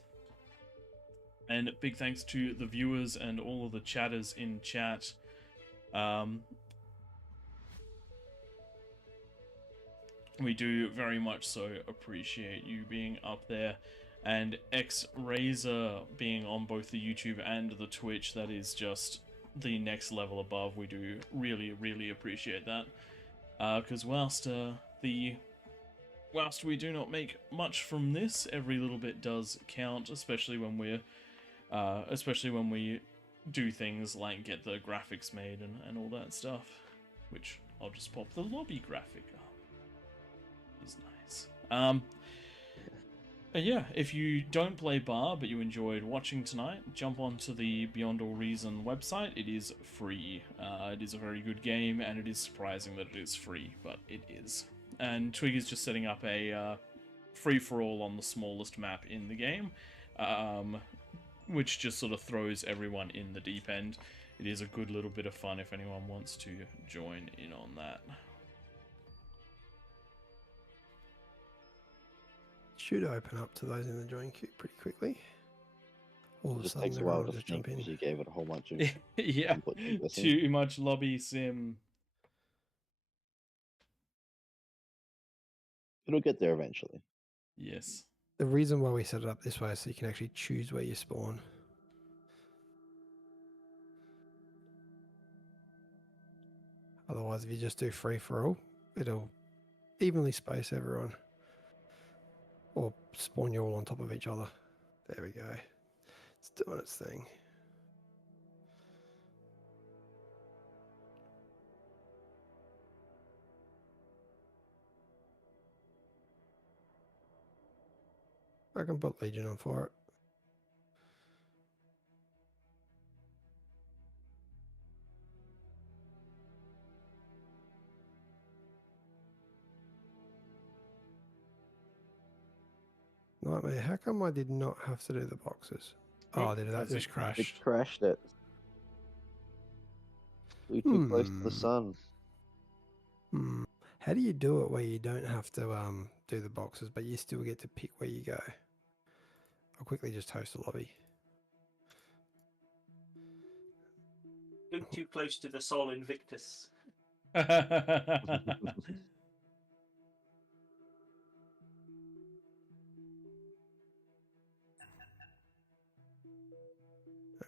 And big thanks to the viewers and all of the chatters in chat. We do very much so appreciate you being up there. And X-Razor being on both the YouTube and the Twitch, that is just the next level above. We do really, really appreciate that. Because whilst we do not make much from this, every little bit does count, especially when we do things like get the graphics made and all that stuff. Which I'll just pop the lobby graphic up. Is nice. But yeah, if you don't play Bar but you enjoyed watching tonight, jump onto the Beyond All Reason website. It is free. It is a very good game, and it is surprising that it is free, but it is. And Twig is just setting up a free-for-all on the smallest map in the game, which just sort of throws everyone in the deep end. It is a good little bit of fun if anyone wants to join in on that. Should open up to those in the join queue pretty quickly. All of It a just sudden, takes a while everyone to just think jump in. because you gave it a whole bunch of Yeah, input to listen. too much lobby sim. It'll get there eventually. Yes. The reason why we set it up this way is so you can actually choose where you spawn. Otherwise, if you just do free for all, it'll evenly space everyone. Or spawn you all on top of each other. There we go. It's doing its thing. I can put Legion on for it. Nightmare, how come I did not have to do the boxes? Oh, did that just crash? It crashed it. We too close to the sun. How do you do it where you don't have to do the boxes, but you still get to pick where you go? I'll quickly just host a lobby. Look too close to the Sol Invictus.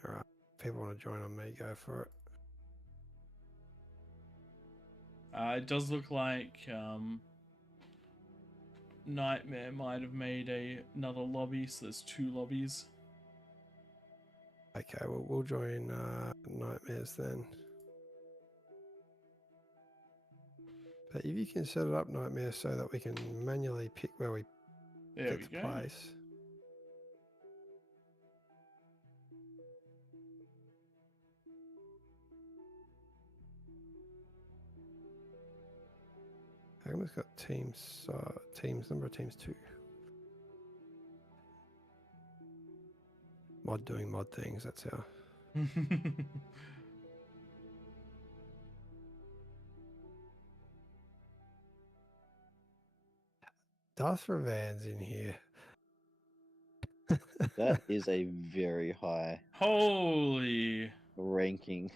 Alright, people want to join on me, go for it. It does look like Nightmare might have made another lobby, so there's 2 lobbies. Okay, well, we'll join Nightmares then. But if you can set it up, Nightmare, so that we can manually pick where we There get we to go. place. How come it's got teams, number of teams 2? Mod doing mod things, that's how. Darth Revan's in here. That is a very high Holy ranking.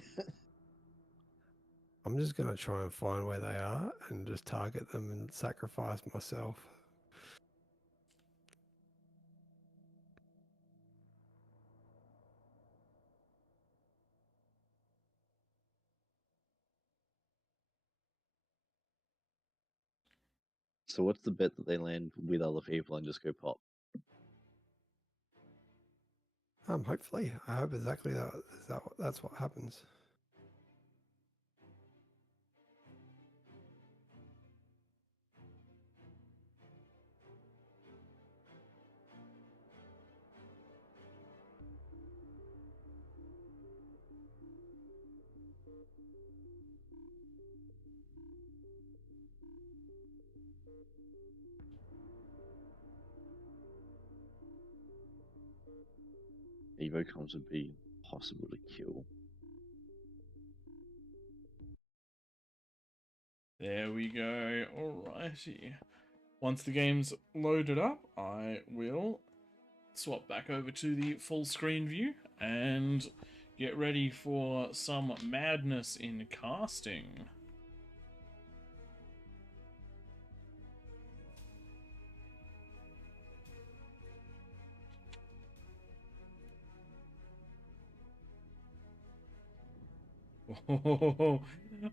I'm just going to try and find where they are and just target them and sacrifice myself. So what's the bet that they land with other people and just go pop? Hopefully, I hope exactly that's what happens. Evo comms would be possible to kill. There we go. Alrighty. Once the game's loaded up, I will swap back over to the full screen view and get ready for some madness in casting. Oh,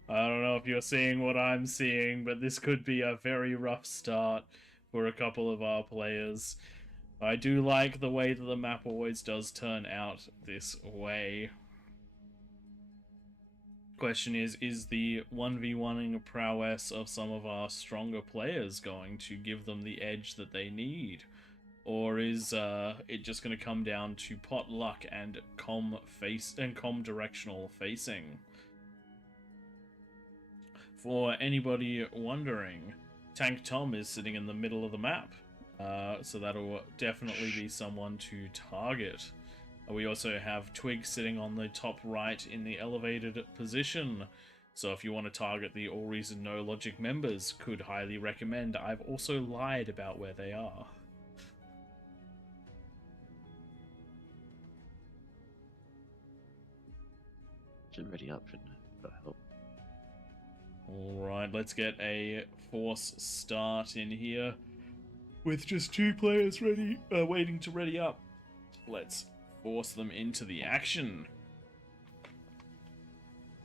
I don't know if you're seeing what I'm seeing, but this could be a very rough start for a couple of our players. I do like the way that the map always does turn out this way. Question is the 1v1ing prowess of some of our stronger players going to give them the edge that they need? Or is it just going to come down to pot luck and com directional facing? For anybody wondering, Tank Tom is sitting in the middle of the map, so that'll definitely be someone to target. We also have Twig sitting on the top right in the elevated position, so if you want to target the AllReasonNoLogic members, could highly recommend. I've also lied about where they are. Should ready up, shouldn't it? That'll help. Alright, let's get a force start in here. With just 2 players ready, waiting to ready up. Let's force them into the action.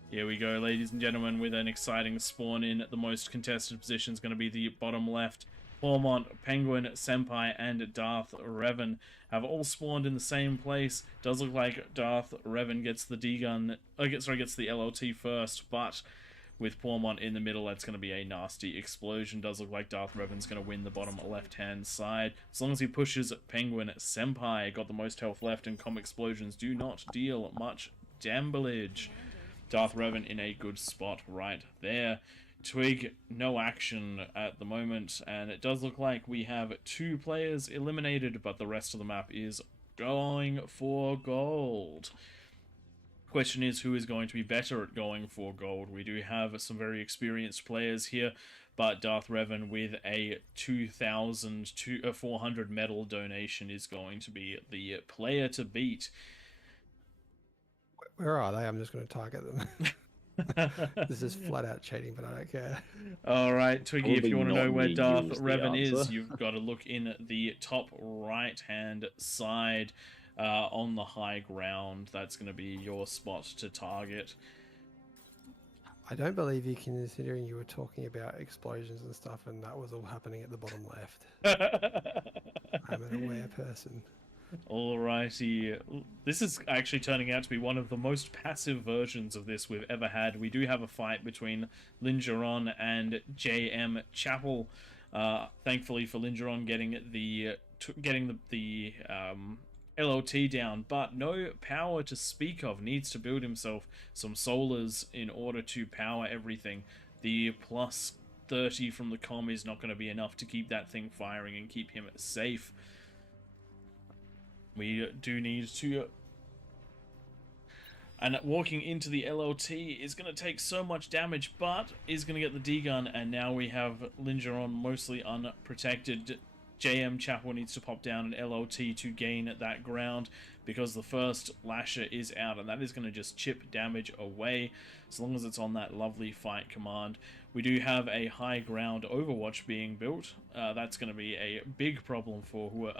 Here we go, ladies and gentlemen, with an exciting spawn in. The most contested position is going to be the bottom left. Formont, Penguin, Senpai, and Darth Revan have all spawned in the same place. Does look like Darth Revan gets the D-gun, gets the LLT first, but with Formont in the middle, that's going to be a nasty explosion. Does look like Darth Revan's going to win the bottom left-hand side. As long as he pushes Penguin, Senpai got the most health left, and com explosions do not deal much damage. Darth Revan in a good spot right there. Twig, no action at the moment, and it does look like we have 2 players eliminated, but the rest of the map is going for gold. Question is, who is going to be better at going for gold? We do have some very experienced players here, but Darth Revan with a 2,400 medal donation is going to be the player to beat. Where are they? I'm just going to target them. This is flat out cheating, but I don't care. Alright, Twiggy, if you want to know where Darth Revan is, answer. you've got to look in the top right-hand side on the high ground. That's going to be your spot to target. I don't believe you, considering you were talking about explosions and stuff, and that was all happening at the bottom left. I'm an aware person. Alrighty, this is actually turning out to be one of the most passive versions of this we've ever had. We do have a fight between Lingeron and JM Chapel. Thankfully for Lingeron getting the LOT down, but no power to speak of. Needs to build himself some solars in order to power everything. The plus 30 from the comm is not going to be enough to keep that thing firing and keep him safe. We do need to... And walking into the LLT is going to take so much damage, but is going to get the D-gun, and now we have Lingeron mostly unprotected. JM Chapel needs to pop down an LLT to gain that ground, because the first lasher is out, and that is going to just chip damage away, as long as it's on that lovely fight command. We do have a high ground overwatch being built. That's going to be a big problem for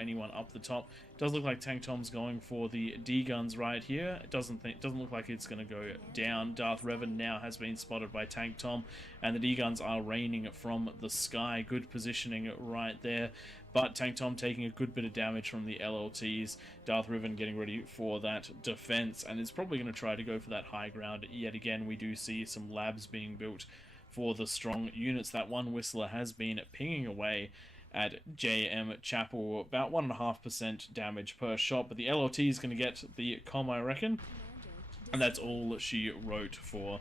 anyone up the top. It does look like Tank Tom's going for the D-guns right here. It doesn't look like it's going to go down. Darth Revan now has been spotted by Tank Tom, and the D-guns are raining from the sky. Good positioning right there. But Tank Tom taking a good bit of damage from the LLTs. Darth Revan getting ready for that defense, and is probably going to try to go for that high ground yet again. We do see some labs being built for the strong units. That one Whistler has been pinging away at JM Chapel, about 1.5% damage per shot, but the LLT is going to get the comm, I reckon, and that's all she wrote for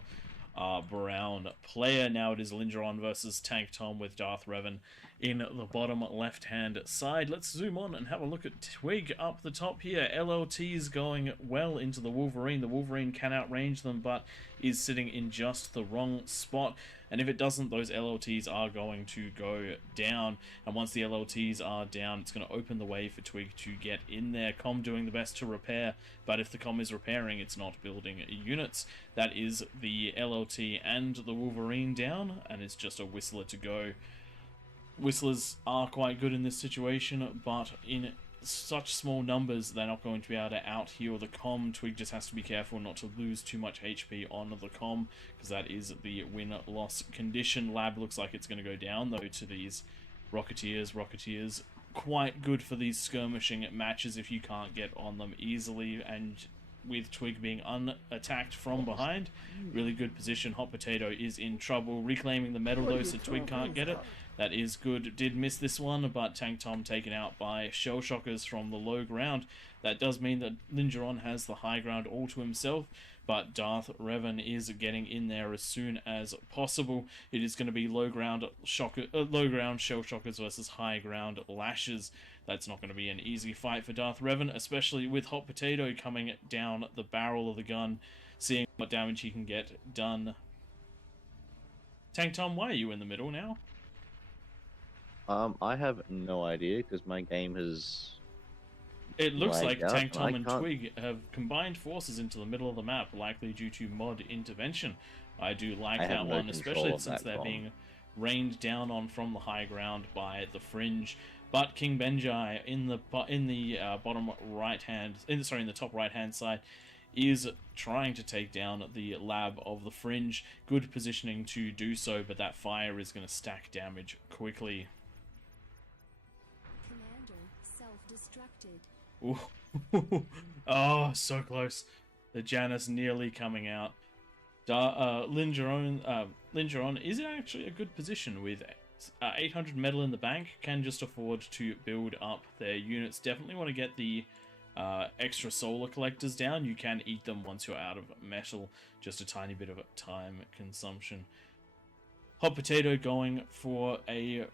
Brown player. Now it is Lingeron versus Tank Tom with Darth Revan in the bottom left-hand side. Let's zoom on and have a look at Twig up the top here. LLT's going well into the Wolverine. The Wolverine can outrange them, but is sitting in just the wrong spot. And if it doesn't, those LLTs are going to go down. And once the LLTs are down, it's going to open the way for Twig to get in there. Com doing the best to repair, but if the Com is repairing, it's not building units. That is the LLT and the Wolverine down, and it's just a Whistler to go. Whistlers are quite good in this situation, but in such small numbers, they're not going to be able to out-heal the Com. Twig just has to be careful not to lose too much HP on the Com, because that is the win-loss condition. Lab looks like it's going to go down, though, to these Rocketeers. Rocketeers, quite good for these skirmishing matches if you can't get on them easily, and with Twig being unattacked from behind, really good position. Hot Potato is in trouble, reclaiming the metal, though, so Twig can't get it. That is good. Did miss this one, but Tank Tom taken out by Shell Shockers from the low ground. That does mean that Lingeron has the high ground all to himself, but Darth Revan is getting in there as soon as possible. It is going to be low ground Shell Shockers versus high ground Lashes. That's not going to be an easy fight for Darth Revan, especially with Hot Potato coming down the barrel of the gun, seeing what damage he can get done. Tank Tom, why are you in the middle now? I have no idea because my game has. It looks like out. Tank Tom and Twig have combined forces into the middle of the map, likely due to mod intervention. I do like that one, especially since they're being rained down on from the high ground by the Fringe. But King Benjai in the bottom right hand, in the top right hand side, is trying to take down the lab of the Fringe. Good positioning to do so, but that fire is going to stack damage quickly. Self-destructed. Oh, so close. The Janus nearly coming out. Lingeron is actually a good position with 800 metal in the bank. Can just afford to build up their units. Definitely want to get the extra solar collectors down. You can eat them once you're out of metal. Just a tiny bit of time consumption. Hot Potato going for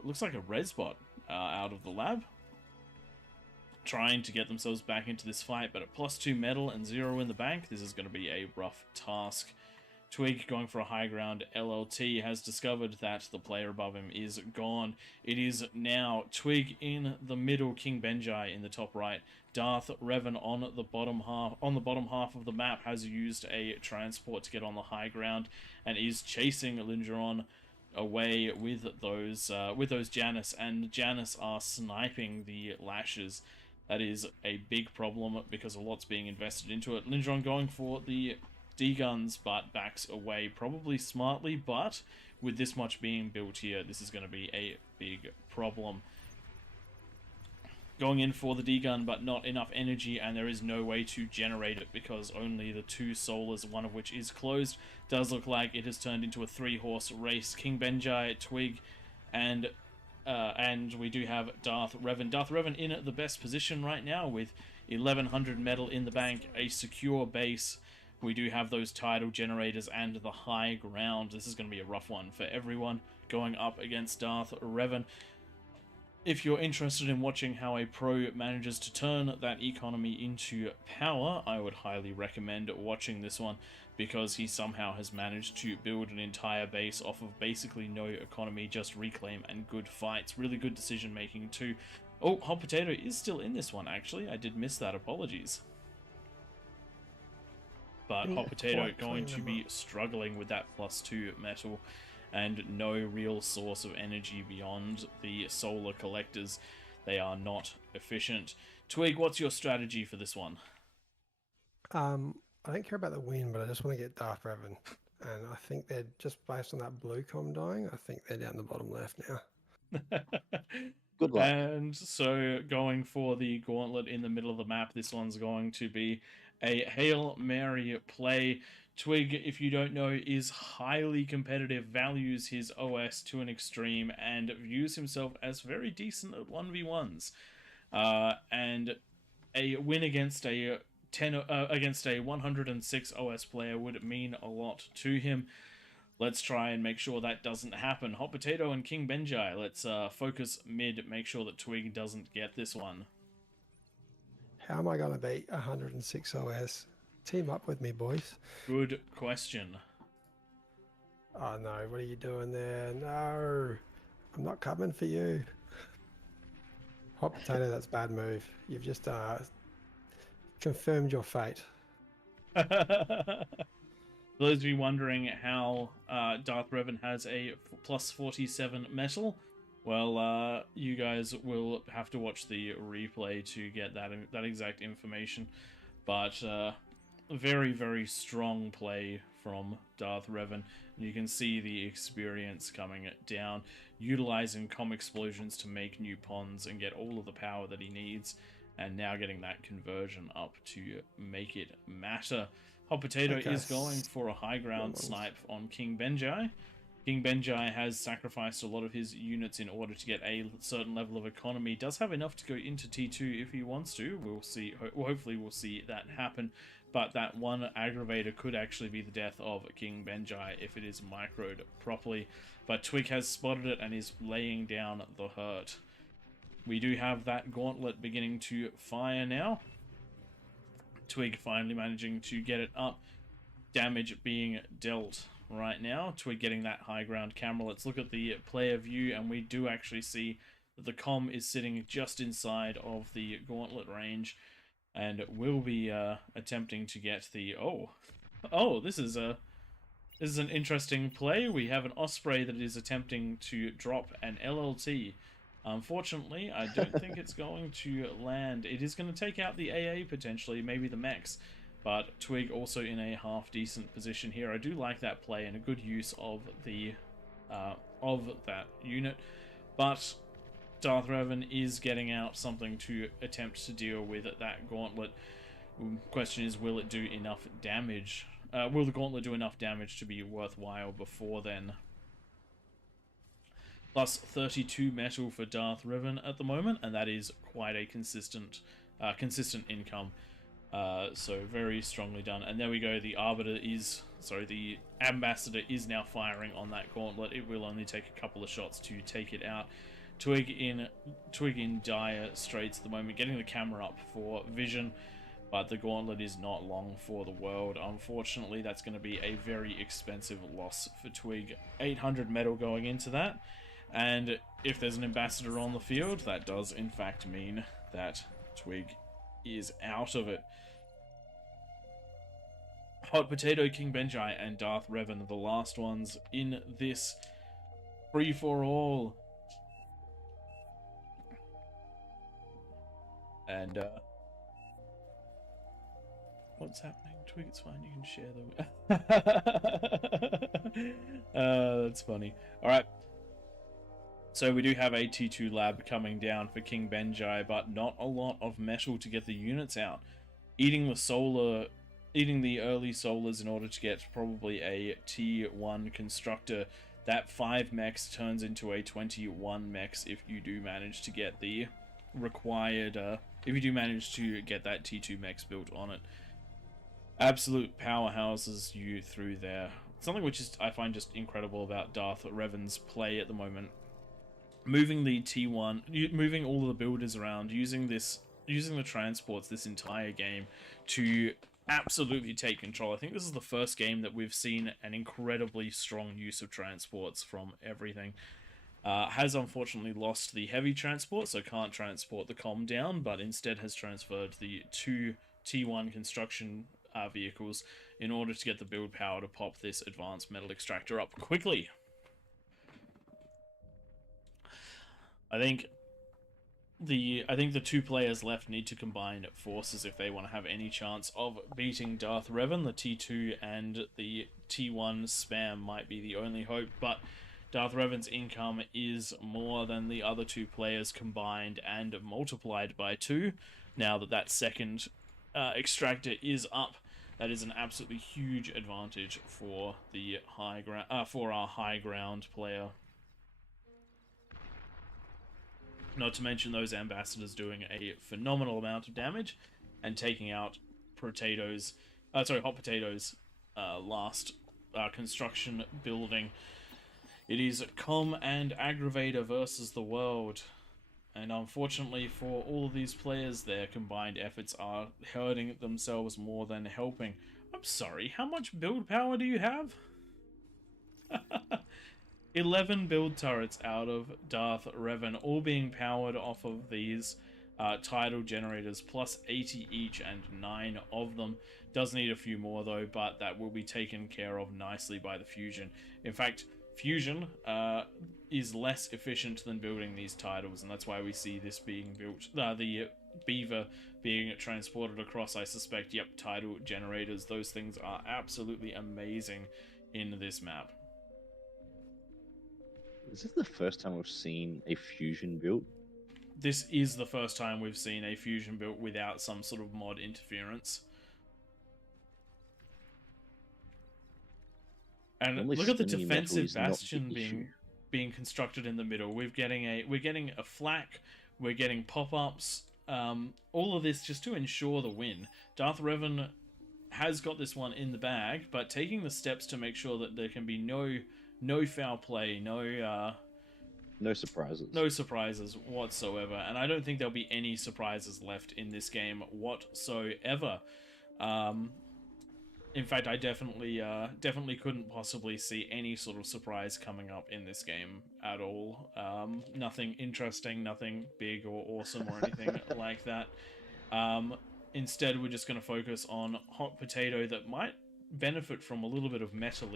looks like a red spot out of the lab. Trying to get themselves back into this fight, but at +2 metal and 0 in the bank, this is going to be a rough task. Twig going for a high ground LLT has discovered that the player above him is gone. It is now Twig in the middle, King Benjai in the top right. Darth Revan on the bottom half of the map has used a transport to get on the high ground and is chasing Lingeron away with those Janus, and Janus are sniping the Lashes. That is a big problem because a lot's being invested into it. Lingeron going for the D-guns, but backs away, probably smartly, but with this much being built here, this is going to be a big problem. Going in for the D-gun, but not enough energy, and there is no way to generate it because only the 2 solars, one of which is closed. Does look like it has turned into a 3-horse race. King Benjai, Twig, and we do have Darth Revan. Darth Revan in the best position right now with 1100 metal in the bank, a secure base. We do have those tidal generators and the high ground. This is going to be a rough one for everyone going up against Darth Revan. If you're interested in watching how a pro manages to turn that economy into power, I would highly recommend watching this one, because he somehow has managed to build an entire base off of basically no economy, just reclaim and good fights. Really good decision making too. Oh, Hot Potato is still in this one, actually. I did miss that, apologies. But Hot Potato going to be struggling with that +2 metal and no real source of energy beyond the solar collectors. They are not efficient. Twig, what's your strategy for this one? I don't care about the win, but I just want to get Darth Revan. And I think they're, just based on that blue com dying, I think they're down the bottom left now. Good luck. And so going for the gauntlet in the middle of the map, this one's going to be a Hail Mary play. Twig, if you don't know, is highly competitive, values his OS to an extreme, and views himself as very decent at 1v1s. And a win against a 106 OS player would mean a lot to him. let's try and make sure that doesn't happen. Hot Potato and King Benjai, let's focus mid, make sure that Twig doesn't get this one. How am I going to beat 106 OS? Team up with me, boys. Good question. Oh no, what are you doing there? No, I'm not coming for you. Hot Potato, that's bad move. You've just confirmed your fate. For those of you wondering how Darth Revan has a plus 47 metal, well, you guys will have to watch the replay to get that exact information. But very, very strong play from Darth Revan. You can see the experience coming down, utilizing comm explosions to make new ponds and get all of the power that he needs, and now getting that conversion up to make it matter. Hot Potato is going for a high ground snipe on King Benjai. King Benjai has sacrificed a lot of his units in order to get a certain level of economy. Does have enough to go into T2 if he wants to. We'll see. Hopefully we'll see that happen. But that one aggravator could actually be the death of King Benjai if it is microed properly. But Twig has spotted it and is laying down the hurt. We do have that gauntlet beginning to fire now. Twig finally managing to get it up. Damage being dealt right now. Twig getting that high ground camera. Let's look at the player view, and we do actually see that the comm is sitting just inside of the gauntlet range, and will be attempting to get the this is an interesting play. We have an Osprey that is attempting to drop an LLT. Unfortunately, I don't think it's going to land. It is going to take out the AA potentially, maybe the mechs. But Twig also in a half-decent position here. I do like that play and a good use of the that unit. But Darth Revan is getting out something to attempt to deal with that gauntlet. Question is, will it do enough damage? Will the gauntlet do enough damage to be worthwhile before then? Plus 32 metal for Darth Revan at the moment, and that is quite a consistent income. So very strongly done. And there we go. The the Ambassador is now firing on that gauntlet. It will only take a couple of shots to take it out. Twig in dire straits at the moment, getting the camera up for vision, but the gauntlet is not long for the world. Unfortunately, that's going to be a very expensive loss for Twig. 800 metal going into that. And if there's an Ambassador on the field, that does in fact mean that Twig is out of it. Hot Potato, King Benjai, and Darth Revan are the last ones in this free-for-all. And, what's happening? Twig, it's fine, you can share the... that's funny. Alright. So we do have a T2 lab coming down for King Benjai, but not a lot of metal to get the units out. Eating the early solars in order to get probably a T1 constructor. That 5 mechs turns into a 21 mechs if you do manage to get the required, if you do manage to get that T2 mechs built on it. Absolute powerhouses you through there. Something which is, I find just incredible about Darth Revan's play at the moment. Moving the T1, moving all of the builders around, using the transports this entire game to absolutely take control. I think this is the first game that we've seen an incredibly strong use of transports from everything. Has unfortunately lost the heavy transport, so can't transport the comm down, but instead has transferred the 2 T1 construction vehicles in order to get the build power to pop this advanced metal extractor up quickly. I think the 2 players left need to combine forces if they want to have any chance of beating Darth Revan. The T2 and the T1 spam might be the only hope, but Darth Revan's income is more than the other 2 players combined and multiplied by 2. Now that second extractor is up, that is an absolutely huge advantage for the our high ground player. Not to mention those ambassadors doing a phenomenal amount of damage and taking out Hot Potato's last construction building. It is Com and Aggravator versus the world. And unfortunately for all of these players, their combined efforts are hurting themselves more than helping. I'm sorry, how much build power do you have? 11 build turrets out of Darth Revan, all being powered off of these tidal generators, plus 80 each and 9 of them. Does need a few more though, but that will be taken care of nicely by the Fusion. In fact, Fusion is less efficient than building these titles, and that's why we see this being built. The Beaver being transported across, I suspect, yep, tidal generators. Those things are absolutely amazing in this map. Is this the first time we've seen a fusion built? This is the first time we've seen a fusion built without some sort of mod interference. And look at the defensive bastion being constructed in the middle. We're getting a flak, we're getting pop-ups, all of this just to ensure the win. Darth Revan has got this one in the bag, but taking the steps to make sure that there can be no foul play, no surprises. No surprises whatsoever. And I don't think there'll be any surprises left in this game whatsoever. In fact, I definitely couldn't possibly see any sort of surprise coming up in this game at all. Nothing interesting, nothing big or awesome or anything like that. Instead, we're just going to focus on Hot Potato that might benefit from a little bit of metal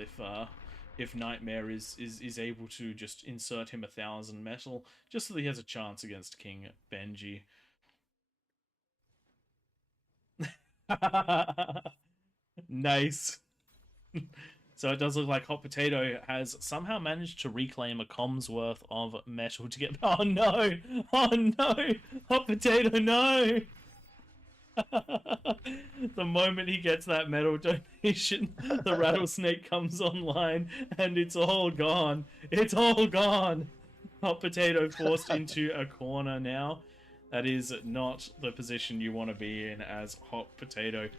if Nightmare is able to just insert him 1,000 metal, just so that he has a chance against King Benji. Nice. So it does look like Hot Potato has somehow managed to reclaim a com's worth of metal to get... Oh no! Oh no! Hot Potato, no! The moment he gets that metal donation, the rattlesnake comes online and it's all gone. It's all gone! Hot Potato forced into a corner now. That is not the position you want to be in as Hot Potato.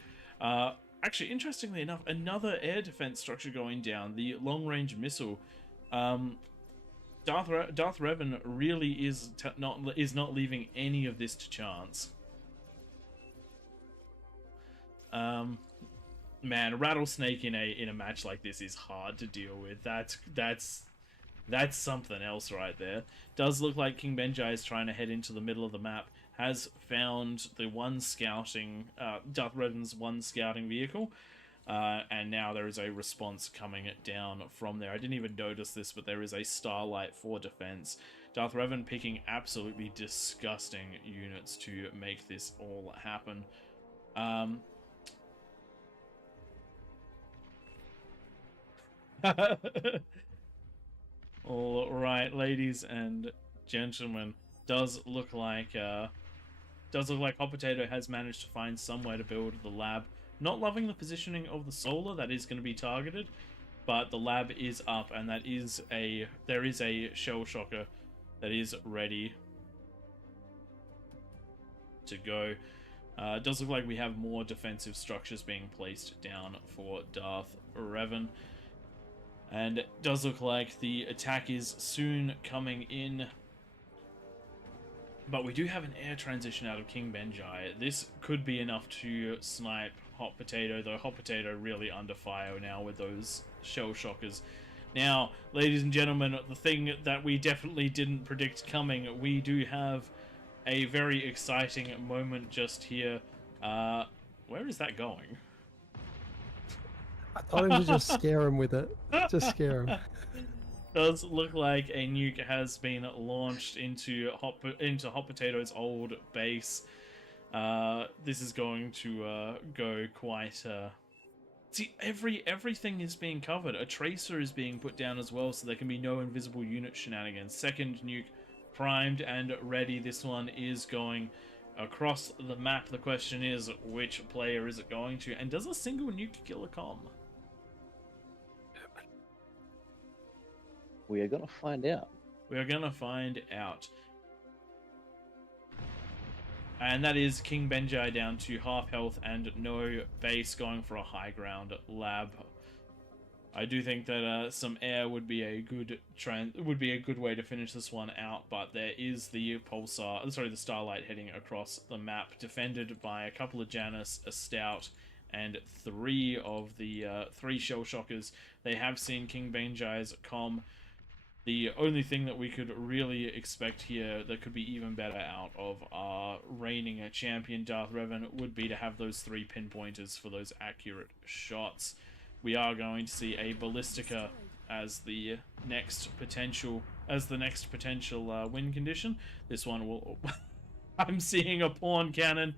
Actually, interestingly enough, another air defense structure going down, the long-range missile. Darth Revan really is not leaving any of this to chance. Man, a rattlesnake in a match like this is hard to deal with. That's something else right there. Does look like King Benji is trying to head into the middle of the map. Has found the one scouting, Darth Revan's one scouting vehicle, and now there is a response coming down from there. I didn't even notice this, but there is a Starlight for defense. Darth Revan picking absolutely disgusting units to make this all happen. All right, ladies and gentlemen, does look like Hot Potato has managed to find somewhere to build the lab. Not loving the positioning of the solar that is going to be targeted, but the lab is up, and there is a shell shocker that is ready to go. It does look like we have more defensive structures being placed down for Darth Revan. And it does look like the attack is soon coming in. But we do have an air transition out of King Benji. This could be enough to snipe Hot Potato, though Hot Potato really under fire now with those shell shockers. Now, ladies and gentlemen, the thing that we definitely didn't predict coming, we do have a very exciting moment just here. Where is that going? I thought it was just scare him with it. Just scare him. Does look like a nuke has been launched into Hot Potato's old base. This is going to go quite... See, everything is being covered. A tracer is being put down as well, so there can be no invisible unit shenanigans. Second nuke primed and ready. This one is going across the map. The question is, which player is it going to? And does a single nuke kill a comm? We are going to find out. We are going to find out. And that is King Benji down to half health and no base, going for a high ground lab. I do think that some air would be a good way to finish this one out, but there is the the Starlight heading across the map, defended by a couple of Janus, a Stout, and 3 of the 3 Shell Shockers. They have seen King Banjai's comm. The only thing that we could really expect here that could be even better out of our reigning champion Darth Revan would be to have those 3 pinpointers for those accurate shots. We are going to see a Ballistica as the next potential win condition. This one will... I'm seeing a pawn cannon.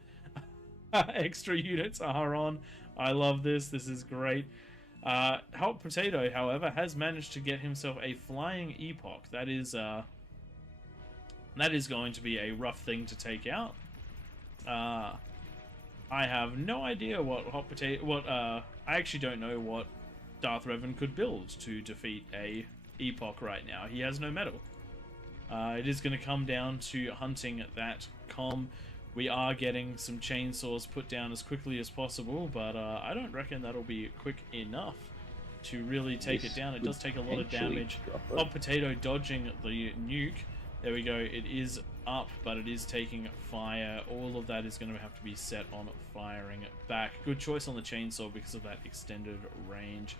Extra units are on. I love this. This is great. Hot Potato, however, has managed to get himself a flying epoch. That is going to be a rough thing to take out. I have no idea what I actually don't know what Darth Revan could build to defeat a epoch right now. He has no metal. It is going to come down to hunting that comm. We are getting some chainsaws put down as quickly as possible, but I don't reckon that'll be quick enough to really take it down. It does take a lot of damage. Hot Potato dodging the nuke. There we go. It is up, but it is taking fire. All of that is going to have to be set on firing back. Good choice on the chainsaw because of that extended range.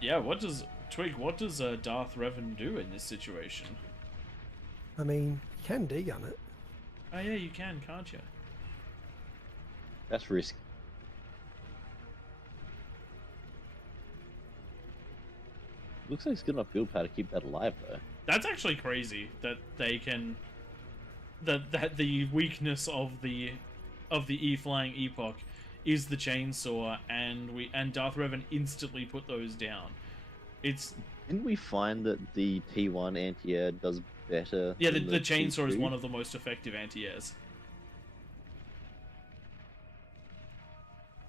Yeah, what does Darth Revan do in this situation? I mean, you can degun it. Oh yeah, you can, can't you? That's risky. Looks like he's got enough build power to keep that alive, though. That's actually crazy that they can. That the weakness of the E-flying epoch is the chainsaw, and Darth Revan instantly put those down. Didn't we find that the T1 anti-air does better? Yeah, the chainsaw is one of the most effective anti-airs.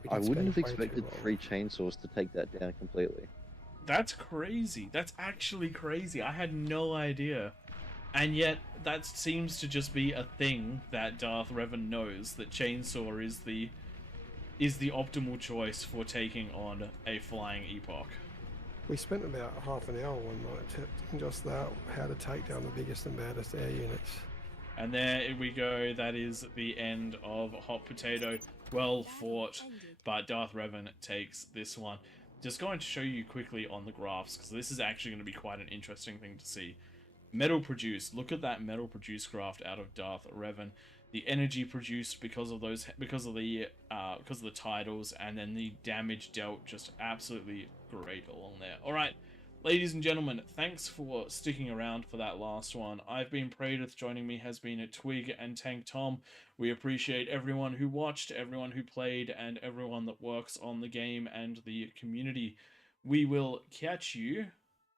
I wouldn't have expected 3 chainsaws to take that down completely. That's crazy. That's actually crazy. I had no idea. And yet, that seems to just be a thing that Darth Revan knows, that chainsaw is the optimal choice for taking on a flying epoch. We spent about half an hour one night testing just that, how to take down the biggest and baddest air units. And there we go. That is the end of Hot Potato. Well fought, but Darth Revan takes this one. Just going to show you quickly on the graphs, because this is actually going to be quite an interesting thing to see. Metal produced. Look at that metal produced graph out of Darth Revan. The energy produced because of the titles, and then the damage dealt, just absolutely great along there. All right, ladies and gentlemen, thanks for sticking around for that last one. I've been Praedith. Joining me has been Twig and Tank Tom. We appreciate everyone who watched, everyone who played, and everyone that works on the game and the community. We will catch you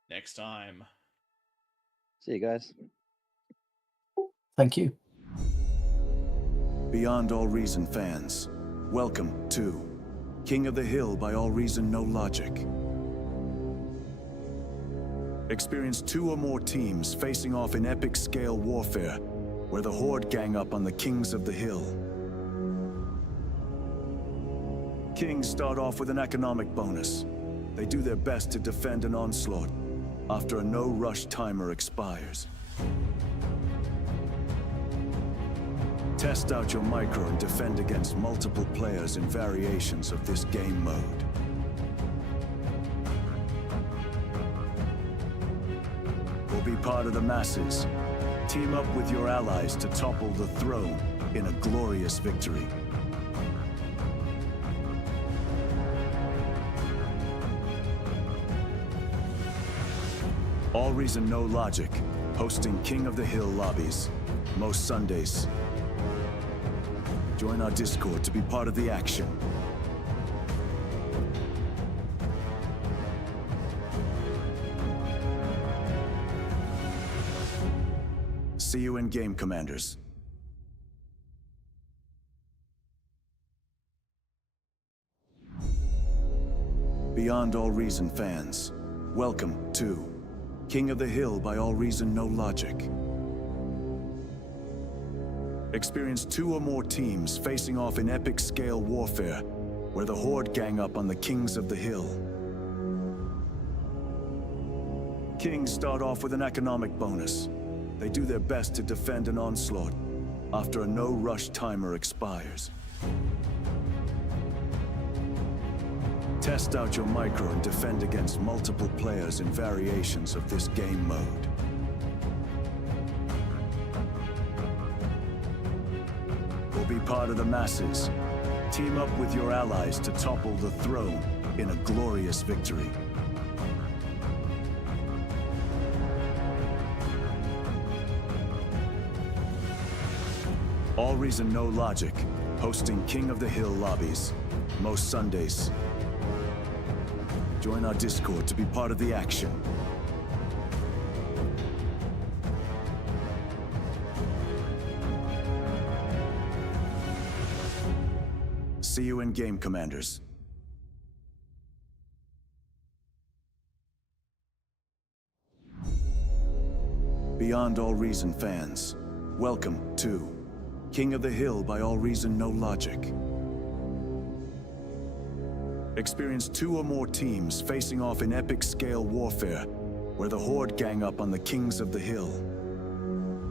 next time. See you guys. Thank you. Beyond All Reason fans, welcome to King of the Hill by AllReasonNoLogic. Experience 2 or more teams facing off in epic scale warfare, where the Horde gang up on the Kings of the Hill. Kings start off with an economic bonus. They do their best to defend an onslaught after a no-rush timer expires. Test out your micro and defend against multiple players in variations of this game mode. Or be part of the masses. Team up with your allies to topple the throne in a glorious victory. AllReasonNoLogic, hosting King of the Hill lobbies, most Sundays. Join our Discord to be part of the action. See you in game, Commanders. Beyond All Reason fans, welcome to King of the Hill by AllReasonNoLogic. Experience 2 or more teams facing off in epic scale warfare, where the Horde gang up on the Kings of the Hill. Kings start off with an economic bonus. They do their best to defend an onslaught after a no-rush timer expires. Test out your micro and defend against multiple players in variations of this game mode. Or be part of the masses. Team up with your allies to topple the throne in a glorious victory. AllReasonNoLogic, hosting King of the Hill lobbies, most Sundays. Join our Discord to be part of the action. See you in game, Commanders. Beyond All Reason fans, welcome to King of the Hill by AllReasonNoLogic. Experience 2 or more teams facing off in epic scale warfare, where the Horde gang up on the Kings of the Hill.